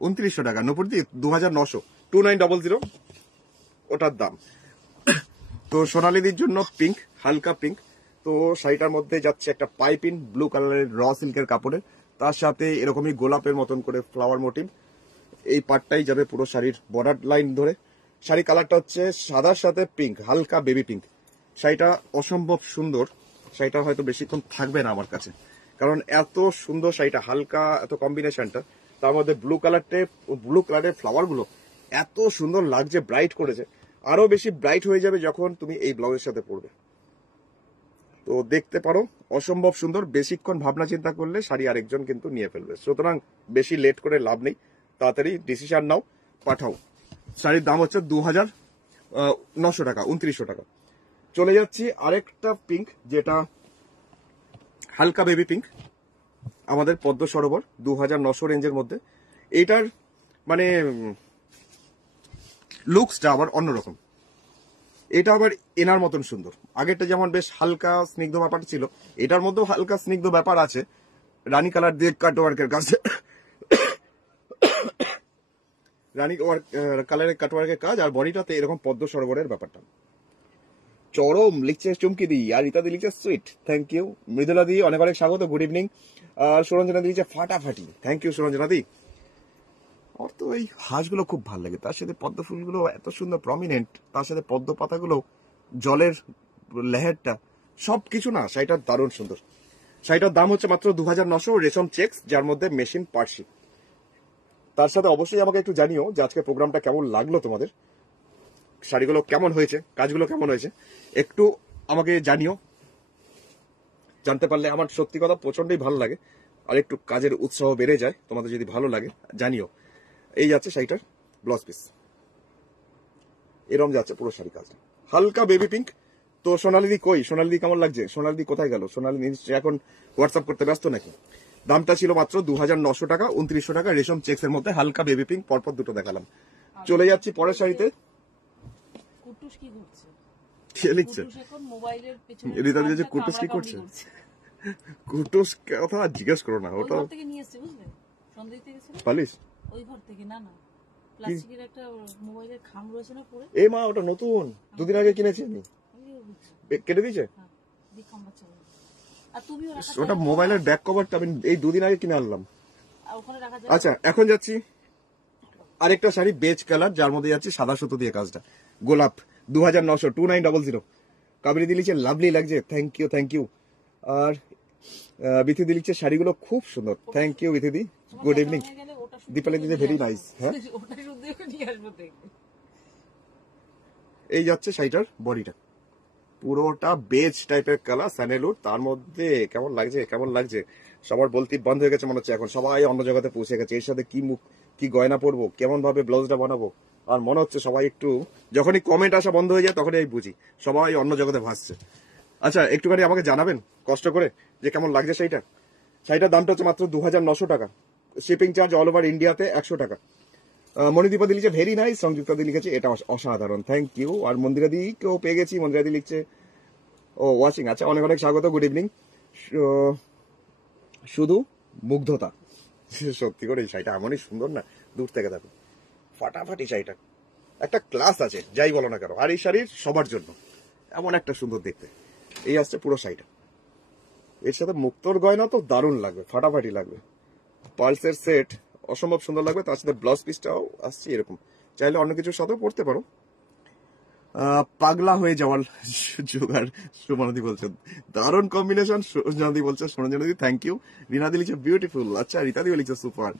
2900 টাকা, নূপুর দি 2900, 2900 ওটার দাম। তো সোনালিদির জন্য পিঙ্ক, হালকা পিঙ্ক। তো শাড়িটার মধ্যে যাচ্ছে একটা পাইপিং ব্লু কালারের র সিল্কের কাপড়ের, তার সাথে এরকমই গোলাপের মতন করে ফ্লাওয়ার মোটিভ। এই পার্টটাই যাবে পুরো শাড়ির বর্ডার লাইন ধরে। শাড়ি কালারটা হচ্ছে সাদার সাথে পিঙ্ক, হালকা বেবি পিঙ্ক। শাড়িটা অসম্ভব সুন্দর, শাড়িটা হয়তো বেশিক্ষণ থাকবে না আমার কাছে, কারণ এত সুন্দর শাড়িটা, হালকা এত কম্বিনেশনটা, তার মধ্যে ব্লু কালারের ফ্লাওয়ার গুলো এত সুন্দর লাগছে, ব্রাইট করেছে। আরো বেশি ব্রাইট হয়ে যাবে যখন তুমি এই ব্লাউজের সাথে পরবে। তো দেখতে পারো, অসম্ভব সুন্দর। বেশিক্ষণ ভাবনা চিন্তা করলে শাড়ি আরেকজন কিন্তু নিয়ে ফেলবে, সুতরাং বেশি লেট করে লাভ নেই, তাড়াতাড়ি ডিসিশন নাও, পাঠাও। শাড়ির দাম হচ্ছে 2900 টাকা, 2900 টাকা। চলে যাচ্ছি আরেকটা পিঙ্ক, যেটা হালকা বেবি পিঙ্ক, আমাদের পদ্ম সরোবর 2900 রেঞ্জের মধ্যে। এইটার মানে লুকসটা আবার অন্যরকম, এটা আবার এনার মতন সুন্দর। আগেরটা যেমন বেশ হালকা স্নিগ্ধ ব্যাপার ছিল, এটার মধ্যেও হালকা স্নিগ্ধ ব্যাপার আছে। রানী কালার দিয়ে কাটওয়ার্কের কাজ, রানী কালারের কাটওয়ার্কের কাজ, আর বডিটাতে এরকম পদ্ম সরোবরের ব্যাপারটা। চরম লিখছে চুমকি দি, আর ইত্যাদি লিখছে সুইট, থ্যাংক ইউ। মৃদুলা দি অনেক অনেক স্বাগত, গুড ইভিনিং। আর সুরঞ্জনা দি লিখছে ফাটাফাটি, থ্যাংক ইউ সুরঞ্জনা দি। আমার তো এই হাঁসগুলো খুব ভালো লাগে, তার সাথে পদ্ম ফুলগুলো এত সুন্দর প্রমিনেন্ট, তার সাথে পদ্ম পাতাগুলো, জলের লেহেরটা, সবকিছু না শাড়িটার দারুণ সুন্দর। শাড়িটার দাম হচ্ছে মাত্র 2900, রেশম চেক্স, যার মধ্যে মেশিন পার্সি। তার সাথে অবশ্যই আমাকে একটু জানিও যে আজকে প্রোগ্রামটা কেমন লাগলো তোমাদের, শাড়িগুলো কেমন হয়েছে, কাজগুলো কেমন হয়েছে, একটু আমাকে জানিও। জানতে পারলে আমার সত্যি কথা প্রচন্ডই ভালো লাগে, আর একটু কাজের উৎসাহ বেড়ে যায়। তোমাদের যদি ভালো লাগে জানিও। এই যাচ্ছে শাড়িটার ব্লাউজ পিস, এরকম যাচ্ছে পুরো শাড়ি কাজটা, হালকা বেবি পিঙ্ক। তো সোনালিদি কই, সোনালিদি কেমন লাগছে? সোনালিদি কোথায় গেল? সোনালি এখন হোয়াটসঅ্যাপ করতে ব্যস্ত নাকি? দামটা ছিল মাত্র 2900 টাকা, 2900 টাকা, রেশম চেক্স এর মধ্যে হালকা বেবি পিঙ্ক, পরপর দুটো দেখালাম। চলে যাচ্ছি পরের শাড়িতে। কুটুস কি করছে? কে লিখছে? কুটুস এখন মোবাইলের পেছনে রিতা দিয়েছে কুটুস কি করছে? কুটুস কথা জিজ্ঞেস করো না, ওই ওটা ঘর থেকে নিয়ে এসেছে, বুঝলে? সন্দেহ থেকে ছিল পালিশ, ওই ঘর থেকে। না না, প্লাস্টিকের একটা মোবাইলের খাম রয়েছে না পরে। এই মা ওটা নতুন, দুদিন আগে কিনেছি আমি। কেটে দিয়েছে? হ্যাঁ, দি খাম্বা চাই। আর তুমিও রাখা, ওটা মোবাইলের ব্যাক কভারটা আমি এই দুদিন আগে কিনে আনলাম। আর ওখানে রাখা যায়। আচ্ছা, এখন যাচ্ছি আরেকটা শাড়ি বেজ কালার, যার মধ্যে যাচ্ছি সাদা সুতো দিয়ে কাজটা, গোলাপ 2900, 2900। কাবেরি দি লিখছে লাভলি লাগছে, থ্যাংক ইউ থ্যাংক ইউ। আর বিথি দি লিখছে শাড়িগুলো খুব সুন্দর, থ্যাংক ইউ বিথি দি, গুড ইভিনিং। দীপালি দিদি ভেরি নাইস। হ্যাঁ, ওটা শুদ্ধ নিয়ে আসবো দেখবে। এই যাচ্ছে শাড়িটার বডিটা, পুরোটা বেজ টাইপের কালার, স্যান্ডেলউড, তার মধ্যে কেমন লাগছে, কেমন লাগছে। সবার বলতে বন্ধ হয়ে গেছে মনে হচ্ছে, এখন সবাই অন্য জগতে পৌঁছে গেছে। এর সাথে কি গয়না পরবো, কেমন ভাবে ব্লাউজটা বানাবো, আর মনে হচ্ছে সবাই একটু, যখনই কমেন্ট আসা বন্ধ হয়ে যায় তখনই আমি বুঝি সবাই অন্য জগতে ভাসছে। আচ্ছা, একটুখানি আমাকে জানাবেন কষ্ট করে যে কেমন লাগছে শাড়িটা। শাড়িটার দামটা হচ্ছে মাত্র 2900 টাকা, শিপিং চার্জ অল ওভার ইন্ডিয়াতে 100 টাকা। মণিদীপা দি লিখছে ভেরি নাইস, সংযুক্তা দি লিখেছে এটা অসাধারণ, থ্যাংক ইউ। আর মন্দিরা দি কেউ পেয়ে গেছি, মন্দিরা দি লিখছে ও ওয়াচিং, আচ্ছা অনেক অনেক স্বাগত, গুড ইভিনিং। শুধু মুগ্ধতা, সত্যি করে এই শাড়িটা এমনই সুন্দর না, দূর থেকে দেখো ফাটাফাটি শাড়িটা, একটা ক্লাস আছে যাই বলো না কেন। আর এই শাড়ির সবার জন্য এমন একটা সুন্দর দেখতে। এই আসছে পুরো শাড়িটা, এর সাথে মুক্তোর গয়না তো দারুণ লাগবে, ফাটাফাটি লাগবে। পার্লসের সেট অসম্ভব সুন্দর লাগবে, তার সাথে ব্লাউজ পিসটাও আসছে এরকম। চাইলে অন্য কিছুর সাথেও পড়তে পারো। পাগলা হয়ে যাওয়ার জোগাড়, সুমনাদি বলছে দারুণ কম্বিনেশন। সুজনাদি বলছে, সুরঞ্জনাদি থ্যাংক ইউ। রিনাদি লিখছে বিউটিফুল, আচ্ছা রিতাদিও লিখছে সুপার।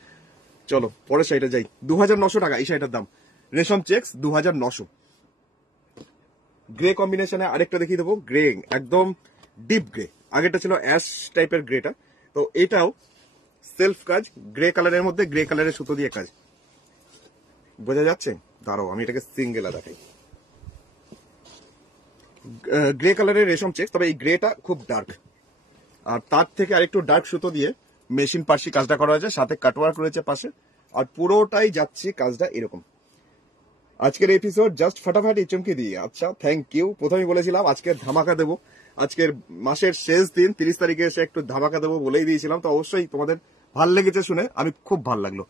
চলো পরের শাড়িটা যাই, 2900 টাকা এই শাড়িটার দাম, রেশম চেক্স 2900। গ্রে কম্বিনেশনে আরেকটা দেখিয়ে দেবো, গ্রে একদম ডিপ গ্রে, আগেরটা ছিল অ্যাশ টাইপের গ্রেটা, তো এটাও সেলফ কাজ, গ্রে কালারের মধ্যে গ্রে কালারের সুতো দিয়ে কাজ, বোঝা যাচ্ছে? দাঁড়াও আমি এটাকে সিঙ্গেলা দেখাই। গ্রে কালারের রেশম চেক, তবে এই গ্রেটা খুব ডার্ক, আর তার থেকে আরেকটু ডার্ক সুতো দিয়ে মেশিন পার্সি কাজটা করা হয়েছে, সাথে কাটওয়ার্ক রয়েছে পাশে, আর পুরোটাই যাচ্ছে কাজটা এরকম। আজকের এপিসোড জাস্ট ফাটাফাটি চমকে দিয়ে, আচ্ছা থ্যাংক ইউ। প্রথমেই বলেছিলাম আজকের ধামাকা দেবো, আজকের মাসের শেষ দিন 30 তারিখে এসে একটু ধামাকা দেবো বলেই দিয়েছিলাম, তো অবশ্যই তোমাদের ভাল লেগেছে শুনে, আমি খুব ভাল লাগলো।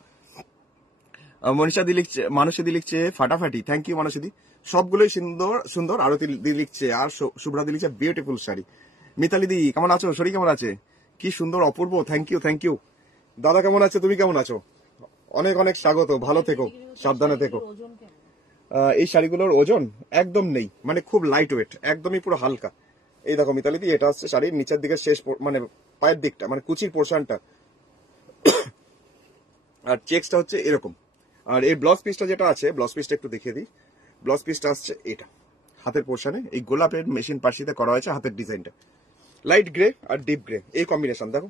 মনীষা দি লিখছে, মানসী দি লিখছে ফাটাফাটি, থ্যাংক ইউ মানসী দি, সবগুলোই সুন্দর সুন্দর। আরতি দি লিখছে, আর শুভ্রা দি লিখছে বিউটিফুল শাড়ি। মিতালি দি কেমন আছো, শরীর কেমন আছে, কি সুন্দর অপূর্ব, থ্যাংক ইউ থ্যাংক ইউ। দাদা কেমন আছে, তুমি কেমন আছো, অনেক অনেক স্বাগত, ভালো থেকো, সাবধানে থেকো। এই শাড়িগুলোর ওজন একদম নেই, মানে খুব লাইট ওয়েট, একদমই পুরো হালকা। এই দেখো মিতালি দি, এটা হচ্ছে শাড়ির নিচের দিকে শেষ, মানে পায়ের দিকটা, মানে কুচির পোর্শনটা, আর চেক্সটা হচ্ছে এরকম, আর এই ব্লাউজ পিসটা যেটা আছে, ব্লাউজ পিসটা একটু দেখিয়ে দিই। ব্লাউজ পিসটা আসছে এটা হাতের পোর্শনে, এই গোলাপের মেশিন পার্সিতে করা হয়েছে হাতের ডিজাইনটা, লাইট গ্রে আর ডিপ গ্রে এই কম্বিনেশন, দেখো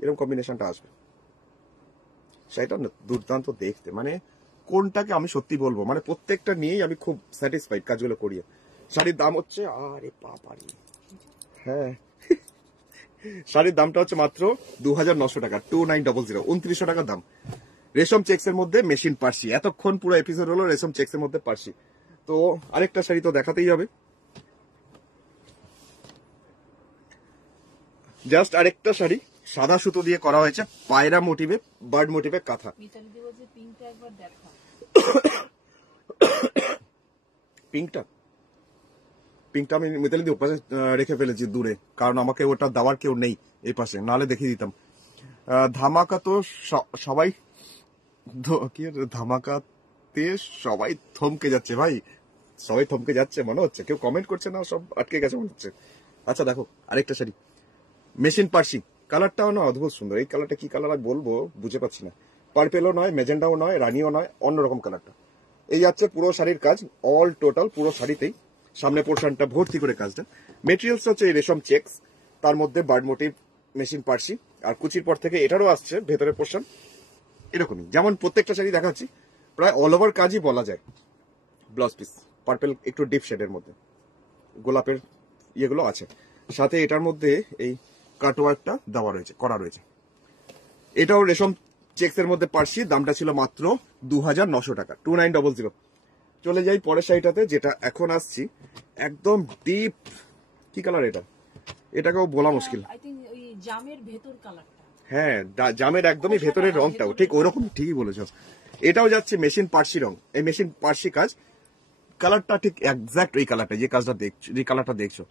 এরকম কম্বিনেশনটা আসবে। সেটা না দুর্দান্ত দেখতে, মানে কোনটাকে আমি সত্যি বলবো, মানে প্রত্যেকটা নিয়েই আমি খুব স্যাটিসফাইড কাজগুলো করিয়ে। শাড়ির দাম হচ্ছে, আরে বাবারি, হ্যাঁ শাড়ির দামটা হচ্ছে মাত্র 2900 টাকা, 2900, 2900 টাকার দাম। রেশম চেক্স এর মধ্যে মেশিন পার্সি, এতক্ষণ পুরো এপিসোড হলো রেশম চেক্স এর মধ্যে পার্সি। তো আরেকটা শাড়ি তো দেখাতেই হবে, জাস্ট আরেকটা শাড়ি সাদা সুতো দিয়ে করা হয়েছে, পায়রা মোটিভে, বার্ড মোটিভে কাঁথা। মিতালি দি বলছে পিঙ্কটা একবার দেখা। পিঙ্কটা আমি মিতালি দি ওপাশে রেখে ফেলেছি দূরে, কারণ আমাকে ওটা দেওয়ার কেউ নেই এই পাশে, নাহলে দেখিয়ে দিতাম। ধামাকা তো সবাই, কি ধামাকাতে সবাই থমকে যাচ্ছে ভাই, সবাই থমকে যাচ্ছে মনে হচ্ছে, কেউ কমেন্ট করছে না, সব আটকে গেছে মনে হচ্ছে। আচ্ছা দেখো আরেকটা শাড়ি মেশিন পার্সি, কালারটাও না অদ্ভুত সুন্দর। এই কালারটা কি কালার বলবো বুঝে পাচ্ছি না, পার্পেলও নয়, মেজেন্ডাও নয়, রানিও নয়, অন্যরকম কালারটা। এই যাচ্ছে পুরো শাড়ির কাজ, অল টোটাল পুরো শাড়িতেই সামনে পোর্শনটা ভর্তি করে কাজটা। মেটেরিয়ালসটা হচ্ছে রেশম চেক্স, তার মধ্যে বার্ড মোটিভ মেশিন পার্সি, আর কুচির পর থেকে এটারও আসছে ভেতরের পোর্শন এরকমই, যেমন প্রত্যেকটা শাড়ি দেখাচ্ছি প্রায় অল ওভার কাজই বলা যায়। ব্লাউজ পিস পার্পেল একটু ডিপ শেডের মধ্যে গোলাপের ইয়েগুলো আছে, সাথে এটার মধ্যে এই কাটওয়ার্কটা দেওয়া রয়েছে, করা রয়েছে। এটাও রেশম চেক্স এর মধ্যে পার্সি, দামটা ছিল মাত্র 2900 টাকা, 2900। চলে যাই পরের শাড়িটাতে, যেটা এখন আসছি, একদম ডিপ, কি কালার এটা, এটাকেও বলা মুশকিল। আই থিংক ওই জামের ভেতর কালারটা, হ্যাঁ জামের একদমই ভেতরের রংটাও ঠিক ওরকম, ঠিকই বলেছ। এটাও যাচ্ছে মেশিন পার্সি রং, এই মেশিন পার্সি কাজ, কালারটা ঠিক এক্সাক্ট ওই কালারটা, যে কাজটা দেখছো, যে কালারটা দেখছো।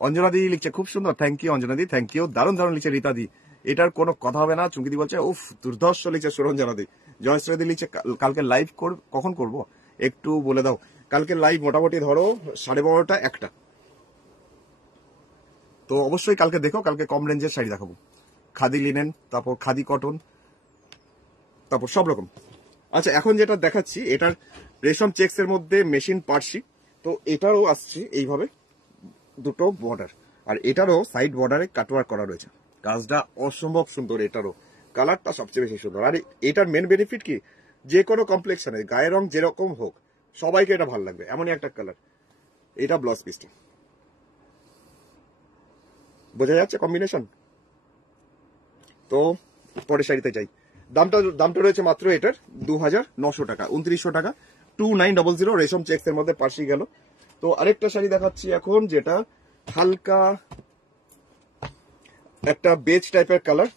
অঞ্জনা দি লিখছে খুব সুন্দর, থ্যাংক ইউ অঞ্জনা দি, থ্যাংক ইউ, দারুণ দারুণ লিখছে রীতা দি, এটার কোনো কথা হবে না। চুমকি দি বলছে উফ দুর্ধর্ষ লিখছে সুরঞ্জনা দি। জয়শ্রী দি লিখছে কালকে লাইভ কখন করব একটু বলে দাও। কালকে লাইভ মোটামুটি ধরো 12:30 1টা, তো অবশ্যই কালকে দেখো, কালকে কম রেঞ্জের শাড়ি দেখাবো, খাদি লিনেন, তারপর খাদি কটন, তারপর সব রকম। আচ্ছা এখন যেটা দেখাচ্ছি, এটার রেশম চেক্স এর মধ্যে মেশিন পার্সি, তো এটারও আসছে এইভাবে দুটো বর্ডার, আর এটারও সাইড বর্ডারে কাটওয়ার্ক করা রয়েছে, কাজটা অসম্ভব সুন্দর, এটারও কালারটা সবচেয়ে বেশি সুন্দর। আর এটার মেন বেনিফিট কি, যে কোনো কমপ্লেক্সনে গায়ের রং যেরকম হোক সবাইকে এটা ভালো লাগবে, এমনই একটা কালার। এটা ব্লাউজ পিসটা, বোঝা যাচ্ছে কম্বিনেশন। তো পরের শাড়িতে যাই, দামটা রয়েছে মাত্র এটার 2900 টাকা, 2900 টাকা, 2900 রেশম চেক্স এর মধ্যে পার্সি গেল। তো আরেকটা শাড়ি দেখাচ্ছি এখন, যেটা হালকা একটা বেজ টাইপের কালার,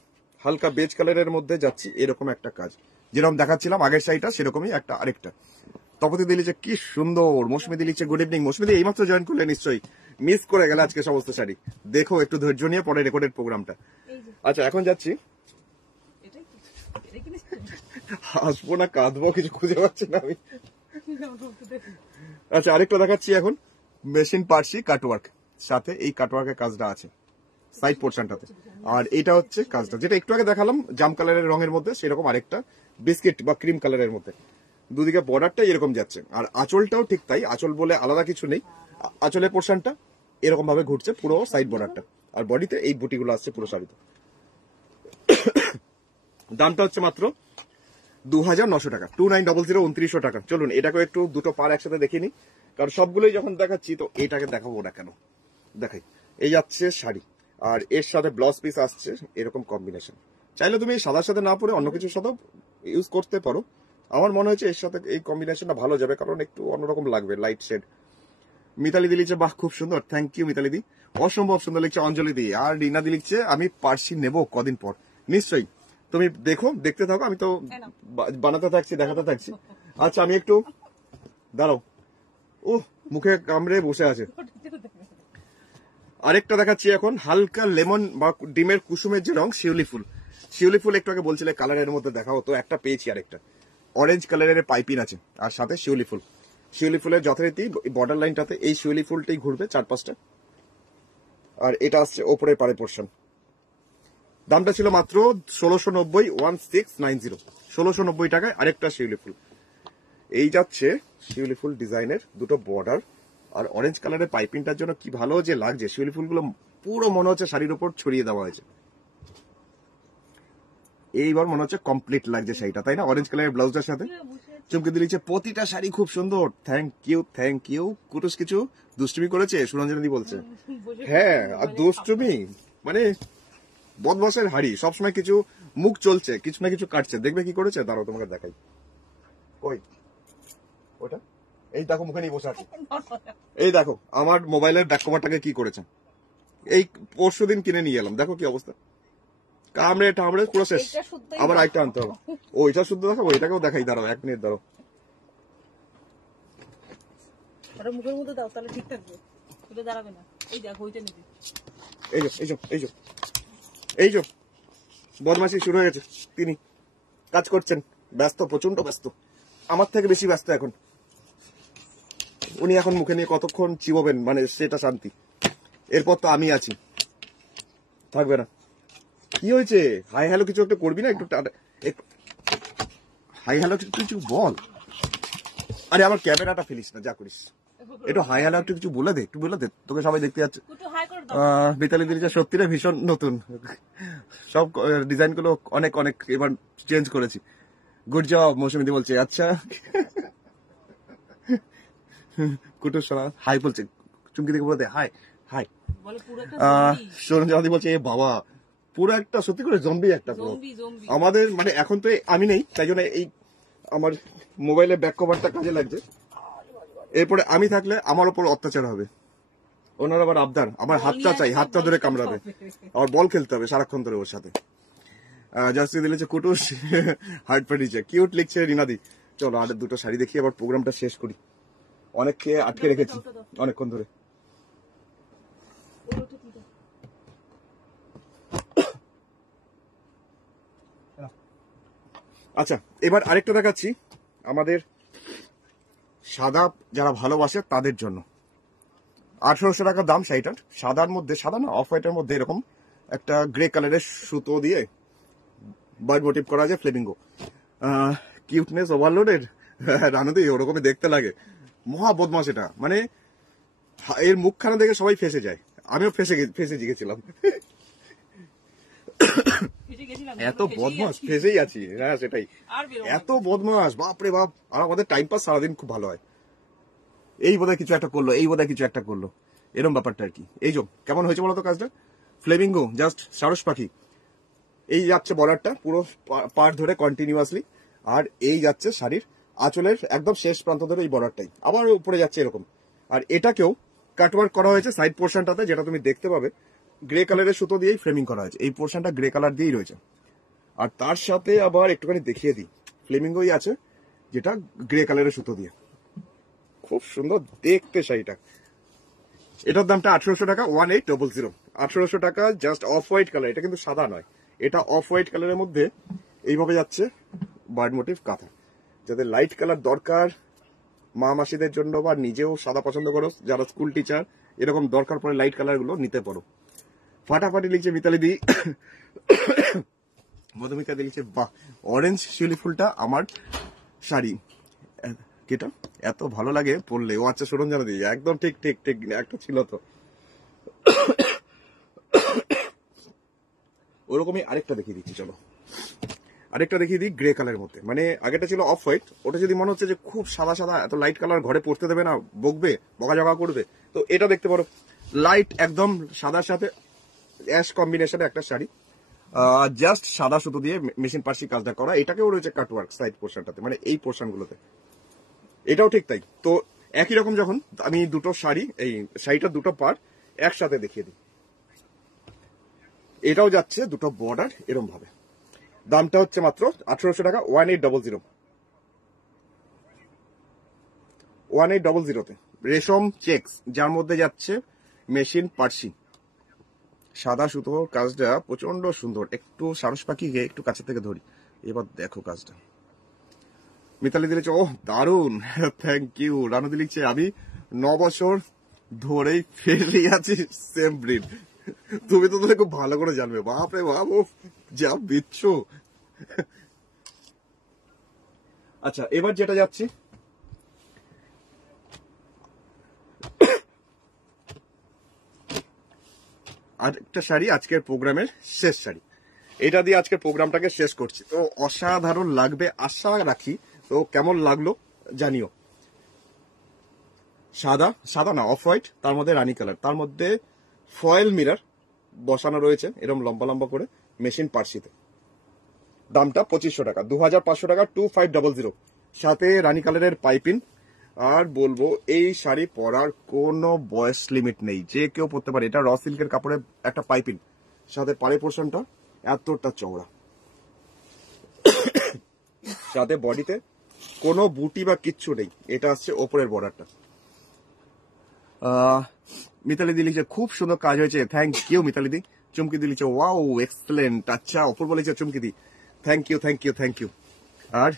হালকা বেজ কালারের মধ্যে যাচ্ছি, এরকম একটা কাজ যেরকম দেখাচ্ছিলাম আগের শাড়িটা সেরকমই একটা আরেকটা। তপতি দিলিছে কি সুন্দর, মৌসুমি দিলিছে গুড ইভিনিং। মৌসুমি দি এইমাত্র জয়েন করলে, নিশ্চয়ই মিস করে গেলে আজকে সমস্ত শাড়ি, দেখো একটু ধৈর্য নিয়ে পরে রেকর্ডেড প্রোগ্রামটা। আচ্ছা এখন যাচ্ছি, হাসবো না কাঁদবো কিছু খুঁজে পাচ্ছি না আমি। আচ্ছা আরেকটা দেখাচ্ছি এখন, মেশিন পার্সি কাটওয়ার্ক, সাথে এই কাটওয়ার্কের কাজটা আছে সাইড পোর্শনটাতে, আর এটা হচ্ছে কাজটা যেটা একটু আগে দেখালাম জাম কালারের রঙের মধ্যে, সেরকম আরেকটা বিস্কিট বা ক্রিম কালারের মধ্যে, দুদিকে বর্ডারটা এরকম যাচ্ছে, আর আঁচলটাও ঠিক তাই, আঁচল বলে আলাদা কিছু নেই, আঁচলের পোর্শনটা এরকম ভাবে ঘুরছে পুরো সাইড বর্ডারটা, আর বডিতে এই বুটিগুলো আসছে পুরো শাড়িতে। দামটা হচ্ছে মাত্র 2900 টাকা, 2900, 2900 টাকা। চলুন এটাকে একটু দুটো পার একসাথে দেখিনি, কারণ সবগুলোই যখন দেখাচ্ছি তো এটাকে দেখাবো না কেন, দেখাই। এই যাচ্ছে শাড়ি, আর এর সাথে ব্লাউজ পিস আসছে এরকম কম্বিনেশন। চাইলে তুমি সাদার সাথে না পরে অন্য কিছুর সাথেও ইউজ করতে পারো, আমার মনে হচ্ছে এর সাথে এই কম্বিনেশনটা ভালো যাবে, কারণ একটু অন্যরকম লাগবে, লাইট শেড। মিতালি দি লিখছে বাহ খুব সুন্দর, থ্যাংক ইউ মিতালি দি, অসম্ভব সুন্দর লিখছে অঞ্জলি দি। আর রিনা দি লিখছে আমি পার্সি নেব কদিন পর, নিশ্চয়ই তুমি দেখো, দেখতে থাকো, আমি তো বানাতে থাকছি, দেখাতে থাকছি। আচ্ছা আমি একটু দাঁড়াও, ও মুখে কামড়ে বসে আছে। আরেকটা দেখাচ্ছি এখন, হালকা লেমন বা ডিমের কুসুমের যে রং, শিউলি ফুল। শিউলি ফুল একটু আগে বলছিলে কালারের মধ্যে দেখা হতো, একটা পেয়েছি আরেকটা অরেঞ্জ কালারের পাইপিং আছে, আর সাথে শিউলি ফুল। শিউলি ফুলের যথারীতি বর্ডার লাইনটাতে এই শিউলি ফুলটাই ঘুরবে 4-5টা, আর এটা আসছে ওপরের পারে পোর্শন। দামটা ছিল মাত্র 1690, 1690। 1690 টাকায় আরেকটা শিউলি ফুল। এই যাচ্ছে শিউলি ফুল ডিজাইনের দুটো বর্ডার, আর অরেঞ্জ কালারের পাইপিংটার জন্য কি ভালো যে লাগছে। শিউলি ফুলগুলো পুরো মনে হচ্ছে শাড়ির উপর ছড়িয়ে দেওয়া হয়েছে। এইবার মনে হচ্ছে কমপ্লিট লাগছে শাড়িটা, তাই না? অরেঞ্জ কালারের ব্লাউজটার সাথে চমকে দিয়েছে। প্রতিটা শাড়ি খুব সুন্দর। Thank you. কুটুস কিছু দুষ্টুমি করেছে সুরঞ্জনাদি বলছে। হ্যাঁ, আর দুষ্টুমি মানে বদমাসের হাড়ি, সবসময় কিছু মুখ চলছে, কিছু না কিছু কাটছে। দেখবে কি করেছে, দাঁড়াও তোমাকে দেখাই। ওই ওটা এই দেখো, মুখে নিয়ে বসে আছে। এই দেখো আমার মোবাইলের ব্যাক কভারটাকে কি করেছে। এই পরশুদিন কিনে নিয়ে এলাম, দেখো কি অবস্থা। কামড়ে টামড়ে পুরো শেষ। আবার আরেকটা আনতে হবে। ওইটা শুদ্ধ দেখাবো, এটাকেও দেখাই। দাঁড়াও 1 মিনিট দাঁড়াও। মুখের মধ্যে দাও, তাহলে ঠিক থাকবে, ওটা দাঁড়াবে না। এই দেখো ওইটা নিবি। এই যে বদমাশি শুরু হয়ে গেছে। তিনি কাজ করছেন, ব্যস্ত, প্রচন্ড ব্যস্ত, আমার থেকে বেশি ব্যস্ত এখন। উনি এখন মুখে নিয়ে কতক্ষণ চিবোবেন, মানে সেটা শান্তি। এরপর তো আমি আছি, থাকবে না। কি হয়েছে? হাই হ্যালো কিছু একটা করবি না? একটু হাই হ্যালো কিছু বল। আরে আমার ক্যামেরাটা ফেলিস না, যা করিস। একটু হাই হ্যালো একটু কিছু বলে দে, তোকে সবাই দেখতে যাচ্ছে। মিতালি দিদিটা সত্যিটা ভীষণ নতুন, সব ডিজাইন গুলো অনেক এবার চেঞ্জ করেছি। গুড জব মৌসুমীদি বলছে। আচ্ছা কুটুর সোনা হাই বলছে, চুমকি দিকে বলে হাই হাই। সরঞ্জাদি বলছে এ বাবা পুরো একটা সত্যি করে জম্বি একটা। আমাদের মানে এখন তো আমি নেই, তাই জন্য এই আমার মোবাইলের ব্যাক কভারটা কাজে লাগছে। এরপরে আমি থাকলে আমার উপর অত্যাচার হবে। ওনার আবার আবদার, আমার হাতটা চাই, হাতটা ধরে কামড়াবে, আর বল খেলতে হবে সারাক্ষণ ধরে ওর সাথে। জাস্টি দিলেছে কুটুস হার্ট পেটিছে, কিউট লিখছে রিনাদি। চলো আর দুটো শাড়ি দেখি, আবার প্রোগ্রামটা শেষ করি। অনেক খেয়ে আটকে রেখেছি অনেকক্ষণ ধরে। আচ্ছা, এবার আরেকটা দেখাচ্ছি আমাদের সাদা যারা ভালোবাসে তাদের জন্য। 1800 টাকা দাম শাড়িটার। সাদার মধ্যে, সাদা না অফ হোয়াইটের মধ্যে এরকম একটা গ্রে কালারের সুতো দিয়ে বার্ড মোটিভ করা যায়, ফ্লেমিঙ্গো। কিউটনেস ওভারলোডের রানুদি ওরকমই দেখতে লাগে। মহা বদমাস এটা, মানে এর মুখখানা দেখে সবাই ফেসে যায়। আমিও ফেসে গেছিলাম। এত বদমাস, ফেসেই আছি। হ্যাঁ সেটাই, এত বদমাস, বাপরে বাপ। আর আমাদের টাইম পাস সারাদিন খুব ভালো হয়। এই বোধহয় কিছু একটা করলো, এরকম ব্যাপারটা আর কি। এই যে কেমন হয়েছে বলতো কাজটা। ফ্লেমিঙ্গো জাস্ট সারস পাখি। এই যাচ্ছে বর্ডারটা পুরো পার ধরে কন্টিনিউয়াসলি, আর এই যাচ্ছে শাড়ির আঁচলের একদম শেষ প্রান্ত ধরে এই বর্ডারটাই আবার উপরে যাচ্ছে এরকম। আর এটাকেও কাটওয়ার্ক করা হয়েছে সাইড পোর্শনটাতে, যেটা তুমি দেখতে পাবে গ্রে কালারের সুতো দিয়েই ফ্রেমিং করা হয়েছে। এই পোর্শনটা গ্রে কালার দিয়েই রয়েছে। আর তার সাথে আবার একটুখানি দেখিয়ে দিই, ফ্লেমিঙ্গোই আছে যেটা গ্রে কালারের সুতো দিয়ে। খুব সুন্দর দেখতে শাড়িটা। এটার দামটা 1800 টাকা, 1800। 1800 টাকা জাস্ট অফ হোয়াইট কালার। এটা কিন্তু সাদা নয়, এটা অফ হোয়াইট কালারের মধ্যে এইভাবে যাচ্ছে বার্ড মোটিভ কাঁথা। যাদের লাইট কালার দরকার মা মাসিদের জন্য, বা নিজেও সাদা পছন্দ করো, যারা স্কুল টিচার, এরকম দরকার পড়ে লাইট কালার গুলো নিতে পারো। ফাটাফাটি লিখছে মিতালি দি। মধুমিতা দি লিখছে বাহ, অরেঞ্জ শিউলি ফুলটা আমার শাড়ি কেটা এত ভালো লাগে পরলে। ও আচ্ছা সরঞ্জানা দি, একদম ঠিক একটা ছিল তো ওরকমই। আরেকটা দেখিয়ে দিচ্ছি, চলো আরেকটা দেখিয়ে দিই গ্রে কালারের মধ্যে। মানে আগেটা ছিল অফ হোয়াইট, ওটা যদি মনে হচ্ছে যে খুব সাদা এত লাইট কালার ঘরে পড়তে দেবে না, বকবে, বকাঝকা করবে, তো এটা দেখতে পারো। লাইট একদম সাদার সাথে অ্যাশ কম্বিনেশনে একটা শাড়ি, জাস্ট সাদা সুতো দিয়ে মেশিন পার্সি কাজটা করা। এটাকেও রয়েছে কাটওয়ার্ক সাইড পোর্শনটাতে, মানে এই পোর্শন গুলোতে। এটাও ঠিক তাই। তো একই রকম যখন আমি দুটো শাড়ি, এই শাড়িটার দুটো পার্ট একসাথে দেখিয়ে দিই। এটাও যাচ্ছে দুটো বর্ডার এরকম ভাবে। দামটা হচ্ছে মাত্র 1800 টাকা, 1800। 1800 তে রেশম চেক্স, যার মধ্যে যাচ্ছে মেশিন পার্সি। সাদা সুতোর কাজটা প্রচন্ড সুন্দর। একটু সারস পাখিকে একটু কাছে থেকে ধরি, এবার দেখো কাজটা। মিতালি দিলেছে ওহ দারুন, থ্যাংক ইউ। রানুদি লিখছে আমি 9 বছর ধরেই ফেলে আছি সেম ব্রিড। তুমি তো খুব ভালো করে জানবে, বাপরে বাপ, যা বিচ্ছু। আচ্ছা, এবার যেটা যাচ্ছি, আর একটা শাড়ি, আজকের প্রোগ্রামের শেষ শাড়ি। এটা দিয়ে আজকের প্রোগ্রামটাকে শেষ করছি। তো অসাধারণ লাগবে আশা রাখি। তো কেমন লাগলো জানিও। সাদা, সাদা না, অফ হোয়াইট, তার মধ্যে রানী কালার, তার মধ্যে ফয়েল মিরর বসানো রয়েছে এরকম লম্বা লম্বা করে মেশিন পার্সিতে। দামটা 2500 টাকা, 2500 টাকা, 2500। সাথে রানী কালারের পাইপিং। আর বলবো এই শাড়ি পরার কোনো বয়স লিমিট নেই, যে কেউ পরতে পারে। এটা র সিল্কের কাপড়ের একটা পাইপিং, সাথে পাড়ে পোর্শনটা এতটা চওড়া, সাথে বডিতে কোনো বুটি বা কিচ্ছু নেই। এটা আসছে ওপরের বর্ডারটা। মিতালি দি লিখছে খুব সুন্দর কাজ হয়েছে, থ্যাংক ইউ মিতালি দি। চুমকি দি লিখছে ওয়াও এক্সেলেন্ট। আচ্ছা, অপর বলেছে চুমকি দি, thank you thank you thank you. আর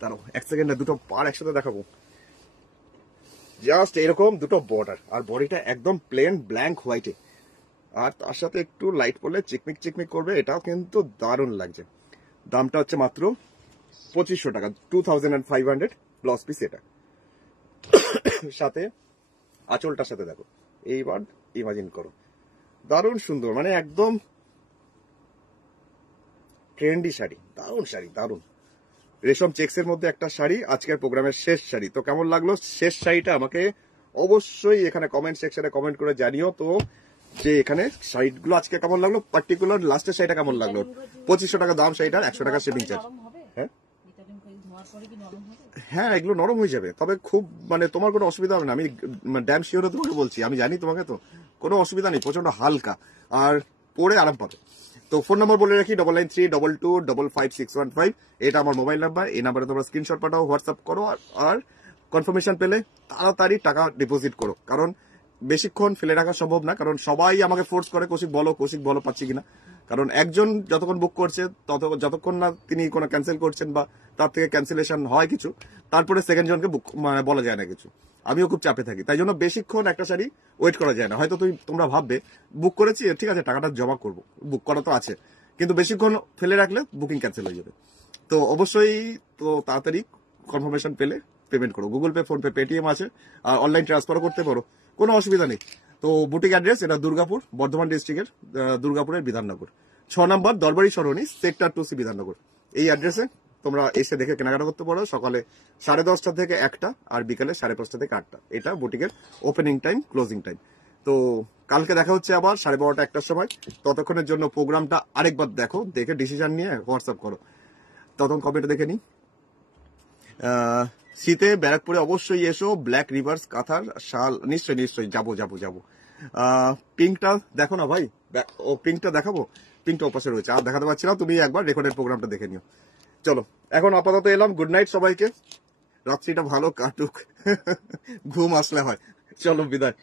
দাঁড়াও এক সেকেন্ডে, দুটো পার একসাথে দেখাবো। জাস্ট এরকম দুটো বর্ডার, আর বডিটা একদম প্লেন ব্ল্যাঙ্ক হোয়াইটে, আর তার সাথে একটু লাইট পড়লে চিকমিক চিকমিক করবে। এটাও কিন্তু দারুণ লাগছে। দামটা হচ্ছে মাত্র 2500 টাকা, 2500 ব্লাউজ পিস এটা। সাথে আঁচলটার সাথে দেখো, এইবার ইমাজিন করো, দারুণ সুন্দর, মানে একদম ট্রেন্ডি শাড়ি, দারুণ শাড়ি, দারুণ। রেশম চেক্স এর মধ্যে একটা শাড়ি, আজকের প্রোগ্রামের শেষ শাড়ি। তো কেমন লাগলো শেষ শাড়িটা আমাকে অবশ্যই এখানে কমেন্ট সেকশনে কমেন্ট করে জানিও। তো যে এখানে শাড়িগুলো আজকে কেমন লাগলো, পার্টিকুলার লাস্টের শাড়িটা কেমন লাগলো। 2500 টাকা দাম শাড়িটার, 100 টাকা শিপিং চার্জ। হ্যাঁ হ্যাঁ, এগুলো নরম হয়ে যাবে, তবে খুব মানে তোমার কোনো অসুবিধা হবে না। আমি ড্যাম শিওর তোমাকে বলছি, আমি জানি তোমাকে, তো কোনো অসুবিধা নেই। প্রচন্ড হালকা আর পরে আরাম পাবে। তো ফোন নম্বর বলে রাখি 9932255615, এটা আমার মোবাইল নাম্বার। এই নাম্বারে তোমরা স্ক্রিনশট পাঠাও, হোয়াটসঅ্যাপ করো, আর কনফার্মেশন পেলে তাড়াতাড়ি টাকা ডিপোজিট করো, কারণ বেশিক্ষণ ফেলে রাখা সম্ভব না। কারণ সবাই আমাকে ফোর্স করে কৌশিক বলো পাচ্ছি কিনা। কারণ একজন যতক্ষণ বুক করছে যতক্ষণ না তিনি কোনো ক্যান্সেল করছেন বা তার থেকে ক্যান্সেলেশন হয় কিছু, তারপরে সেকেন্ড জনকে বুক মানে বলা যায় না কিছু। আমিও খুব চাপে থাকি, তাই জন্য বেশিক্ষণ একটা শাড়ি ওয়েট করা যায় না। হয়তো তোমরা ভাববে বুক করেছি ঠিক আছে টাকাটা জমা করবো, বুক করা তো আছে, কিন্তু বেশিক্ষণ ফেলে রাখলে বুকিং ক্যান্সেল হয়ে যাবে। তো অবশ্যই তো তাড়াতাড়ি কনফার্মেশন পেলে পেমেন্ট করো। Google pay, phone pay, Paytm আছে, আর অনলাইন ট্রান্সফারও করতে পারো, কোনো অসুবিধা নেই। তো বুটিক অ্যাড্রেস এটা দুর্গাপুর, বর্ধমান ডিস্ট্রিক্টের দুর্গাপুরের বিধাননগর, 6 নম্বর দরবারি সরণি, সেক্টর 2C, বিধাননগর। এই অ্যাড্রেসে তোমরা এসে দেখে কেনাকাটা করতে পারো। সকালে 10:30 থেকে 1টা, আর বিকালে 5:30 থেকে 8টা। এটা বুটিকের ওপেনিং টাইম, ক্লোজিং টাইম। তো কালকে দেখা হচ্ছে আবার 12:30 1টার সময়। ততক্ষণের জন্য প্রোগ্রামটা আরেকবার দেখো, দেখে ডিসিশন নিয়ে হোয়াটসঅ্যাপ করো। ততক্ষণ কমেন্ট দেখে নিই। শীতে ব্যারাকপুরে অবশ্যই এসো, ব্ল্যাক রিভার্স কাঁথার শাল, নিশ্চয়ই যাবো। পিঙ্কটা দেখো না ভাই, ও পিঙ্কটা দেখাবো, পিঙ্কটা ওপাশে রয়েছে, আর দেখাতে পারছি না, তুমি একবার রেকর্ডের প্রোগ্রামটা দেখে নিও। চলো এখন আপাতত এলাম, গুড নাইট সবাইকে, রাত্রিটা ভালো কাটুক, ঘুম আসলে হয়। চলো বিদায়।